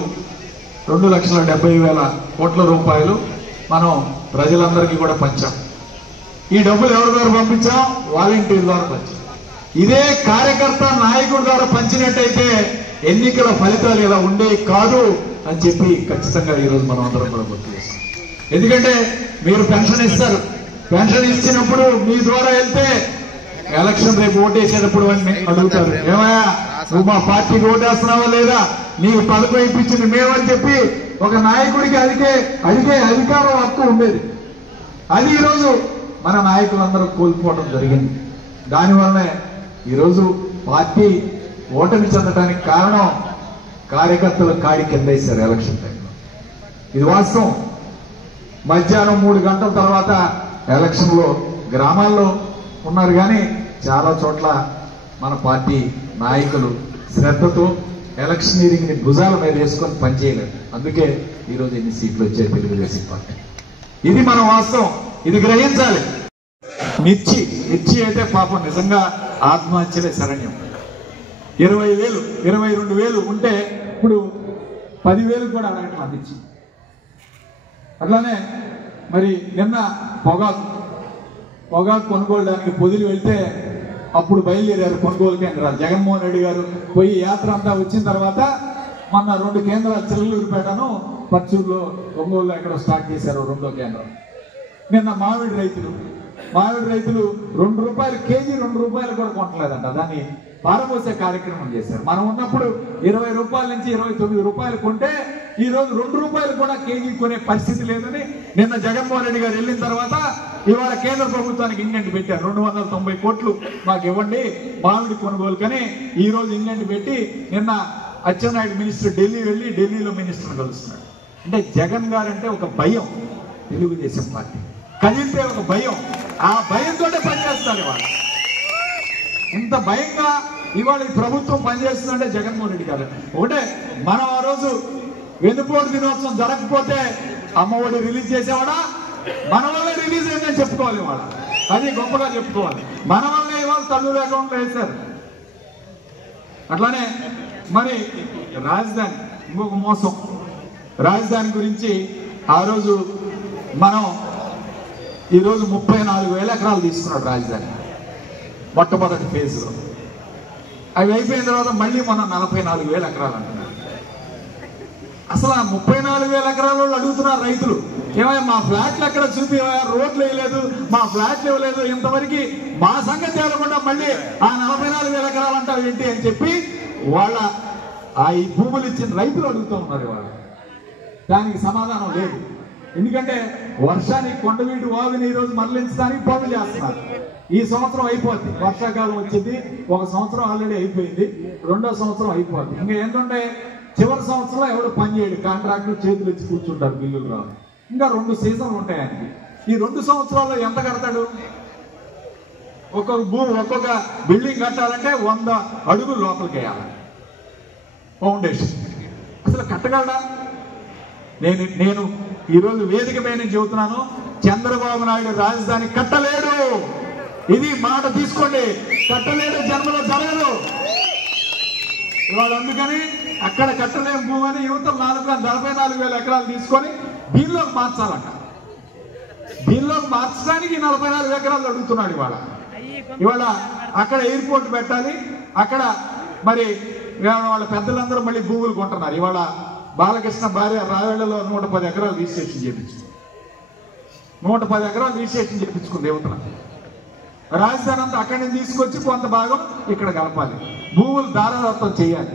2,70,000 కోట్ల రూపాయలు మనం ప్రజలందరికీ కూడా పంచాం. ఈ డబ్బులు ఎవరి ద్వారా పంపించాం? వాలంటీర్ ద్వారా పంచాం. ఇదే కార్యకర్త నాయకుడి ద్వారా పంచినట్టయితే ఎన్నికల ఫలితాలు ఇలా ఉండేవి కాదు అని చెప్పి ఖచ్చితంగా ఈరోజు మనం అందరం కూడా గుర్తు చేస్తాం. ఎందుకంటే మీరు పెన్షన్ ఇస్తారు, పెన్షన్ ఇచ్చినప్పుడు మీ ద్వారా వెళ్తే ఎలక్షన్ రేపు ఓటేసేటప్పుడు అడుగుతారు, ఏమయ్యా నువ్వు మా పార్టీకి ఓటేస్తున్నావా లేదా, నీకు పథకం ఇప్పించింది మేమని చెప్పి ఒక నాయకుడికి అడిగే అధికారం హక్కు ఉండేది. అది ఈరోజు మన నాయకులందరూ కోల్పోవడం జరిగింది. దానివల్లనే ఈరోజు పార్టీ ఓటమి చెందడానికి కారణం కార్యకర్తలు కాడి కింద వేశారు ఎలక్షన్ టైంలో. ఇది వాస్తవం. మధ్యాహ్నం 3 గంటల తర్వాత ఎలక్షన్ లో గ్రామాల్లో ఉన్నారు, కానీ చాలా చోట్ల మన పార్టీ నాయకులు శ్రద్ధతో ఎలక్షనీరింగ్ ని భుజాల మీద వేసుకొని పనిచేయలేదు. అందుకే ఈరోజు ఎన్ని సీట్లు వచ్చాయి తెలుగుదేశం పార్టీ. ఇది మన వాస్తవం, ఇది గ్రహించాలి. మిర్చి అయితే పాపం నిజంగా ఆత్మహత్యలే శరణ్యం. 20,000 22,000 ఉంటే ఇప్పుడు 10,000 కూడా అడగటం అందించి. అట్లానే మరి నిన్న పొగాకు కొనుగోలుడానికి పొదిలి వెళ్తే అప్పుడు బయలుదేరారు కొనుగోలు కేంద్రాలు. జగన్మోహన్ రెడ్డి గారు పోయి యాత్ర అంతా వచ్చిన తర్వాత మొన్న 2 కేంద్రాలు చిల్లూరుపేటను పర్చూరులో ఒంగోలులో ఎక్కడ స్టార్ట్ చేశారు 2వ కేంద్రం. నిన్న మామిడి రైతులు ₹2 కేజీ ₹2 కూడా కొనలేదంట. దాన్ని పారబోసే కార్యక్రమం చేశారు. మనం ఉన్నప్పుడు ₹20 నుంచి ₹29 కొంటే ఈ రోజు ₹2 కూడా కేజీ కొనే పరిస్థితి లేదని నిన్న జగన్మోహన్ రెడ్డి గారు వెళ్ళిన తర్వాత ఇవాళ కేంద్ర ప్రభుత్వానికి ఇంజెంట్ పెట్టారు. 290 కోట్లు మాకు ఇవ్వండి మామిడి కొనుగోలుకని ఈ రోజు ఇంజెంట్ పెట్టి నిన్న అచ్చెన్నాయుడు మినిస్టర్ ఢిల్లీ వెళ్ళి ఢిల్లీలో మినిస్టర్ కలుస్తున్నాడు. అంటే జగన్ గారంటే ఒక భయం తెలుగుదేశం పార్టీ, కదిలితే ఒక భయం, ఆ భయంతో పనిచేస్తారు ఇవాళ. ఇంత భయంగా ఇవాళ ఈ ప్రభుత్వం పనిచేస్తుందంటే జగన్మోహన్ రెడ్డి గారు ఒకటే. మనం ఆ రోజు వెన్నుపోటు దినోత్సవం జరగకపోతే అమ్మఒడి రిలీజ్ చేసేవాడా, మన వల్లే రిలీజ్ అయిందని చెప్పుకోవాలి ఇవాళ. అది గొప్పగా చెప్పుకోవాలి. మన వల్లే ఇవాళ తల్లుల అకౌంట్లో వేశారు. అట్లానే మరి రాజధాని ఇంకొక మోసం. రాజధాని గురించి ఆ రోజు మనం ఈరోజు 34,000 ఎకరాలు తీసుకున్నాడు రాజధాని మొట్టమొదటి ఫేజ్లో. అవి అయిపోయిన తర్వాత మళ్ళీ మనం 44,000 ఎకరాలు అంటున్నారు. అసలు ఆ 34,000 ఎకరాల వాళ్ళు అడుగుతున్నారు రైతులు, ఏమయ్యా మా ఫ్లాట్లు ఎక్కడ చూపి, రోడ్లు వేయలేదు, మా ఫ్లాట్లు ఇవ్వలేదు, ఇంతవరకు మా సంగతి తేలకుండా మళ్ళీ ఆ 44,000 ఎకరాలు అంటారు ఏంటి అని చెప్పి వాళ్ళ ఈ భూములు ఇచ్చిన రైతులు అడుగుతూ ఉన్నారు ఇవాళ. దానికి సమాధానం లేదు. ఎందుకంటే వర్షానికి కొండవీటి వాగుని ఈ రోజు మరలించడానికి పనులు చేస్తున్నారు. ఈ సంవత్సరం అయిపోద్ది, వర్షాకాలం వచ్చింది. 1 సంవత్సరం ఆల్రెడీ అయిపోయింది, 2వ సంవత్సరం అయిపోద్ది. ఇంకా ఏంటంటే చివరి సంవత్సరంలో ఎవరు పని చేయడు, కాంట్రాక్టులు చేతులు ఇచ్చి కూర్చుంటారు, బిల్లులు రావు. ఇంకా 2 సీజన్లు ఉంటాయి ఆయనకి. ఈ 2 సంవత్సరాల్లో ఎంత కడతాడు? ఒక్కొక్క బిల్డింగ్ కట్టాలంటే 100 అడుగులు లోపలికి వేయాలి ఫౌండేషన్. అసలు కట్టగలడా? నేను ఈరోజు వేదిక మీద చెబుతున్నాను, చంద్రబాబు నాయుడు రాజధాని కట్టలేడు. ఇది మాట తీసుకోండి, కట్టలేడు, జన్మలో జరగదు. ఇవాళ అందుకని అక్కడ కట్టలేని భూమని యువతలు 44,000 ఎకరాలు తీసుకొని దీనిలోకి మార్చాలంట. దీనిలోకి మార్చడానికి 44 ఎకరాలు అడుగుతున్నాడు ఇవాళ. అక్కడ ఎయిర్పోర్ట్ పెట్టాలి, అక్కడ మరి వాళ్ళ పెద్దలందరూ మళ్ళీ భూములు కొంటున్నారు. ఇవాళ బాలకృష్ణ భార్య రావేళ్లలో 110 ఎకరాలు రిజిస్ట్రేషన్ చేయించుకుంది. 110 ఎకరాలు రిజిస్ట్రేషన్ చేయించుకుంది యువతల. రాజధాని అంతా అక్కడి నుంచి తీసుకొచ్చి కొంత భాగం ఇక్కడ కలపాలి, భూములు దారాదత్తం చేయాలి.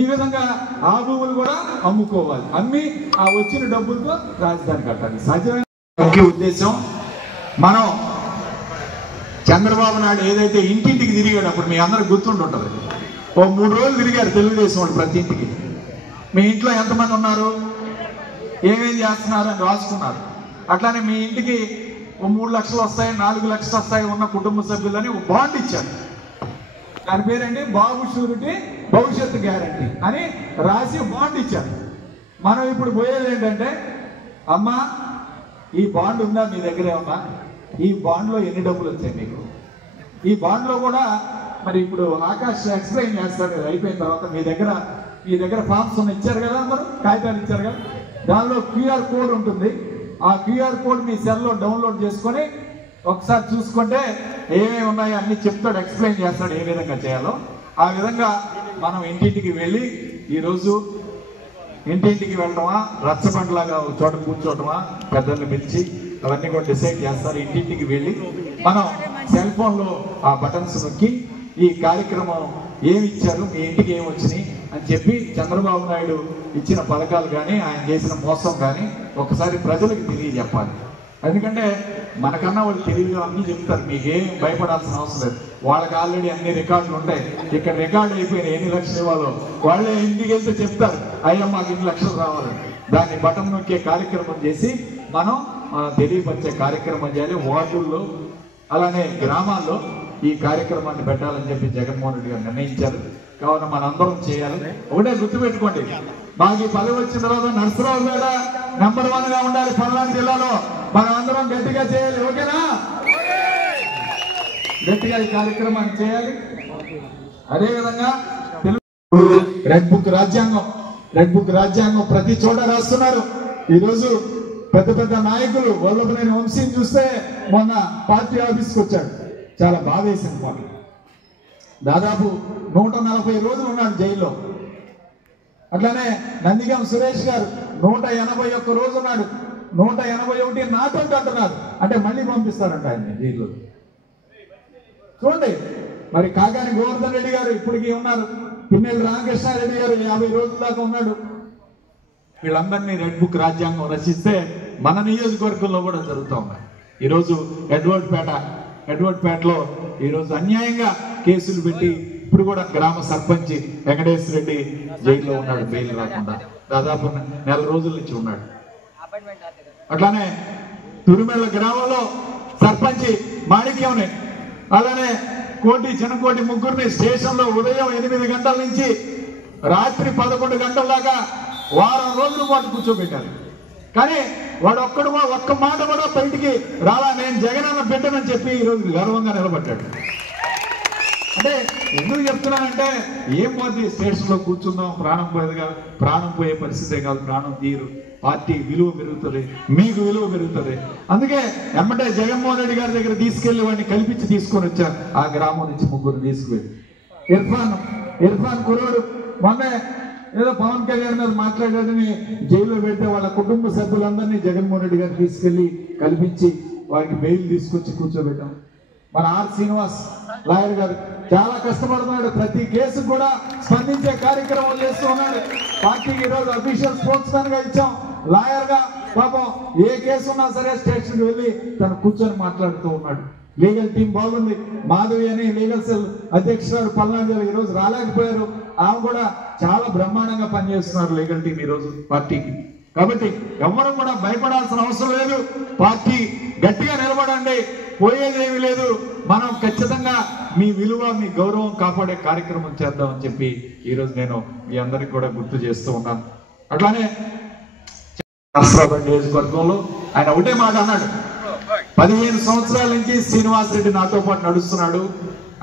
ఈ విధంగా ఆ భూములు కూడా అమ్ముకోవాలి, అమ్మి ఆ వచ్చిన డబ్బులతో రాజధాని కట్టాలి. సాధ్యమైన ముఖ్య ఉద్దేశం, మనం చంద్రబాబు నాయుడు ఏదైతే ఇంటింటికి తిరిగాడు, అప్పుడు మీ అందరికి గుర్తుంటుంటుంది, 3 రోజులు తిరిగారు తెలుగుదేశం వాళ్ళు ప్రతి ఇంటికి. మీ ఇంట్లో ఎంతమంది ఉన్నారు, ఏమేం చేస్తున్నారు అని రాసుకున్నారు. అట్లానే మీ ఇంటికి 3 లక్షలు వస్తాయి, 4 లక్షలు వస్తాయి ఉన్న కుటుంబ సభ్యులని బాండ్ ఇచ్చారు. దాని పేరండి బాబు షూరిటీ భవిష్యత్తు గ్యారంటీ అని రాసి బాండ్ ఇచ్చారు. మనం ఇప్పుడు పోయేది ఏంటంటే, అమ్మా ఈ బాండ్ ఉందా మీ దగ్గర, ఏమన్నా ఈ బాండ్లో ఎన్ని డబ్బులు వచ్చాయి మీకు, ఈ బాండ్లో కూడా మరి ఇప్పుడు ఆకాష్ ఎక్స్ప్లెయిన్ చేస్తారు కదా అయిపోయిన తర్వాత. మీ దగ్గర ఫామ్స్ ఇచ్చారు కదా, అందరూ కాగితాలు ఇచ్చారు కదా, దానిలో QR కోడ్ ఉంటుంది. ఆ QR కోడ్ మీ సెల్లో డౌన్లోడ్ చేసుకొని ఒకసారి చూసుకుంటే ఏమేమి ఉన్నాయో అన్ని చెప్తాడు, ఎక్స్ప్లెయిన్ చేస్తాడు ఏ విధంగా చేయాలో. ఆ విధంగా మనం ఇంటింటికి వెళ్ళి ఈరోజు ఇంటింటికి వెళ్ళడమా, రచ్చబండలాగా ఒక చోట కూర్చోవడమా, పెద్దల్ని పిలిచి అవన్నీ కూడా డిసైడ్ చేస్తారు. ఇంటింటికి వెళ్ళి మనం సెల్ ఫోన్లో ఆ బటన్స్ నొక్కి ఈ కార్యక్రమం ఏమి ఇచ్చారు, మీ ఇంటికి ఏమి వచ్చినాయి అని చెప్పి చంద్రబాబు నాయుడు ఇచ్చిన పథకాలు కానీ ఆయన చేసిన మోసం కానీ ఒకసారి ప్రజలకు తెలియజెప్పాలి. ఎందుకంటే మనకన్నా వాళ్ళు తెలివిగా అన్నీ చెప్తారు, మీకేం భయపడాల్సిన అవసరం లేదు. వాళ్ళకి ఆల్రెడీ అన్ని రికార్డులు ఉంటాయి. ఇక్కడ రికార్డు అయిపోయినాయి, ఎన్ని లక్షలు ఇవ్వాలో వాళ్ళే ఇంటికి వెళ్తే చెప్తారు, అయ్యా మాకు ఇన్ని లక్షలు రావాలని. దాన్ని బటన్ నొక్కే కార్యక్రమం చేసి మనం తెలియపరిచే కార్యక్రమం చేయాలి. వార్డుల్లో అలానే గ్రామాల్లో ఈ కార్యక్రమాన్ని పెట్టాలని చెప్పి జగన్మోహన్ రెడ్డి గారు నిర్ణయించారు. కావున మనందరం చేయాలి. ఒకటే గుర్తుపెట్టుకోండి, మాకు ఈ పదవి వచ్చిన తర్వాత నర్సరావు మీద నెంబర్ 1 గా ఉండాలి పల్నాడు జిల్లాలో. మనం అందరం గట్టిగా చేయాలి, ఓకేనా? గట్టిగా ఈ కార్యక్రమాన్ని చేయాలి. అదేవిధంగా రెడ్ బుక్ రాజ్యాంగం ప్రతి చోట రాస్తున్నారు. ఈరోజు పెద్ద పెద్ద నాయకులు వల్లభనేని వంశీని చూస్తే మొన్న పార్టీ ఆఫీస్కి వచ్చాడు, చాలా బాధ వేసింది మాకు. దాదాపు 140 రోజులు ఉన్నాడు జైల్లో. అట్లానే నందిగం సురేష్ గారు 181 రోజు ఉన్నాడు. 181 నాతో అంటున్నారు, అంటే మళ్ళీ పంపిస్తారంట ఆయన జైల్లో. చూడండి, మరి కాకాని గోవర్ధన్ రెడ్డి గారు ఇప్పటికీ ఉన్నారు. పిన్నెల్లి రామకృష్ణారెడ్డి గారు 50 రోజుల దాకా ఉన్నాడు. వీళ్ళందరినీ రెడ్ బుక్ రాజ్యాంగం రచిస్తే మన నియోజకవర్గంలో కూడా జరుగుతూ ఉన్నాయి. ఈరోజు ఎడ్వర్డ్పేటలో ఈరోజు అన్యాయంగా కేసులు పెట్టి ఇప్పుడు కూడా గ్రామ సర్పంచ్ వెంకటేశ్వర రెడ్డి జైల్లో ఉన్నాడు, బెయిల్ రాకుండా. దాదాపు 4 రోజుల నుంచి ఉన్నాడు. అట్లానే తురిమెళ్ళ గ్రామంలో సర్పంచ్ మాణిక్యంని, అలానే చిన్నకోటి ముగ్గురిని స్టేషన్లో ఉదయం 8 గంటల నుంచి రాత్రి 11 గంటల దాకా వారం రోజుల పాటు కూర్చోబెట్టారు. కానీ వాడు ఒక్క మాట కూడా బయటికి రాలా, నేను జగనన్న బిడ్డనని చెప్పి ఈరోజు గర్వంగా నిలబడ్డాడు. అంటే ఎందుకు చెప్తున్నానంటే, ఏం పోతే స్టేషన్లో కూర్చుందాం, ప్రాణం పోయే పరిస్థితే కాదు, ప్రాణం తీరు. పార్టీ విలువ పెరుగుతుంది, మీకు విలువ పెరుగుతుంది. అందుకే ఎమ్మటే జగన్మోహన్ రెడ్డి గారి దగ్గర తీసుకెళ్లి వాడిని కల్పించి తీసుకొని వచ్చారు. ఆ గ్రామం నుంచి 3 తీసుకువెళ్ళి ఇర్ఫాన్ కుర్రోడు మొన్న ఏదో పవన్ కళ్యాణ్ మీద మాట్లాడాడని జైల్లో పెడితే వాళ్ళ కుటుంబ సభ్యులందరినీ జగన్మోహన్ రెడ్డి గారు తీసుకెళ్లి కల్పించి వారికి బెయిల్ తీసుకొచ్చి కూర్చోబెట్టాం. మన ఆర్ శ్రీనివాస్ లాయర్ గారు చాలా కష్టపడుతున్నాడు, ప్రతి కేసు కూడా స్పందించే కార్యక్రమం చేస్తూ ఉన్నాడు. పార్టీకి ఈరోజు అఫీషియల్ స్పోర్ట్స్ మ్యాన్ గా ఇచ్చాం. లాయర్ గా పాపం ఏ కేసు ఉన్నా సరే స్టేషన్కి వెళ్ళి తను కూర్చొని మాట్లాడుతూ ఉన్నాడు. లీగల్ టీం బాగుంది. మాధవి అని లీగల్ సెల్ అధ్యక్షురాలు పల్నాడు ఈరోజు రాలేకపోయారు. ఆమె కూడా చాలా బ్రహ్మాండంగా పనిచేస్తున్నారు లీగల్ టీం ఈరోజు పార్టీకి. కాబట్టి ఎవరు కూడా భయపడాల్సిన అవసరం లేదు. పార్టీ గట్టిగా నిలబడండి, పోయేదేమీ లేదు. మనం ఖచ్చితంగా మీ విలువ, మీ గౌరవం కాపాడే కార్యక్రమం చేద్దామని చెప్పి ఈరోజు నేను మీ అందరికి కూడా గుర్తు చేస్తూ ఉన్నాను. అట్లానే నియోజకవర్గంలో ఆయన ఒకటే మాట అన్నాడు, 15 సంవత్సరాల నుంచి శ్రీనివాస్ రెడ్డి నాతో పాటు నడుస్తున్నాడు,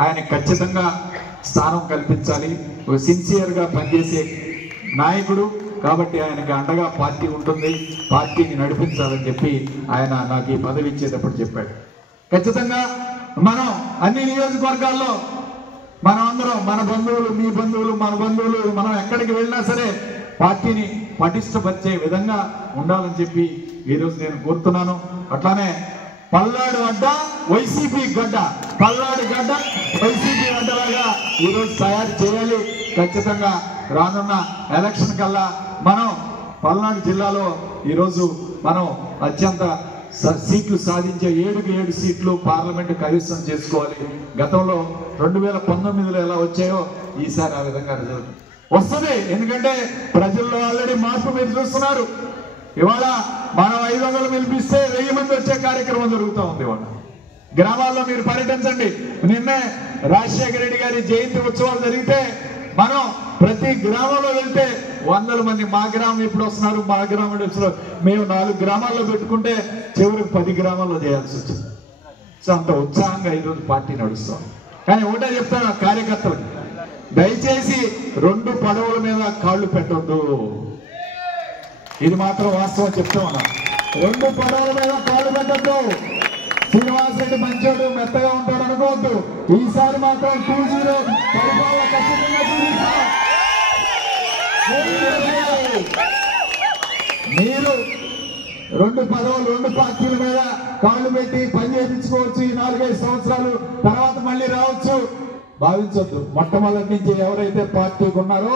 ఆయన ఖచ్చితంగా స్థానం కల్పించాలి. ఒక సిన్సియర్ గా పనిచేసే నాయకుడు కాబట్టి ఆయనకి అండగా పార్టీ ఉంటుంది, పార్టీని నడిపించాలని చెప్పి ఆయన నాకు ఈ పదవి ఇచ్చేటప్పుడు చెప్పాడు. ఖచ్చితంగా మనం అన్ని నియోజకవర్గాల్లో మనం అందరం, మన బంధువులు, మీ బంధువులు, మన బంధువులు, మనం ఎక్కడికి వెళ్ళినా సరే పార్టీని పటిష్టపరిచే విధంగా ఉండాలని చెప్పి ఈరోజు నేను కోరుతున్నాను. అట్లానే పల్నాడు అడ్డ వైసీపీ గడ్డ, పల్నాడు గడ్డ వైసీపీ అడ్డలాగా ఈరోజు తయారు చేయాలి. ఖచ్చితంగా రానున్న ఎలక్షన్ కల్లా మనం పల్నాడు జిల్లాలో ఈరోజు మనం అత్యంత సీట్లు సాధించే 7 సీట్లు పార్లమెంట్ కైవసం చేసుకోవాలి. గతంలో 2019లో ఎలా వచ్చాయో ఈసారి ఆ విధంగా రిజల్ట్ వస్తుంది. ఎందుకంటే ప్రజల్లో ఆల్రెడీ మార్పు మీరు చూస్తున్నారు. ఇవాళ మనం 500 పిలిపిస్తే 1000 మంది వచ్చే కార్యక్రమం జరుగుతూ ఉంది. ఇవాళ గ్రామాల్లో మీరు పర్యటించండి. నిన్నే రాజశేఖర రెడ్డి గారి జయంతి ఉత్సవాలు జరిగితే మనం ప్రతి గ్రామంలో వెళ్తే 100 మంది మా గ్రామం ఎప్పుడు వస్తున్నారు, మా గ్రామంలో వస్తున్నారు. మేము 4 గ్రామాల్లో పెట్టుకుంటే చివరికి 10 గ్రామాల్లో చేయాల్సి వచ్చింది. సో అంత ఉత్సాహంగా ఈరోజు పార్టీ నడుస్తాం. కానీ ఒకటే చెప్తాను కార్యకర్తలకు, దయచేసి 2 పడవల మీద కాళ్ళు పెట్టొద్దు. ఇది మాత్రం వాస్తవం చెప్తా ఉన్నా. 2 పడవల మీద కాళ్ళు పెట్టొద్దు. శ్రీనివాసరెడ్డి మంచోడు మెత్తగా ఉంటాడు అనుకోవద్దు. ఈసారి మాత్రం 2-0 పరిపాలన ఖచ్చితంగా చూపిస్తాం. మీరు 2 పదవులు 2 పార్టీల మీద కాళ్ళు పెట్టి పని చేయించుకోవచ్చు. ఈ 4-5 సంవత్సరాలు తర్వాత మళ్ళీ రావచ్చు భావించొద్దు. మొట్టమొదటి నుంచి ఎవరైతే పార్టీకి ఉన్నారో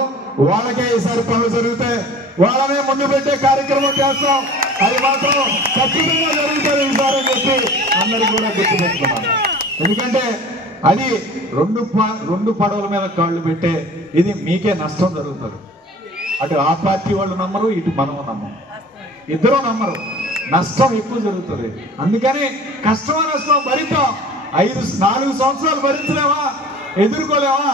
వాళ్ళకే ఈసారి పనులు జరుగుతాయి. వాళ్ళనే ముందు పెట్టే కార్యక్రమం చేస్తాం. అది మాత్రం ఖచ్చితంగా జరుగుతుంది ఈసారి అని చెప్పి అందరికీ కూడా గుర్తుపెట్టుకున్నాను. ఎందుకంటే అది 2 పడవల మీద కాళ్ళు పెట్టే ఇది మీకే నష్టం జరుగుతుంది. అటు ఆ పార్టీ వాళ్ళు నమ్మరు, ఇటు మనము నమ్మరు, ఇద్దరూ నమ్మరు. నష్టం ఎక్కువ జరుగుతుంది. అందుకని కష్టమో నష్టం భరిద్దాం. 4 సంవత్సరాలు భరించలేమా, ఎదుర్కోలేమా?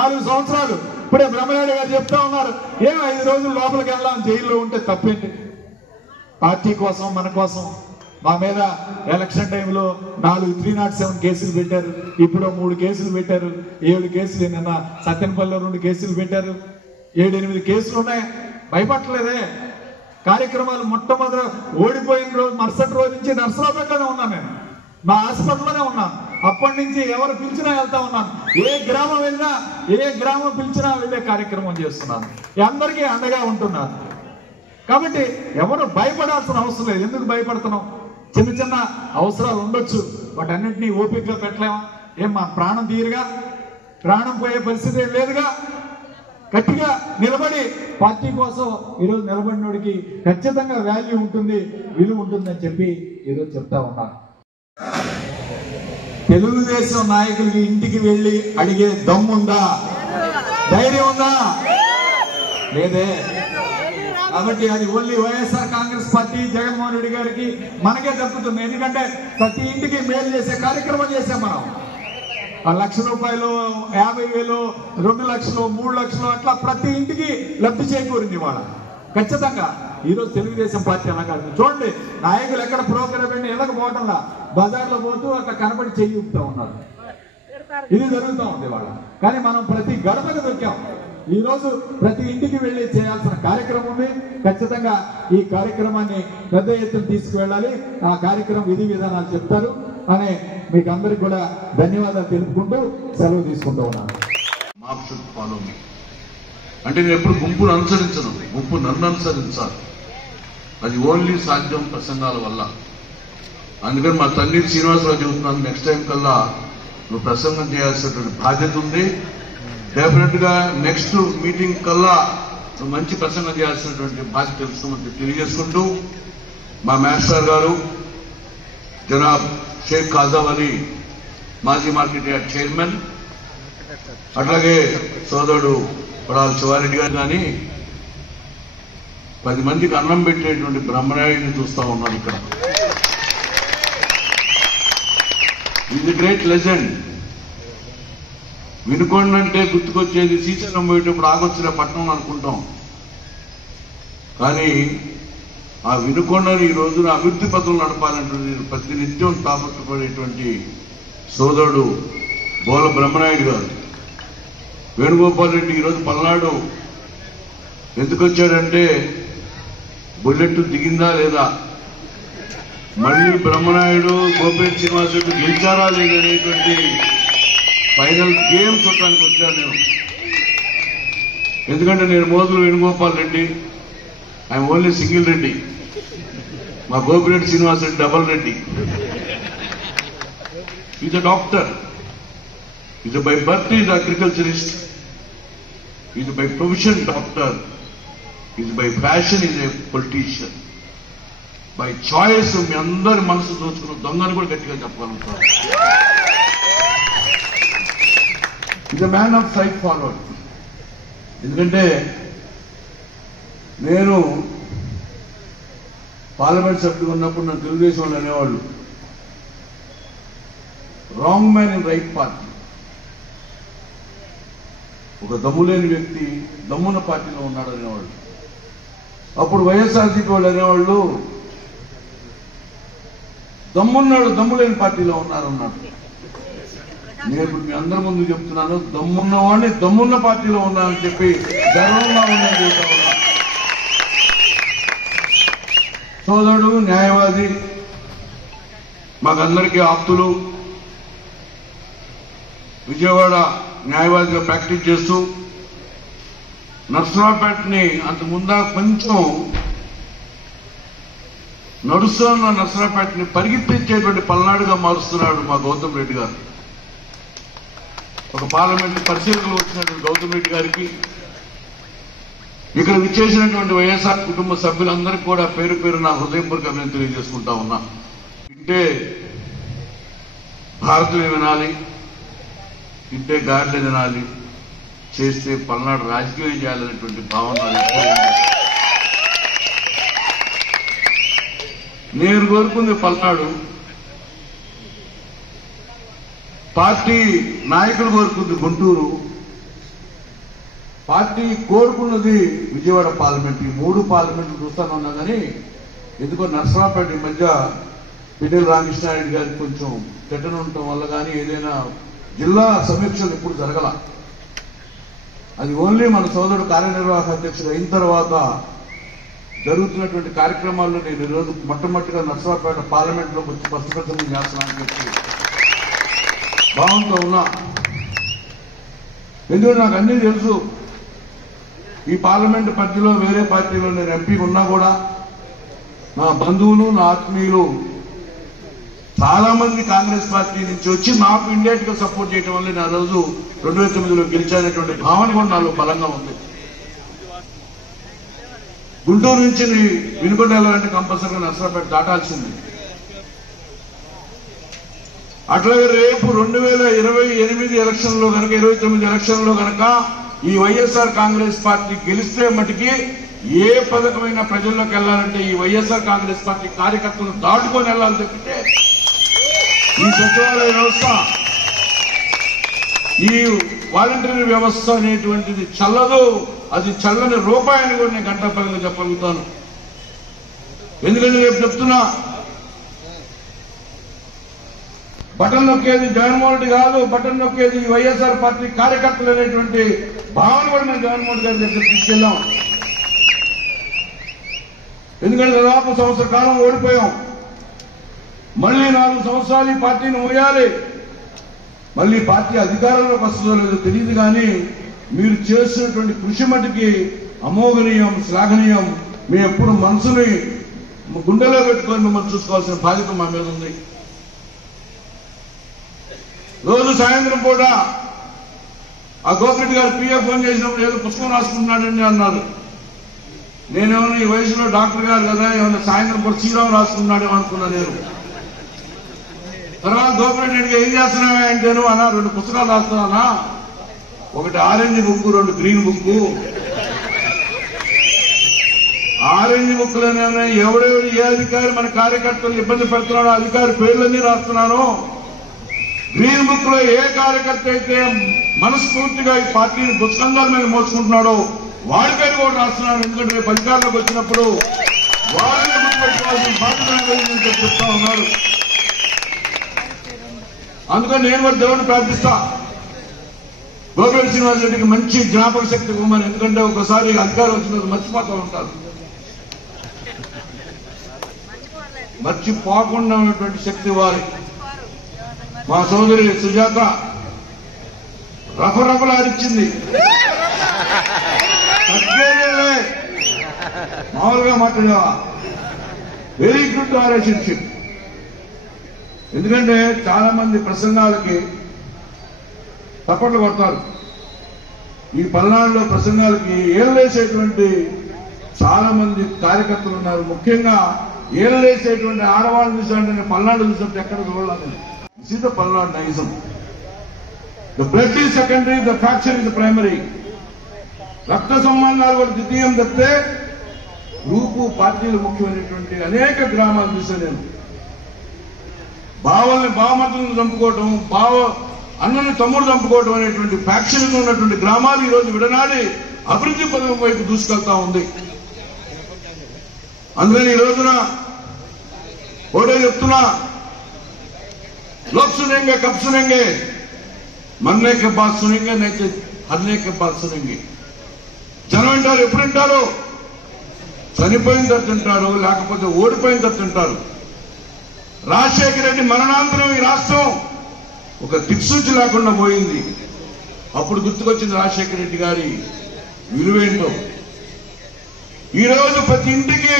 4 సంవత్సరాలు ఇప్పుడే బ్రహ్మనాయుడు గారు చెప్తా ఉన్నారు, 5 రోజులు లోపలికి వెళ్ళాం, జైల్లో ఉంటే తప్పేంటి? పార్టీ కోసం మన కోసం మా మీద ఎలక్షన్ టైంలో 4 307 కేసులు పెట్టారు. ఇప్పుడు 3 కేసులు పెట్టారు. 7 కేసులు, నిన్న సత్యనపల్లిలో 2 కేసులు పెట్టారు. 7-8 కేసులు ఉన్నాయి. భయపడలేదే. కార్యక్రమాలు మొట్టమొదటి ఓడిపోయిన రోజు మరుసటి రోజు నుంచి నర్సరావుపేటలోనే ఉన్నాను. నేను మా హాస్పిటల్లోనే ఉన్నాను. అప్పటి నుంచి ఎవరు పిలిచినా వెళ్తా ఉన్నాను. ఏ గ్రామం వెళ్ళినా, ఏ గ్రామం పిలిచినా వెళ్ళే కార్యక్రమం చేస్తున్నాను. అందరికీ అండగా ఉంటున్నాను. కాబట్టి ఎవరు భయపడాల్సిన అవసరం లేదు. ఎందుకు భయపడుతున్నాం? చిన్న చిన్న అవసరాలు ఉండొచ్చు, వాటన్నింటినీ ఓపికగా పెట్టలేమా? మా ప్రాణం తీరుగా, ప్రాణం పోయే పరిస్థితి ఏం లేదుగా. గట్టిగా నిలబడి పార్టీ కోసం ఈరోజు నిలబడినోడికి ఖచ్చితంగా వాల్యూ ఉంటుంది, విలువ ఉంటుందని చెప్పి ఈరోజు చెప్తా ఉన్నారు. తెలుగుదేశం నాయకులకి ఇంటికి వెళ్ళి అడిగే దమ్ముందా, ధైర్యం ఉందా? లేదే. కాబట్టి అది ఓన్లీ వైఎస్ఆర్ కాంగ్రెస్ పార్టీ, జగన్మోహన్ రెడ్డి గారికి మనకే దక్కుతుంది. ఎందుకంటే ప్రతి ఇంటికి మేలు చేసే కార్యక్రమం చేసాం మనం. 1,00,000 రూపాయలు, 50,000, 2 లక్షలు, 3 లక్షలు అట్లా ప్రతి ఇంటికి లబ్ధి చేకూరింది వాళ్ళ. ఖచ్చితంగా ఈరోజు తెలుగుదేశం పార్టీ అలా కాదు. చూడండి, నాయకులు ఎక్కడ ప్రోగ్రామ్ పెట్టి వెళ్ళకపోవటంలా బజార్లో పోతూ అట్లా కనబడి చెయ్యి ఊపుతా ఉన్నారు. ఇది జరుగుతూ ఉంది వాళ్ళ. కానీ మనం ప్రతి గడపకు దొరికాం. ఈ రోజు ప్రతి ఇంటికి వెళ్ళి చేయాల్సిన కార్యక్రమం ఉంది. ఖచ్చితంగా ఈ కార్యక్రమాన్ని పెద్ద ఎత్తున తీసుకువెళ్ళాలి. ఆ కార్యక్రమం విధి విధానాలు చెప్తారు అనే మీకు అందరికి కూడా ధన్యవాదాలు తెలుపుకుంటూ సెలవు తీసుకుంటూ ఉన్నాను. అంటే నేను ఎప్పుడు గుంపును అనుసరించను, గుంపు నన్ను అనుసరించాలి. అది ఓన్లీ సాధ్యం ప్రసంగాల వల్ల. అందుకని మా తల్లి శ్రీనివాసరావు చెబుతున్నాను, నెక్స్ట్ టైం కల్లా నువ్వు ప్రసంగం చేయాల్సినటువంటి బాధ్యత ఉంది. డెఫినెట్ గా నెక్స్ట్ మీటింగ్ కల్లా నువ్వు మంచి ప్రసంగం చేయాల్సినటువంటి బాధ్యత తెలుసుకోమని తెలియజేసుకుంటూ, మా మాస్టర్ గారు జనాబ్ షేక్ కాజావ్ అలీ మాజీ మార్కెట్ యార్డ్ చైర్మన్, అట్లాగే సోదరుడు పడాల శివారెడ్డి గారు కానీ 10 మందికి అన్నం పెట్టేటువంటి బ్రహ్మనాయుడిని చూస్తా ఉన్నాను ఇక్కడ. ఇది గ్రేట్ లెజెండ్. వినుకొండ అంటే గుర్తుకొచ్చేది శ్రీశైలం పోయేటప్పుడు ఆగొచ్చిన పట్టణం అనుకుంటాం. కానీ ఆ వినుకొండని ఈ రోజున అభివృద్ధి పథకం నడపాలంటే ప్రతినిత్యం తాపత్రపడేటువంటి సోదరుడు బోల బ్రహ్మనాయుడు గారు. వేణుగోపాల్ రెడ్డి ఈరోజు పల్నాడు ఎందుకు వచ్చాడంటే బుల్లెట్ దిగిందా లేదా, మళ్ళీ బ్రహ్మనాయుడు గోపేటి శ్రీనివాసరెడ్డి గెలిచారా లేదనేటువంటి ఫైనల్ గేమ్ చూడటానికి వచ్చాను నేను. ఎందుకంటే నేను Modugula Venugopal Reddy, I'm only single Reddy. మా Gopireddy Srinivasa Reddy double Reddy. Is a doctor, is by birth is agriculturist, is by profession doctor, is by fashion is a politician. By choice మీ అందరి మనసు దోచుకున్న దొంగని కూడా గట్టిగా చెప్పగలుగుతారు. Is a man of straight forward. ఎందుకంటే నేను పార్లమెంట్ సభ్యుడు ఉన్నప్పుడు నన్ను తెలుగుదేశం వాళ్ళు అనేవాళ్ళు wrong man in right party. ఒక దమ్ములేని వ్యక్తి దమ్మున్న పార్టీలో ఉన్నాడు అనేవాళ్ళు. అప్పుడు వైఎస్ఆర్సీపీ వాళ్ళు అనేవాళ్ళు దమ్మున్నాడు దమ్ములేని పార్టీలో ఉన్నారన్నాడు. నేను ఇప్పుడు మీ అందరి ముందు చెప్తున్నాను, దమ్మున్నవాడిని దమ్మున్న పార్టీలో ఉన్నానని చెప్పి గర్వంగా ఉన్నాను చూస్తా ఉన్నా. సోదరుడు న్యాయవాది, మాకందరికీ ఆప్తులు, విజయవాడ న్యాయవాదిగా ప్రాక్టీస్ చేస్తూ నర్సరావుపేటని అంత ముందా కొంచెం నడుస్తున్న నర్సరావుపేటని పరిగెత్తించేటువంటి పల్నాడుగా మారుస్తున్నాడు మా గౌతమ్ రెడ్డి గారు. ఒక పార్లమెంట్ పరిశీలనలు వచ్చినటువంటి గౌతమ్ రెడ్డి గారికి, ఇక్కడ విచ్చేసినటువంటి వైఎస్ఆర్ కుటుంబ సభ్యులందరికీ కూడా పేరు పేరు నా హృదయపూర్వక అభినందనలు తెలియజేసుకుంటా ఉన్నా. ఇంటే భారతీయులు వినాలి, ఇంటే గాడ్లు వినాలి, చేస్తే పల్నాడు రాజకీయం చేయాలనేటువంటి భావన నేను కోరుకుంది పల్నాడు, పార్టీ నాయకులు కోరుకుంది గుంటూరు, పార్టీ కోరుకున్నది విజయవాడ పార్లమెంట్. ఈ 3 పార్లమెంట్లు చూస్తాను ఉన్నా కానీ ఎందుకో నర్సరావుపేట ఈ మధ్య పిన్నెల్లి రామకృష్ణారెడ్డి గారికి కొంచెం చెడ్డన ఉండటం వల్ల కానీ ఏదైనా జిల్లా సమీక్షలు ఎప్పుడు జరగల. అది ఓన్లీ మన సోదరుడు కార్యనిర్వాహక అధ్యక్షుడు అయిన తర్వాత జరుగుతున్నటువంటి కార్యక్రమాల్లో నేను ఈరోజు మొట్టమొదటిగా నర్సరావుపేట పార్లమెంట్ లోకి వచ్చి ఫస్ట్ ప్రసంగం చేస్తున్నానని చెప్పి భావంతో ఉన్నా. ఎందుకంటే నాకు అన్నీ తెలుసు. ఈ పార్లమెంట్ పరిధిలో వేరే పార్టీలో నేను ఎంపీ ఉన్నా కూడా నా బంధువులు, నా ఆత్మీయులు చాలా మంది కాంగ్రెస్ పార్టీ నుంచి వచ్చి నాకు ఇండైరెక్ట్ గా సపోర్ట్ చేయడం వల్ల నా రోజు 2009లో గెలిచానటువంటి భావన కూడా నాలో బలంగా ఉంది. గుంటూరు నుంచి వినుకొండ వెళ్ళాలంటే కంపల్సరీగా నర్సరావుపేట దాటాల్సింది. అట్లాగే రేపు 2028 ఎలక్షన్లో కనుక 29 ఎలక్షన్లో కనుక ఈ వైఎస్ఆర్ కాంగ్రెస్ పార్టీ గెలిస్తే మటుకి ఏ పథకమైన ప్రజల్లోకి వెళ్ళాలంటే ఈ వైఎస్ఆర్ కాంగ్రెస్ పార్టీ కార్యకర్తలను దాటుకొని వెళ్ళాలని చెప్పితే ఈ సచివాలయ వ్యవస్థ, ఈ వాలంటీర్ వ్యవస్థ అనేటువంటిది చల్లదు. అది చల్లని రూపాయని కూడా నేను గంటపరంగా చెప్పగలుగుతాను. ఎందుకంటే రేపు చెప్తున్నా, బటన్ నొక్కేది జగన్మోహన్ రెడ్డి కాదు, బటన్ నొక్కేది వైఎస్ఆర్ పార్టీ కార్యకర్తలు అనేటువంటి భావన కూడా నేను జగన్మోహన్ రెడ్డి గారి దగ్గర తీసుకెళ్ళాం. ఎందుకంటే దాదాపు సంవత్సర కాలం ఓడిపోయాం. మళ్ళీ 4 సంవత్సరాలు ఈ పార్టీని మోయాలి. మళ్ళీ పార్టీ అధికారంలోకి వస్తుందో లేదో తెలియదు కానీ మీరు చేస్తున్నటువంటి కృషి మటుకి అమోఘనీయం, శ్లాఘనీయం. మేము ఎప్పుడు మనసుని గుండెలో పెట్టుకొని మిమ్మల్ని చూసుకోవాల్సిన బాధ్యత మా మీద ఉంది. రోజు సాయంత్రం పూట ఆ గోపిరెడ్డి గారు పిఏ ఫోన్ చేసినప్పుడు ఏదో పుస్తకం రాసుకుంటున్నాడని అన్నారు. నేనేమన్నా ఈ వయసులో డాక్టర్ గారు కదా, ఏమన్నా సాయంత్రం పూట శ్రీరామ్ రాసుకున్నాడేమో అనుకున్నా నేను. తర్వాత గోపిరెడ్డి రెడ్డిగా ఏం చేస్తున్నావా అంటేను అన్నా 2 పుస్తకాలు రాస్తున్నానా, ఒకటి ఆరెంజ్ బుక్, 2 గ్రీన్ బుక్. ఆరెంజ్ బుక్లోనే ఎవడెవడు ఏ అధికారి మన కార్యకర్తలు ఇబ్బంది పెడుతున్నాడో అధికారి పేర్లన్నీ రాస్తున్నాను. గ్రీన్ బుక్ లో ఏ కార్యకర్త అయితే మనస్ఫూర్తిగా ఈ పార్టీని పుస్తకాల మీద మోసుకుంటున్నాడో వాడి పేరు కూడా రాస్తున్నాను. ఎందుకంటే రేపు అధికారంలోకి వచ్చినప్పుడు వాళ్ళని గుర్తుపెట్టుకోవాల్సిన బాధ్యత చెప్తా ఉన్నారు. అందుకని నేను కూడా దేవుడిని ప్రార్థిస్తా, గోపిరెడ్డి శ్రీనివాసరెడ్డికి మంచి జ్ఞాపక శక్తి ఇవ్వమని. ఎందుకంటే ఒకసారి అధికారం వచ్చినప్పుడు మర్చిపోతూ ఉంటారు. మర్చిపోకుండా ఉన్నటువంటి శక్తి ఇవ్వాలి. మా సోదరి సుజాత రఫరఫలాడిచ్చింది. మామూలుగా మాట్లాడేవా, వెరీ గుడ్ రిలేషన్షిప్. ఎందుకంటే చాలా మంది ప్రసంగాలకి తప్పట్లు కొడతారు. ఈ పల్నాడులో ప్రసంగాలకి ఏళ్ళేసేటువంటి చాలా మంది కార్యకర్తలు ఉన్నారు. ముఖ్యంగా ఏళ్ళేసేటువంటి ఆడవాళ్ళని చూసాలంటే నేను పల్నాడు చూసినట్టు ఎక్కడ చూడాలి. This is the Palnadu Nizam. The blood is secondary, the faction is the primary. రక్త సంబంధాలు కూడా ద్వితీయం తప్పితే గ్రూపు పార్టీలు ముఖ్యమైనటువంటి అనేక గ్రామాలు చూసాను నేను. బావల్ని బావమతులను చంపుకోవటం, అన్నని తమ్ముడు చంపుకోవటం అనేటువంటి ఫ్యాక్షన్ ఉన్నటువంటి గ్రామాలు ఈ రోజు విడనాడి అభివృద్ధి పదం వైపు దూసుకెళ్తా ఉంది. అందుకని ఈ రోజున ఒకటే చెప్తున్నా, लोग सुनेंगे कब सुनेंगे, मरने के बाद सुनेंगे, नहीं तो हरने के बाद सुनेंगे. జనం వింటారు. ఎప్పుడు వింటారు? చనిపోయిన తర్వాత వింటారు, లేకపోతే ఓడిపోయిన తర్వాత వింటారు. రాజశేఖర రెడ్డి మరణాంతరం ఈ రాష్ట్రం ఒక దిక్సూచి లేకుండా పోయింది. అప్పుడు గుర్తుకొచ్చింది రాజశేఖర రెడ్డి గారి విలువేంటో. ఈరోజు ప్రతి ఇంటికి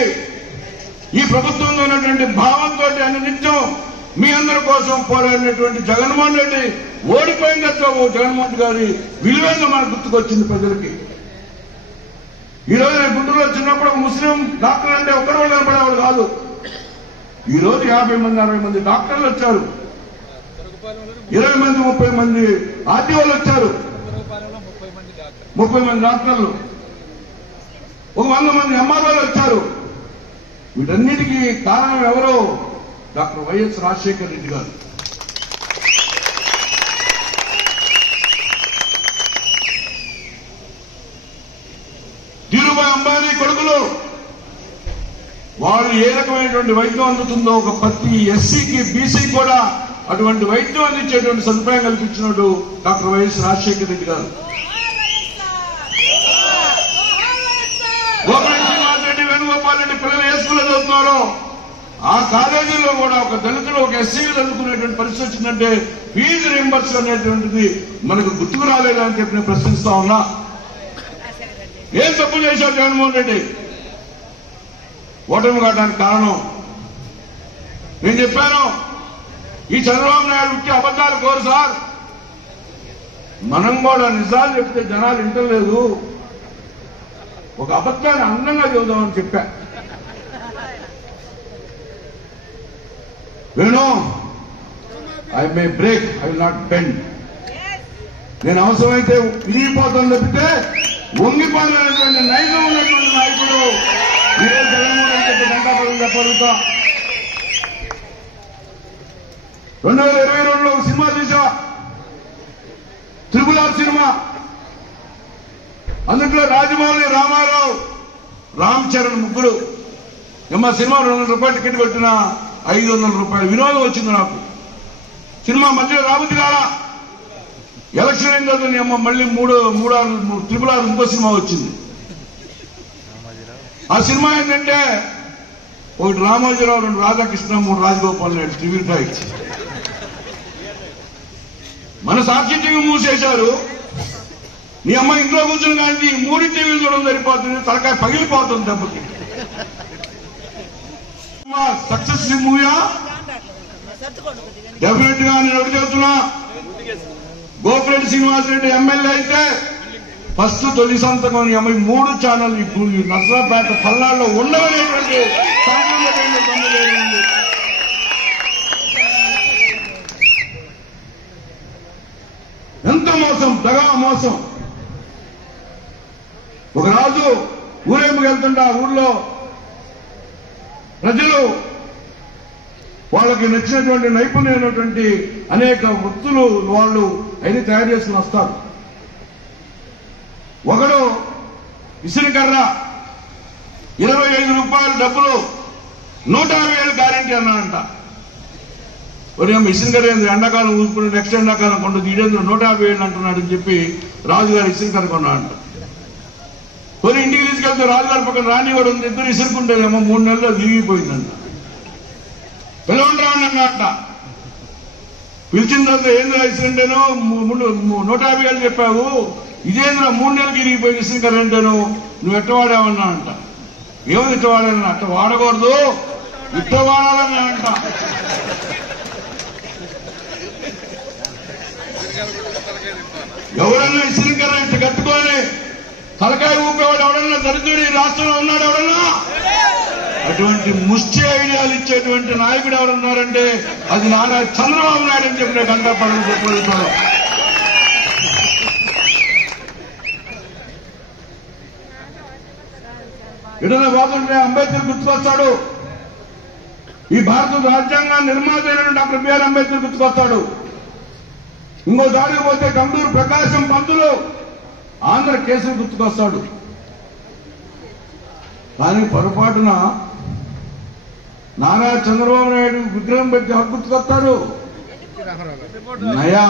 ఈ ప్రభుత్వంలో ఉన్నటువంటి భావంతో అన్ని నిత్యం మీ అందరి కోసం పోరాడినటువంటి జగన్మోహన్ రెడ్డి ఓడిపోయిన తర్వాత జగన్మోహన్ రెడ్డి గారి విలువేందో మనకు గుర్తుకొచ్చింది ప్రజలకి. ఈరోజు నేను గుంటూరులో చిన్నప్పుడు ముస్లిం డాక్టర్ అంటే ఒక్కరు కనపడేవాడు కాదు. ఈరోజు 50 మంది 60 మంది డాక్టర్లు వచ్చారు, 20 మంది 30 మంది ఆర్టీఓలు వచ్చారు, 30 మంది డాక్టర్లు, 100 మంది ఎంఆర్ఓలు వచ్చారు. వీటన్నిటికీ కారణం ఎవరో? డాక్టర్ వైఎస్ రాజశేఖర రెడ్డి గారు. ధీరుభాయ్ అంబానీ కొడుకులు వాళ్ళు ఏ రకమైనటువంటి వైద్యం అందుతుందో ఒక ప్రతి ఎస్సీకి బీసీకి కూడా అటువంటి వైద్యం అందించేటువంటి సదుపాయం కల్పించినట్టు డాక్టర్ వైఎస్ రాజశేఖర రెడ్డి గారు. గోపిరెడ్డి శ్రీనివాస్ రెడ్డి, వేణుగోపాల్ రెడ్డి పిల్లలు ఏ స్కూల్లో చదువుతున్నారో ఆ కాలేజీలో కూడా ఒక దళితులు ఒక ఎస్సీలు చదువుకునేటువంటి పరిస్థితి వచ్చిందంటే ఫీజు రీంబర్స్ అనేటువంటిది మనకు గుర్తుకు రాలేదని చెప్పి నేను ప్రశ్నిస్తా ఉన్నా. ఏం తప్పు చేశారు జగన్మోహన్ రెడ్డి? ఓటమి కావడానికి కారణం నేను చెప్పాను. ఈ చంద్రబాబు నాయుడు ఉట్టి అబద్ధాలు కోరు సార్. మనం కూడా నిజాలు చెప్తే జనాలు వింటలేదు, ఒక అబద్ధాన్ని అందంగా చెబుదామని చెప్పా. Venu, I may break, I will not bend. నేను అవసరమైతే విరిగిపోతాను తప్పితే వంగిపోయినటువంటి నైజం ఉన్నటువంటి నాయకుడు ఈరోజు జగన్మోహన్ రెడ్డి గంటాపదం చెప్పగలుగుతా. 2022లో ఒక సినిమా తీసా, త్రిపుల్ సినిమా. అందులో రాజమౌళి, రామారావు, రామ్ చరణ్ ముగ్గురు. మా సినిమా 200 రూపాయలు టికెట్ కొట్టిన 500 రూపాయలు వినోదం వచ్చింది నాకు. సినిమా మధ్యలో రాబుద్ది కాలా. ఎలక్షన్ అయిన తర్వాత మళ్ళీ 3 త్రిపుల్ ఇంకో సినిమా వచ్చింది. ఆ సినిమా ఏంటంటే ఒకటి రామోజీరావు, 2 రాధాకృష్ణ, 3 రాజగోపాల్ నాయుడు ట్రిబ్యూట్ ఇచ్చి మన సాక్షి టీవీ మూసేశారు. నీ అమ్మ ఇంట్లో కూర్చుని కానీ 3 టీవీలు చూడడం సరిపోతుంది, తలకాయ పగిలిపోతుంది దెబ్బకి. సక్సెస్ మూవీయా? డెఫినెట్ గా నేను ఒకటి చెబుతున్నా, గోపిరెడ్డి శ్రీనివాస్ రెడ్డి ఎమ్మెల్యే అయితే ఫస్ట్ తొలి సంతకం 3 ఛానల్ ఇప్పుడు నర్సరాపేట పల్నాడులో ఉండవనేటువంటి ఎంత మోసం, దగా మోసం. ఒక రాజు ఊరేంపుకి వెళ్తుంటే ఆ ఊళ్ళో ప్రజలు వాళ్ళకి నచ్చినటువంటి నైపుణ్యమైనటువంటి అనేక వృత్తులు వాళ్ళు అయినా తయారు చేసుకుని వస్తారు. ఒకడు ఇసుకర్ర 25 రూపాయలు డబ్బులు 150,000 గ్యారెంటీ అన్నాడంట. ఉదయం ఇసుకర్ర ఎండాకాలం ఊసుకుని నెక్స్ట్ ఎండాకాలం కొండ ఇదేంద్ర 150,000 అంటున్నాడు అని చెప్పి రాజుగారు ఇసుకర్ర కొన్నాడంట. కొన్ని ఇంటికి తీసుకెళ్తే రాజుగారి పక్కన రాణి కూడా ఉంది, ఇద్దరు ఇసురుకుంటేనేమో 3 నెలల్లో విరిగిపోయిందంట. పిలవండి అన్నట్ట. పిలిచిన తర్వాత ఏంద్ర ఇసుకంటేనో 150,000 చెప్పావు, ఇదేంద్ర 3 నెలలకి విరిగిపోయింది ఇసుకర్ర అంటేను, నువ్వు ఎట్ట వాడావన్నా అంట. ఏమని ఇట్ట వాడానన్నా? అట్ట వాడకూడదు, ఇట్ట వాడాలని అంట. ఎవరన్నా ఇసుకర్ర ఇట్ట కట్టుకొని తలకాయ ఊపేవాడు ఎవడన్నా దరిద్రుడు ఈ రాష్ట్రంలో ఉన్నాడు ఎవడన్నా? అటువంటి ముష్టి ఐడియాలు ఇచ్చేటువంటి నాయకుడు ఎవరున్నారంటే అది నారా చంద్రబాబు నాయుడు అని చెప్పిన గంటపడని చెప్పగలుగుతారు. ఎడన పోతుంటే అంబేద్కర్ గుర్తుకొస్తాడు. ఈ భారత రాజ్యాంగ నిర్మాత అయిన డాక్టర్ బిఆర్ అంబేద్కర్ గుర్తుకొస్తాడు. ఇంకో దాడికి పోతే కందూరు ప్రకాశం పంతులు ఆంధ్ర కేసులు గుర్తుకొస్తాడు. కానీ పొరపాటున నారా చంద్రబాబు నాయుడు విగ్రహం పెట్టి ఎవరు గుర్తుకొస్తారు? నయా,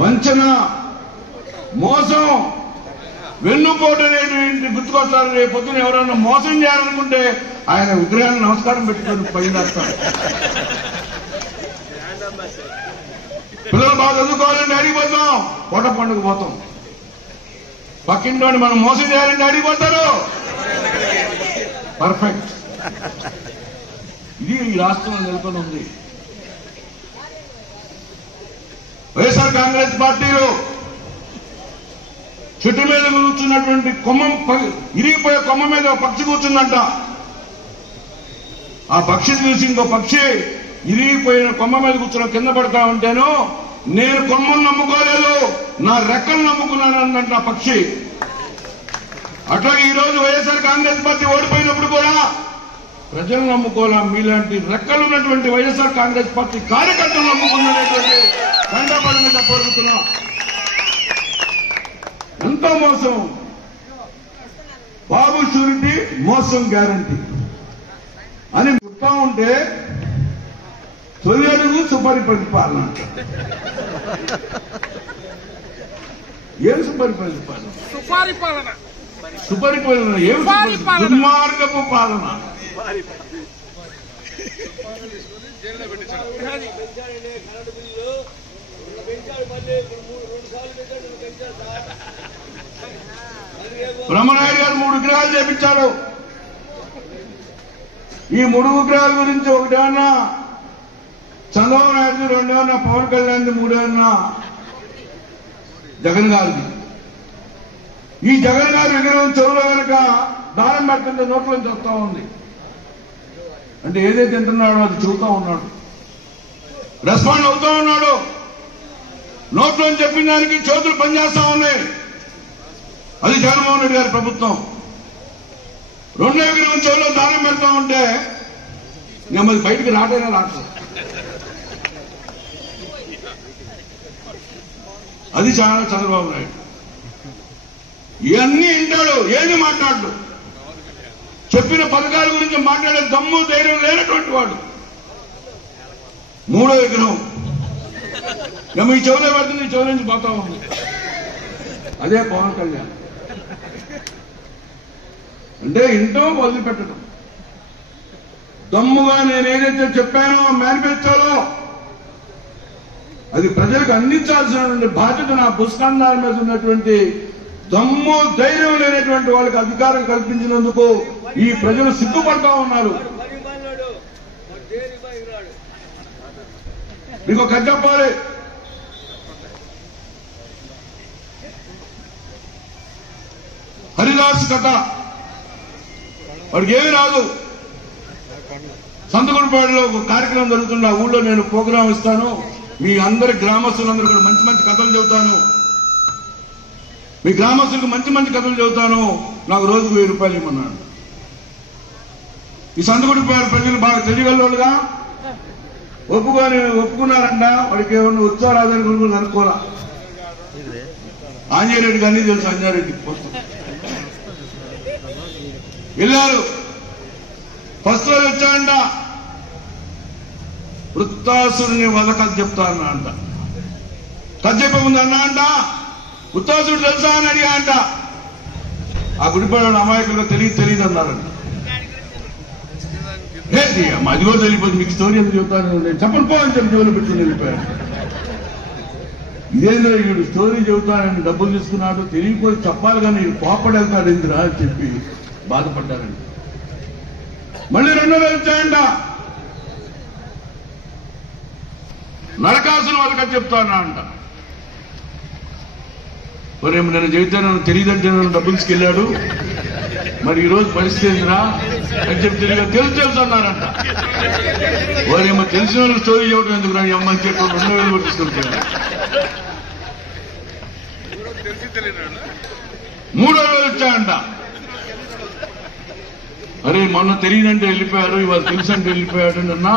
వంచన, మోసం, వెన్నుపోటు అనేది గుర్తుకొస్తారు. రేపు పొద్దున ఎవరైనా మోసం చేయాలనుకుంటే ఆయన విగ్రహాన్ని నమస్కారం పెట్టుకొని పైన పిల్లలు బాగా చదువుకోవాలంటే అడిగిపోతాం, కోట పండుగ పోతాం. పక్కింటోని మనం మోసం చేయాలంటే అడిగిపోతారు. పర్ఫెక్ట్. ఇది ఈ రాష్ట్రంలో నెలకొని ఉంది. వైఎస్ఆర్ కాంగ్రెస్ పార్టీలో చెట్టు మీద కూర్చున్నటువంటి ఇరిగిపోయే కొమ్మ మీద పక్షి కూర్చుందంట. ఆ పక్షిని చూసి ఇంకో పక్షి ఇరిగిపోయిన కొమ్మ మీద కూర్చున్న కింద పడతా ఉంటేను, నేను కొమ్మను నమ్ముకోలేదు, నా రెక్కలు నమ్ముకున్నాను అన్నట్టు ఆ పక్షి. అట్లాగే ఈ రోజు వైఎస్ఆర్ కాంగ్రెస్ పార్టీ ఓడిపోయినప్పుడు కూడా ప్రజలు నమ్ముకోవాలా, మీలాంటి రెక్కలు ఉన్నటువంటి వైఎస్ఆర్ కాంగ్రెస్ పార్టీ కార్యకర్తలు నమ్ముకున్నటువంటి కండపడి మీద కోరుతున్నా. ఎంతో మోసం. బాబు షూరిటీ, మోసం గ్యారంటీ అని చెప్తా ఉంటే తొలి అడుగు సుపరిపాలన. ఏం సుపరిపాలన? సుపరిపాలన ఏం? దుర్మార్గపు పాలన. బ్రహ్మనాయుడు గారు 3 విగ్రహాలు చేపించాడు. ఈ 3 విగ్రహాల గురించి ఒకటేమన్నా చంద్రబాబు నాయుడు, 2 ఏమన్నా పవన్ కళ్యాణ్, 3 ఏమన్నా జగన్ గారిది. ఈ జగన్ గారి విగ్రహం చెవులో కనుక దానం పెడుతుంటే నోట్లోంచి వస్తా ఉంది. అంటే ఏదైతే తింటున్నాడో అది చెబుతా ఉన్నాడు, రెస్పాండ్ అవుతా ఉన్నాడు. నోట్లోని చెప్పిన దానికి చేతులు పనిచేస్తా ఉన్నాయి. అది జగన్మోహన్ రెడ్డి గారి ప్రభుత్వం. 2వ విగ్రహం చెవులో దానం పెడతా ఉంటే నెమ్మది బయటికి రాటైనా రాట్లేదు. అది చాలా చంద్రబాబు నాయుడు. ఇవన్నీ వింటాడు, ఏది మాట్లాడు. చెప్పిన పథకాల గురించి మాట్లాడే దమ్ము ధైర్యం లేనటువంటి వాడు. 3వ విగ్రహం ఈ చెవులో పెడుతుంది, ఈ చెవుల నుంచి పోతా ఉంది. అదే పవన్ కళ్యాణ్ అంటే ఇంటో వదిలిపెట్టడం. దమ్ముగా నేను ఏదైతే చెప్పానో మేనిఫెస్టోలో అది ప్రజలకు అందించాల్సినటువంటి బాధ్యత నా పుస్తకాల మీద ఉన్నటువంటి దమ్ము ధైర్యం లేనటువంటి వాళ్ళకి అధికారం కల్పించినందుకు ఈ ప్రజలు సిగ్గుపడతా ఉన్నారు. మీకు ఒక చెప్పాలి, హరిదాస్ కథ వాడికి ఏమీ రాదు. సంతగుడిపాడులో ఒక కార్యక్రమం జరుగుతుంది. ఆ ఊళ్ళో నేను ప్రోగ్రాం ఇస్తాను, మీ అందరి గ్రామస్తులందరూ కూడా మంచి మంచి కథలు చెబుతాను, మీ గ్రామస్తులకు మంచి మంచి కథలు చెబుతాను, నాకు రోజుకు 1000 రూపాయలు ఇమ్మన్నాడు. ఈ సంతగుడిపాడు ప్రజలు బాగా తెలియగలవాళ్ళుగా ఒప్పుకున్నారంట. వాడికి ఏమన్నా ఉత్సవరాజాన్ని గురించి అనుకోరా. ఆంజనేయుడికి అన్ని తెలుసు. ఆంజనేయుడికి వెళ్ళారు. ఫస్ట్ రోజు వచ్చాడంట, వృత్తాసుడిని వద కథ చెప్తా అన్నా అంట. కథ చెప్పే ముందు అన్నా అంట, వృత్తాసుడు తెలుసా అని అడిగా అంట. ఆ గుడిపడి అమాయకులుగా తెలియదు అన్నారంట. అది కూడా తెలియపోతుంది, మీకు స్టోరీ ఎందుకు చెప్తాను, నేను చెప్పను పో అని చెప్పి జోలు పెట్టుకుని వెళ్ళిపోయాడు. ఇదేంద్ర వీడు స్టోరీ చెబుతానని డబ్బులు తీసుకున్నాడు, తెలియకపోతే చెప్పాలి కానీ కోపడి వెళ్తాడు ఎందురా అని చెప్పి బాధపడ్డారండి. మళ్ళీ 2వ రోజు వచ్చాయంట, నరకాసులు వాళ్ళకి చెప్తానా అంట. మరేమో నేను చెబితే నన్ను తెలియదంటే నన్ను డబ్బులు తీసుకెళ్ళాడు, మరి ఈ రోజు పరిస్థితి ఏందిరా అని చెప్పి తెలుసు అన్నారంట. వారేమో తెలిసిన వాళ్ళు స్టోరీ చెప్పడం ఎందుకు రా అమ్మని చెప్పి 2000 కొట్టిస్తుంటారు. 3వ రోజు వచ్చాయంట, అరే మొన్న తెలియదంటే వెళ్ళిపోయారు, ఇవాళ తెలుసంటే వెళ్ళిపోయాడు అన్నా,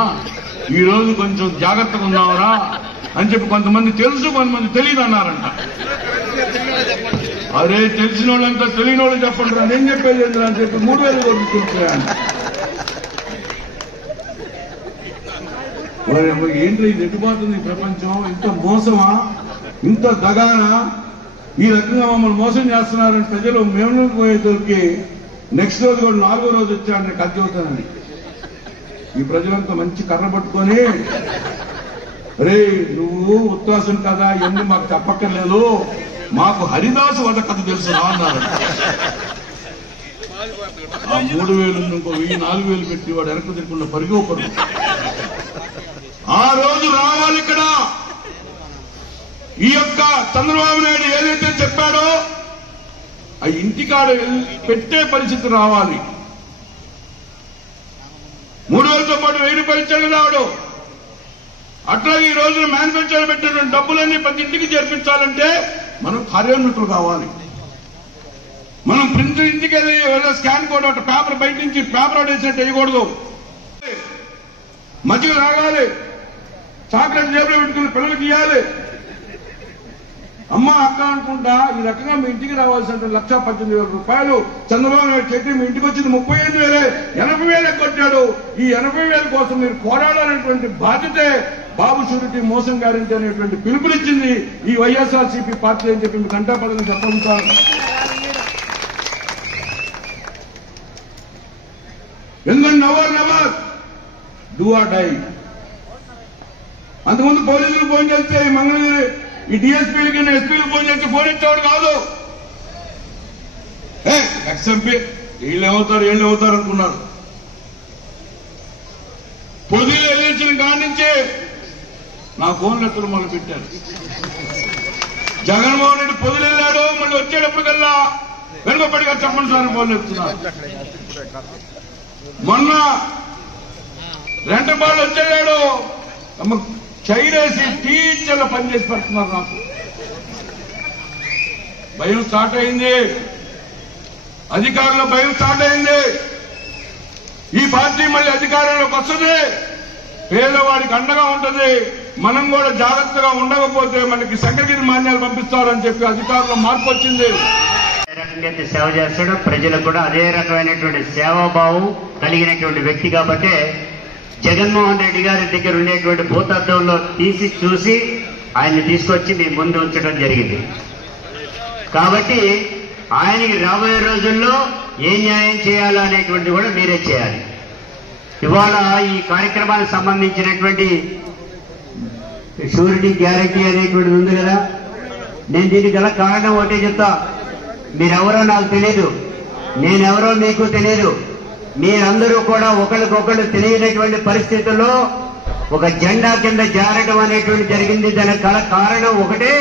ఈ రోజు కొంచెం జాగ్రత్తగా ఉన్నావరా అని చెప్పి కొంతమంది తెలుసు, కొంతమంది తెలియదు అన్నారంట. అరే తెలిసిన వాళ్ళంతా తెలియని వాళ్ళు చెప్పండి రా, నేను చెప్పేది ఏంటి అని చెప్పి 3000 కొట్టిస్తుంటాయంట. ఏంటి ఇది ఎటుపోతుంది ప్రపంచం? ఇంత మోసమా, ఇంత దగానా, ఈ రకంగా మమ్మల్ని మోసం చేస్తున్నారని ప్రజలు మేము పోయేసరికి నెక్స్ట్ రోజు కూడా 4వ రోజు వచ్చాడు నేను కత్తి అవుతానని. ఈ ప్రజలంతా మంచి కర్ర పట్టుకొని, రే నువ్వు ఉత్వాసం కదా ఇవన్నీ మాకు చెప్పక్కర్లేదు, మాకు హరిదాసు వద కథ తెలుసునా అన్నారు. ఆ 3,000 ఇంకో 4,000 పెట్టి వాడు వెనక్కి తిరుగుతున్న పరిగెపడు. ఆ రోజు రావాలి ఇక్కడ. ఈ యొక్క చంద్రబాబు నాయుడు ఏదైతే చెప్పాడో ఆ ఇంటికాడ పెట్టే పరిస్థితి రావాలి. 3,000తో పాటు 1,000 రూపాయలు ఇచ్చాడు రావడు. అట్లాగే ఈ రోజున మేనిఫెస్టోలో పెట్టినటువంటి డబ్బులన్నీ ప్రతి ఇంటికి చేర్పించాలంటే మనం కార్యోన్ముఖులు కావాలి. మనం ప్రింట్ ఇంటికి వెళ్ళి స్కాన్ కోడ్ ఒకటి పేపర్ బయట నుంచి పేపర్ వేసినట్టు వేయకూడదు. మధ్యలో రాగాలి, చాక్లెట్ జేబులో పెట్టుకుని పిల్లలకి ఇవ్వాలి. అమ్మ అక్క అనుకుంటా ఈ రకంగా మీ ఇంటికి రావాల్సిన 1,18,000 రూపాయలు చంద్రబాబు నాయుడు చెప్పి మీ ఇంటికి వచ్చింది 35,000, 80,000 కొట్టాడు. ఈ 80,000 కోసం మీరు పోరాడాలనేటువంటి బాధ్యతే బాబు షూరిటీ మోసం గ్యారెంటీ అనేటువంటి పిలుపునిచ్చింది ఈ వైఎస్ఆర్సీపీ పార్టీ అని చెప్పి మీకు గంటాపదని చెప్పంటారు. ఎందుకంటే నెవర్ డూ ఆర్ డై. అంతకుముందు పోలీసులు ఫోన్ చేస్తే మంగళగిరి ఈ డిఎస్పీలకి ఎస్పీలకు ఫోన్ చేస్తే ఫోన్ ఇచ్చేవాడు కాదు. ఎక్స్ఎంపీ వీళ్ళు ఏమవుతారు అనుకున్నారు. పొదిలో ఎలక్షన్ కాడి నుంచి నా ఫోన్లు ఎత్తులు మొదలు పెట్టారు. జగన్మోహన్ రెడ్డి పొదిలో వెళ్ళాడు, మళ్ళీ వచ్చేటప్పటికల్లా వెనుకపడిగా చెప్పండి సార్ ఫోన్లు ఎత్తున్నారు. మొన్న రెంటపాళ్ళు వచ్చేవాడు చైరేసి టీచర్ల పనిచేసి పెడుతున్నారు. నాకు భయం స్టార్ట్ అయింది, అధికారుల భయం స్టార్ట్ అయింది. ఈ పార్టీ మళ్ళీ అధికారంలోకి వస్తుంది, పేదవాడికి అండగా ఉంటుంది. మనం కూడా జాగ్రత్తగా ఉండకపోతే మనకి శంకరగిరి మాన్యాలు పంపిస్తారని చెప్పి అధికారుల్లో మార్పు వచ్చింది. రకంగా సేవ చేస్తాడు, ప్రజలకు కూడా అదే రకమైనటువంటి సేవాభావం కలిగినటువంటి వ్యక్తి కాబట్టి జగన్మోహన్ రెడ్డి గారి దగ్గర ఉండేటువంటి భూతత్వంలో తీసి చూసి ఆయన్ని తీసుకొచ్చి మీ ముందు ఉంచడం జరిగింది. కాబట్టి ఆయనకి రాబోయే రోజుల్లో ఏ న్యాయం చేయాలో అనేటువంటి కూడా మీరే చేయాలి. ఇవాళ ఈ కార్యక్రమానికి సంబంధించినటువంటి షూరిటీ గ్యారంటీ అనేటువంటిది ఉంది కదా, నేను దీనికి గల కారణం ఒకటే చెప్తా. మీరెవరో నాకు తెలియదు, నేనెవరో మీకు తెలియదు. మీరందరూ కూడా ఒకరికొకరు తెలియనటువంటి పరిస్థితుల్లో ఒక జెండా కింద జారడం అనేటువంటి జరిగింది. దానికి గల కారణం ఒకటే,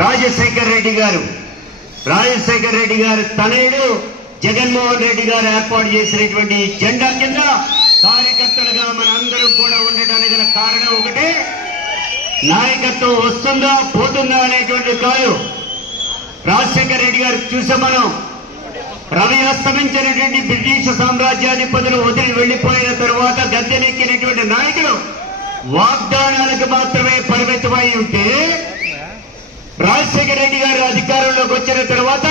రాజశేఖర్ రెడ్డి గారు తనయుడు జగన్మోహన్ రెడ్డి గారు ఏర్పాటు చేసినటువంటి జెండా కింద కార్యకర్తలుగా మనందరం కూడా ఉండడానికి గల కారణం ఒకటే, నాయకత్వం వస్తుందా పోతుందా అనేటువంటి కాదు. రాజశేఖర రెడ్డి గారు చూసే మనం రవి అస్తమించినటువంటి బ్రిటిష్ సామ్రాజ్యాధిపతులు వదిలి వెళ్లిపోయిన తరువాత గద్దెనెక్కినటువంటి నాయకులు వాగ్దానాలకు మాత్రమే పరిమితమై ఉంటే, రాజశేఖర రెడ్డి గారు అధికారంలోకి వచ్చిన తర్వాత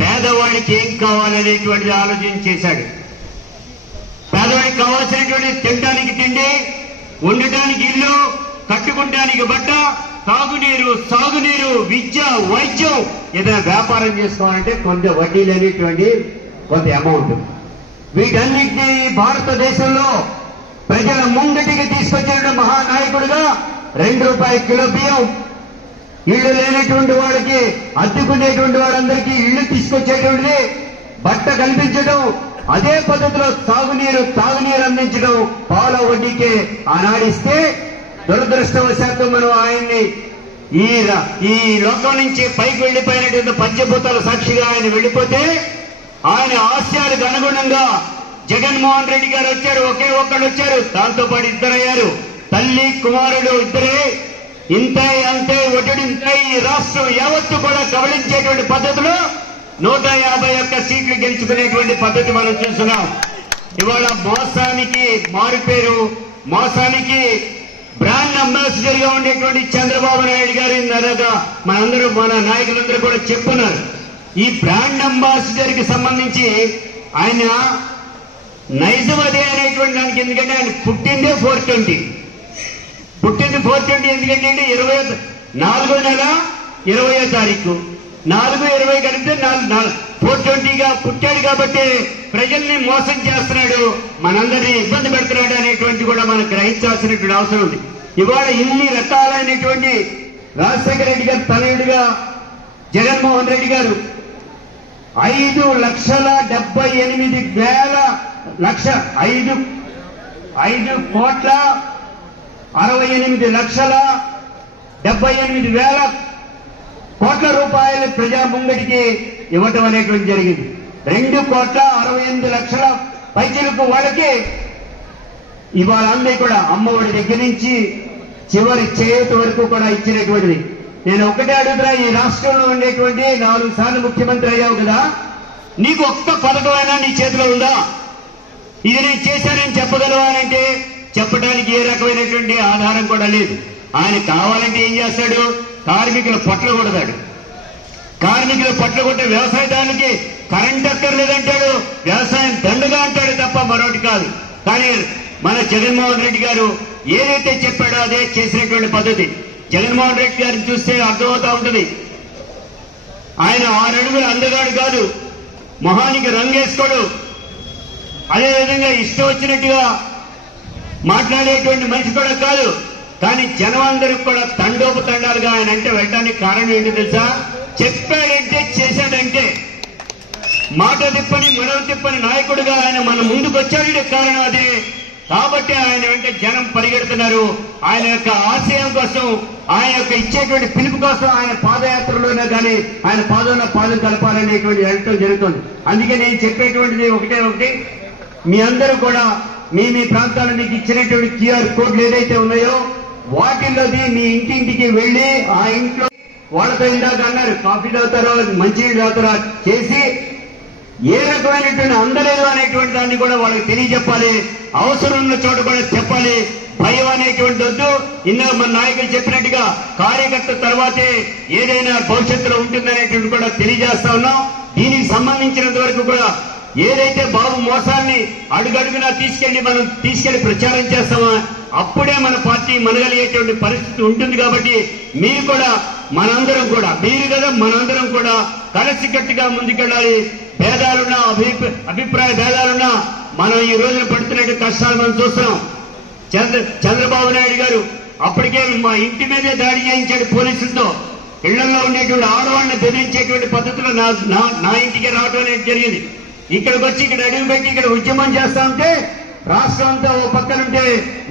పేదవాడికి ఏం కావాలనేటువంటిది ఆలోచన చేశాడు. పేదవాడికి కావాల్సినటువంటి తినడానికి తిండి, ఉండటానికి ఇల్లు, కట్టుకుంటానికి బట్ట, తాగునీరు, సాగునీరు, విద్య, వైద్యం, ఏదైనా వ్యాపారం చేసుకోవాలంటే కొంత వడ్డీ లేనిటువంటి కొంత అమౌంట్, వీటన్నింటినీ భారతదేశంలో ప్రజల ముంగటికి తీసుకొచ్చిన మహానాయకుడుగా ₹2 కిలో బియ్యం, ఇళ్లు లేనటువంటి వాళ్ళకి అద్దెకునేటువంటి వాళ్ళందరికీ ఇళ్లు తీసుకొచ్చేటువంటిది, బట్ట కల్పించడం, అదే పద్ధతిలో సాగునీరు, తాగునీరు అందించడం పాల వడ్డీకే ఆనాడిస్తే, దురదృష్టవశాత్తు మనం ఆయన్ని ఈ లోకం నుంచి పైకి వెళ్లిపోయినటువంటి పంచభూతాల సాక్షిగా ఆయన వెళ్లిపోతే, ఆయన ఆశయాలకు అనుగుణంగా జగన్మోహన్ రెడ్డి గారు వచ్చారు, ఒకే ఒక్కడు వచ్చారు, దాంతో పాటు ఇద్దరయ్యారు. తల్లి కుమారుడు ఇద్దరే, ఇంతే అంతే ఒడ్డు ఇంతే ఈ రాష్ట్రం యావత్తు కూడా కబళించేటువంటి పద్ధతిలో 151 సీట్లు గెలుచుకునేటువంటి పద్ధతి మనం చూస్తున్నాం. ఇవాళ మోసానికి మారుపేరు, మోసానికి బ్రాండ్ అంబాసిడర్ గా ఉండేటువంటి చంద్రబాబు నాయుడు గారు ఇందాక మనందరూ మన నాయకులందరూ కూడా చెప్పున్నారు. ఈ బ్రాండ్ అంబాసిడర్ కి సంబంధించి ఆయన నైజం అదే అనేటువంటి దానికి, ఎందుకంటే ఆయన పుట్టిందే 420 ఎందుకంటే 24వ నెల 20వ తారీఖు 420 కలిపితే 420గా పుట్టాడు కాబట్టి ప్రజల్ని మోసం చేస్తున్నాడు, మనందరినీ ఇబ్బంది పెడుతున్నాడు అనేటువంటి కూడా మనం గ్రహించాల్సినటువంటి అవసరం ఉంది. ఇవాళ ఇన్ని రకాలైనటువంటి రాజశేఖర రెడ్డి గారు తనయుడిగా జగన్మోహన్ రెడ్డి గారు 5,68,78,000,000 కోట్ల రూపాయలు ప్రజా ముంగడికి ఇవ్వటం అనేటువంటి జరిగింది. 2,68,00,000 పైచలకు వాళ్ళకి ఇవాళ అందరి కూడా అమ్మఒడి దగ్గర నుంచి చివరి చేతి వరకు కూడా ఇచ్చినటువంటిది. నేను ఒకటే అడుగుతున్నా, ఈ రాష్ట్రంలో ఉండేటువంటి 4 సార్లు ముఖ్యమంత్రి అయ్యావు కదా, నీకు ఒక్క పథకమైనా నీ చేతిలో ఉందా? ఇది నేను చేశానని చెప్పగలవా అంటే చెప్పడానికి ఏ రకమైనటువంటి ఆధారం కూడా లేదు. ఆయన కావాలంటే ఏం చేస్తాడు? కార్మికుల పొట్ల కొడతాడు. కార్మికుల పొట్ల కొట్టే వ్యవసాయదారులకి కరెంట్ అక్కర్లేదంటాడు, వ్యవసాయం దండగా అంటాడు తప్ప మరొకటి కాదు. కానీ మన జగన్మోహన్ రెడ్డి గారు ఏదైతే చెప్పాడో అదే చేసినటువంటి పద్ధతి. జగన్మోహన్ రెడ్డి గారిని చూస్తే అర్థమవుతా ఉంటుంది. ఆయన 6 అడుగుల అందగాడు కాదు, మొహానికి రంగేసుకోడు, అదేవిధంగా ఇష్టం వచ్చినట్టుగా మాట్లాడేటువంటి మనిషి కూడా కాదు. కానీ జనం అందరికి కూడా తండోపతండాలుగా ఆయన అంటే వెళ్ళడానికి కారణం ఏంటో తెలుసా? చెప్పాడంటే చేశాడంటే మాట తిప్పని మనవ తిప్పని నాయకుడిగా ఆయన మన ముందుకు వచ్చాడే కారణం అదే. కాబట్టి ఆయన వెంట జనం పరిగెడుతున్నారు. ఆయన యొక్క ఆశయం కోసం, ఆయన యొక్క ఇచ్చేటువంటి పిలుపు కోసం ఆయన పాదయాత్రలోనే కానీ ఆయన పాదంలో పాదం కలపాలనేటువంటి వెళ్ళటం జరుగుతుంది. అందుకే నేను చెప్పేటువంటిది ఒకటి, మీ అందరూ కూడా మీ ప్రాంతాల్లో మీకు ఇచ్చినటువంటి క్యూఆర్ కోడ్లు ఏదైతే ఉన్నాయో వాటిల్లోది మీ ఇంటింటికి వెళ్ళి ఆ ఇంట్లో వాళ్ళతో ఇందాక అన్నారు కాఫీ తాగుతారో మంచినీళ్ళు తాగుతారో చేసి ఏ రకమైనటువంటి అందలేదు అనేటువంటి దాన్ని కూడా వాళ్ళకి తెలియజెప్పాలి. అవసరం ఉన్న చోట కూడా చెప్పాలి. భయం అనేటువంటి వద్దు. ఇందాక మన నాయకులు చెప్పినట్టుగా కార్యకర్త తర్వాతే ఏదైనా భవిష్యత్తులో ఉంటుందనేటువంటి కూడా తెలియజేస్తా ఉన్నాం. దీనికి సంబంధించినంత వరకు కూడా ఏదైతే బాబు మోసాన్ని అడుగడుగునా తీసుకెళ్లి ప్రచారం చేస్తామో అప్పుడే మన పార్టీ మనగలిగేటువంటి పరిస్థితి ఉంటుంది. కాబట్టి మీరు కూడా మనందరం కూడా మనందరం కూడా కలిసికట్టుగా ముందుకెళ్ళాలి. భేదాలున్నా అభిప్రాయ భేదాలున్నా మనం ఈ రోజున పడుతున్న కష్టాలు మనం చూస్తున్నాం. చంద్రబాబు నాయుడు గారు అప్పటికే మా ఇంటి మీదే దాడి చేయించాడు పోలీసులతో. ఇళ్లలో ఉండేటువంటి ఆడవాళ్ళని బెదిరించేటువంటి పద్ధతిలో నా ఇంటికి రావడం అనేది జరిగింది. ఇక్కడికి వచ్చి ఇక్కడ అడుగు పెట్టి ఇక్కడ ఉద్యమం చేస్తా ఉంటే రాష్ట్రం అంతా ఓ పక్కనుంటే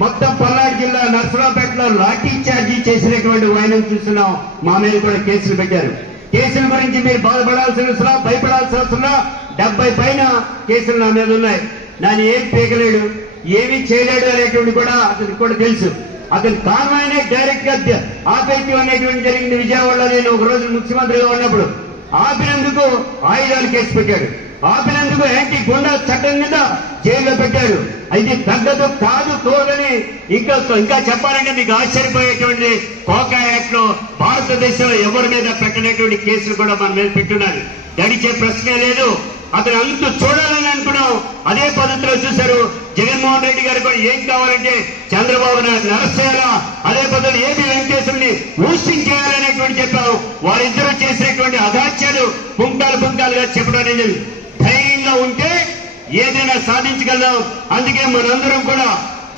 మొత్తం పల్నాడు జిల్లా నర్సరావుపేటలో లాఠీ చార్జీ చేసినటువంటి వైనం చూస్తున్నాం. మా మీద కూడా కేసులు పెట్టారు. కేసుల గురించి మీరు బాధపడాల్సిన అవసరం, భయపడాల్సిన అవసరం 70 పైన కేసులు నా మీద ఉన్నాయి. నన్ను ఏం పీకలేడు, ఏమీ చేయలేడు అనేటువంటి కూడా అతనికి కూడా తెలుసు. అతని కారణమైనా డైరెక్ట్ గా ఆపేయటం అనేటువంటి జరిగింది విజయవాడలో. నేను ఒక రోజు ముఖ్యమంత్రిగా ఉన్నప్పుడు ఆపినందుకు ఆయుధాలు కేసు పెట్టాడు, ఆపినందుకు యాంటీ గుండా చట్టం కింద జైల్లో పెట్టాడు. ఇది తగ్గదు కాదు తోడని ఇంకా చెప్పాలంటే మీకు ఆశ్చర్యపోయేటువంటి కోకా యాక్ట్ లో భారతదేశంలో ఎవరి మీద పెట్టినటువంటి కేసులు కూడా మన మీద పెట్టున్నారు. గడిచే ప్రశ్నే లేదు. అతను అంతు చూడాలని అనుకున్నాం, అదే పద్ధతిలో చూశారు. జగన్మోహన్ రెడ్డి గారు కూడా ఏం కావాలంటే చంద్రబాబు నాయుడు నరసేయాలా, అదే పద్ధతి ఏపీ వెంకటేశ్వరుని ఊస్టింగ్ చేయాలనేటువంటి చెప్పాం. వారిద్దరూ చేసినటువంటి అగాత్యాలు పుంకాలుగా చెప్పడం అనేది ధైర్యంగా ఉంటే ఏదైనా సాధించగలదాం. అందుకే మనందరం కూడా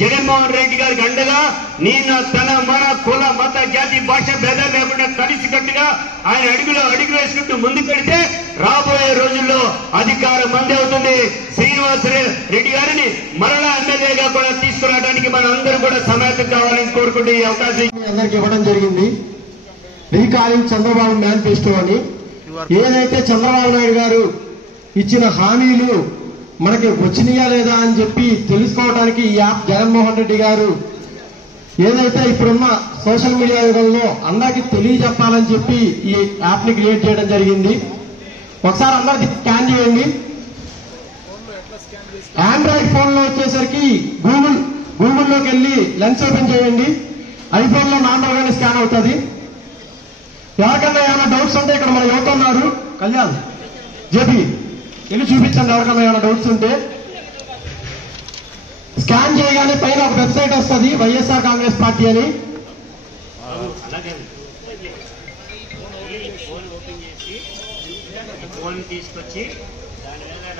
జగన్మోహన్ రెడ్డి గారికి అండగా తన మన కుల మత జాతి భాష భేదాలు లేకుండా కలిసికట్టుగా ఆయన అడుగు వేసుకుంటూ ముందుకు వెళ్తే రాబోయే రోజుల్లో అధికారం మంది అవుతుంది. శ్రీనివాస రెడ్డి గారిని మరలా ఎమ్మెల్యేగా కూడా తీసుకురావడానికి మన అందరూ కూడా సమాయత్తం కావాలని కోరుకుంటూ ఈ అవకాశం అందరికి ఇవ్వడం జరిగింది. రీకాలింగ్ చంద్రబాబు మేనిఫెస్టో అని ఏదైతే చంద్రబాబు నాయుడు గారు ఇచ్చిన హామీలు మనకి వచ్చినాయా లేదా అని చెప్పి తెలుసుకోవడానికి ఈ యాప్ జగన్మోహన్ రెడ్డి గారు ఏదైతే ఇప్పుడున్న సోషల్ మీడియా యుగంలో అందరికీ తెలియజెప్పాలని చెప్పి ఈ యాప్ ని క్రియేట్ చేయడం జరిగింది. ఒకసారి అందరికి స్కాన్ చేయండి. ఆండ్రాయిడ్ ఫోన్ లో వచ్చేసరికి గూగుల్లోకి వెళ్ళి లెన్స్ ఓపెన్ చేయండి. ఐఫోన్ లో నార్మల్గానే స్కాన్ అవుతుంది. ఎవరికన్నా ఏమైనా డౌట్స్ ఉంటే ఇక్కడ మన యువత ఉన్నారు, కళ్యాణ్ జేపీ వెళ్ళి చూపించండి. ఎవరికన్నా ఏమైనా డౌట్స్ ఉంటే స్కాన్ చేయగానే పైన ఒక వెబ్సైట్ వస్తుంది, వైఎస్ఆర్ కాంగ్రెస్ పార్టీ అని. ఫోన్ ఓపెన్ చేసి ఫోన్ తీసుకొచ్చి దాని మీద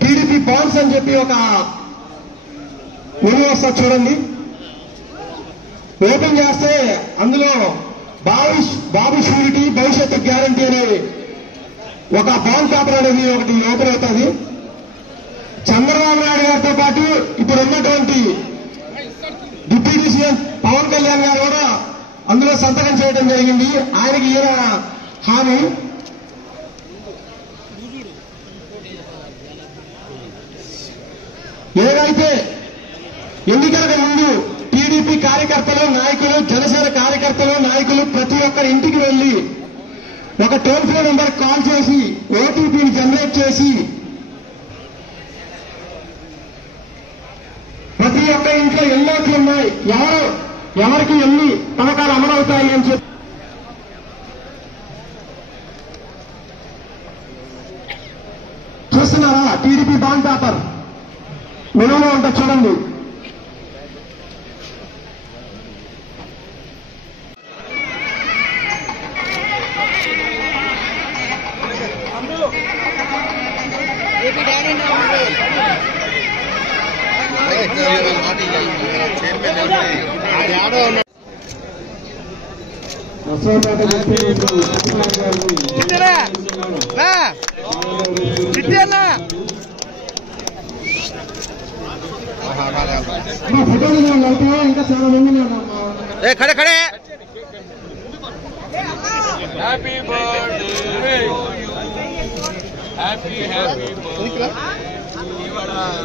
టీడీపీ బాండ్స్ అని చెప్పి ఒక మెనూ వస్తుంది చూడండి. ఓపెన్ చేస్తే అందులో బాబు షూరిటీ భవిష్యత్తు గ్యారంటీ అనే ఒక బాండ్ పేపర్ అనేది ఒకటి ఓపెన్ అవుతుంది. చంద్రబాబు నాయుడు గారితో పాటు ఇప్పుడు ఉన్నటువంటి డిప్యూటీ సీఎం పవన్ కళ్యాణ్ గారు కూడా అందులో సంతకం చేయడం జరిగింది. ఆయనకి ఈయన హామీ. ఏదైతే ఎన్నికలకు ముందు టీడీపీ కార్యకర్తలు నాయకులు జనసేన కార్యకర్తలు నాయకులు ప్రతి ఒక్కరి ఇంటికి వెళ్లి ఒక టోల్ ఫ్రీ నెంబర్ కాల్ చేసి ఓటీపీని జనరేట్ చేసి ప్రతి ఒక్క ఇంట్లో ఎన్ని ఓట్లు ఉన్నాయి, ఎవరికి ఎన్ని పథకాలు అమలవుతాయి అని చెప్పి చూస్తున్నారా? టీడీపీ బాండ్ పేపర్ మెనూలో ఉంటుంది చూడండి. ఇంకా చాలా మంది खड़े खड़े హ్యాపీ బర్త్డే హ్యాపీ హ్యాపీ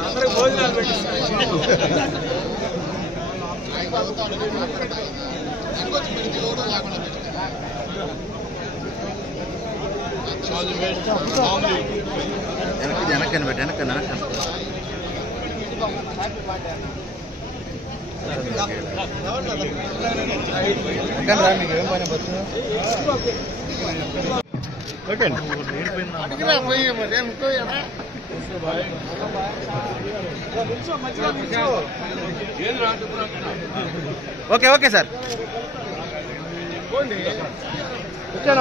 అందరూ భోజనాలు ఓకే ఓకే సార్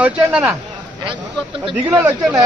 వచ్చేయండి అన్న దిగిన వాళ్ళు వచ్చేయండి.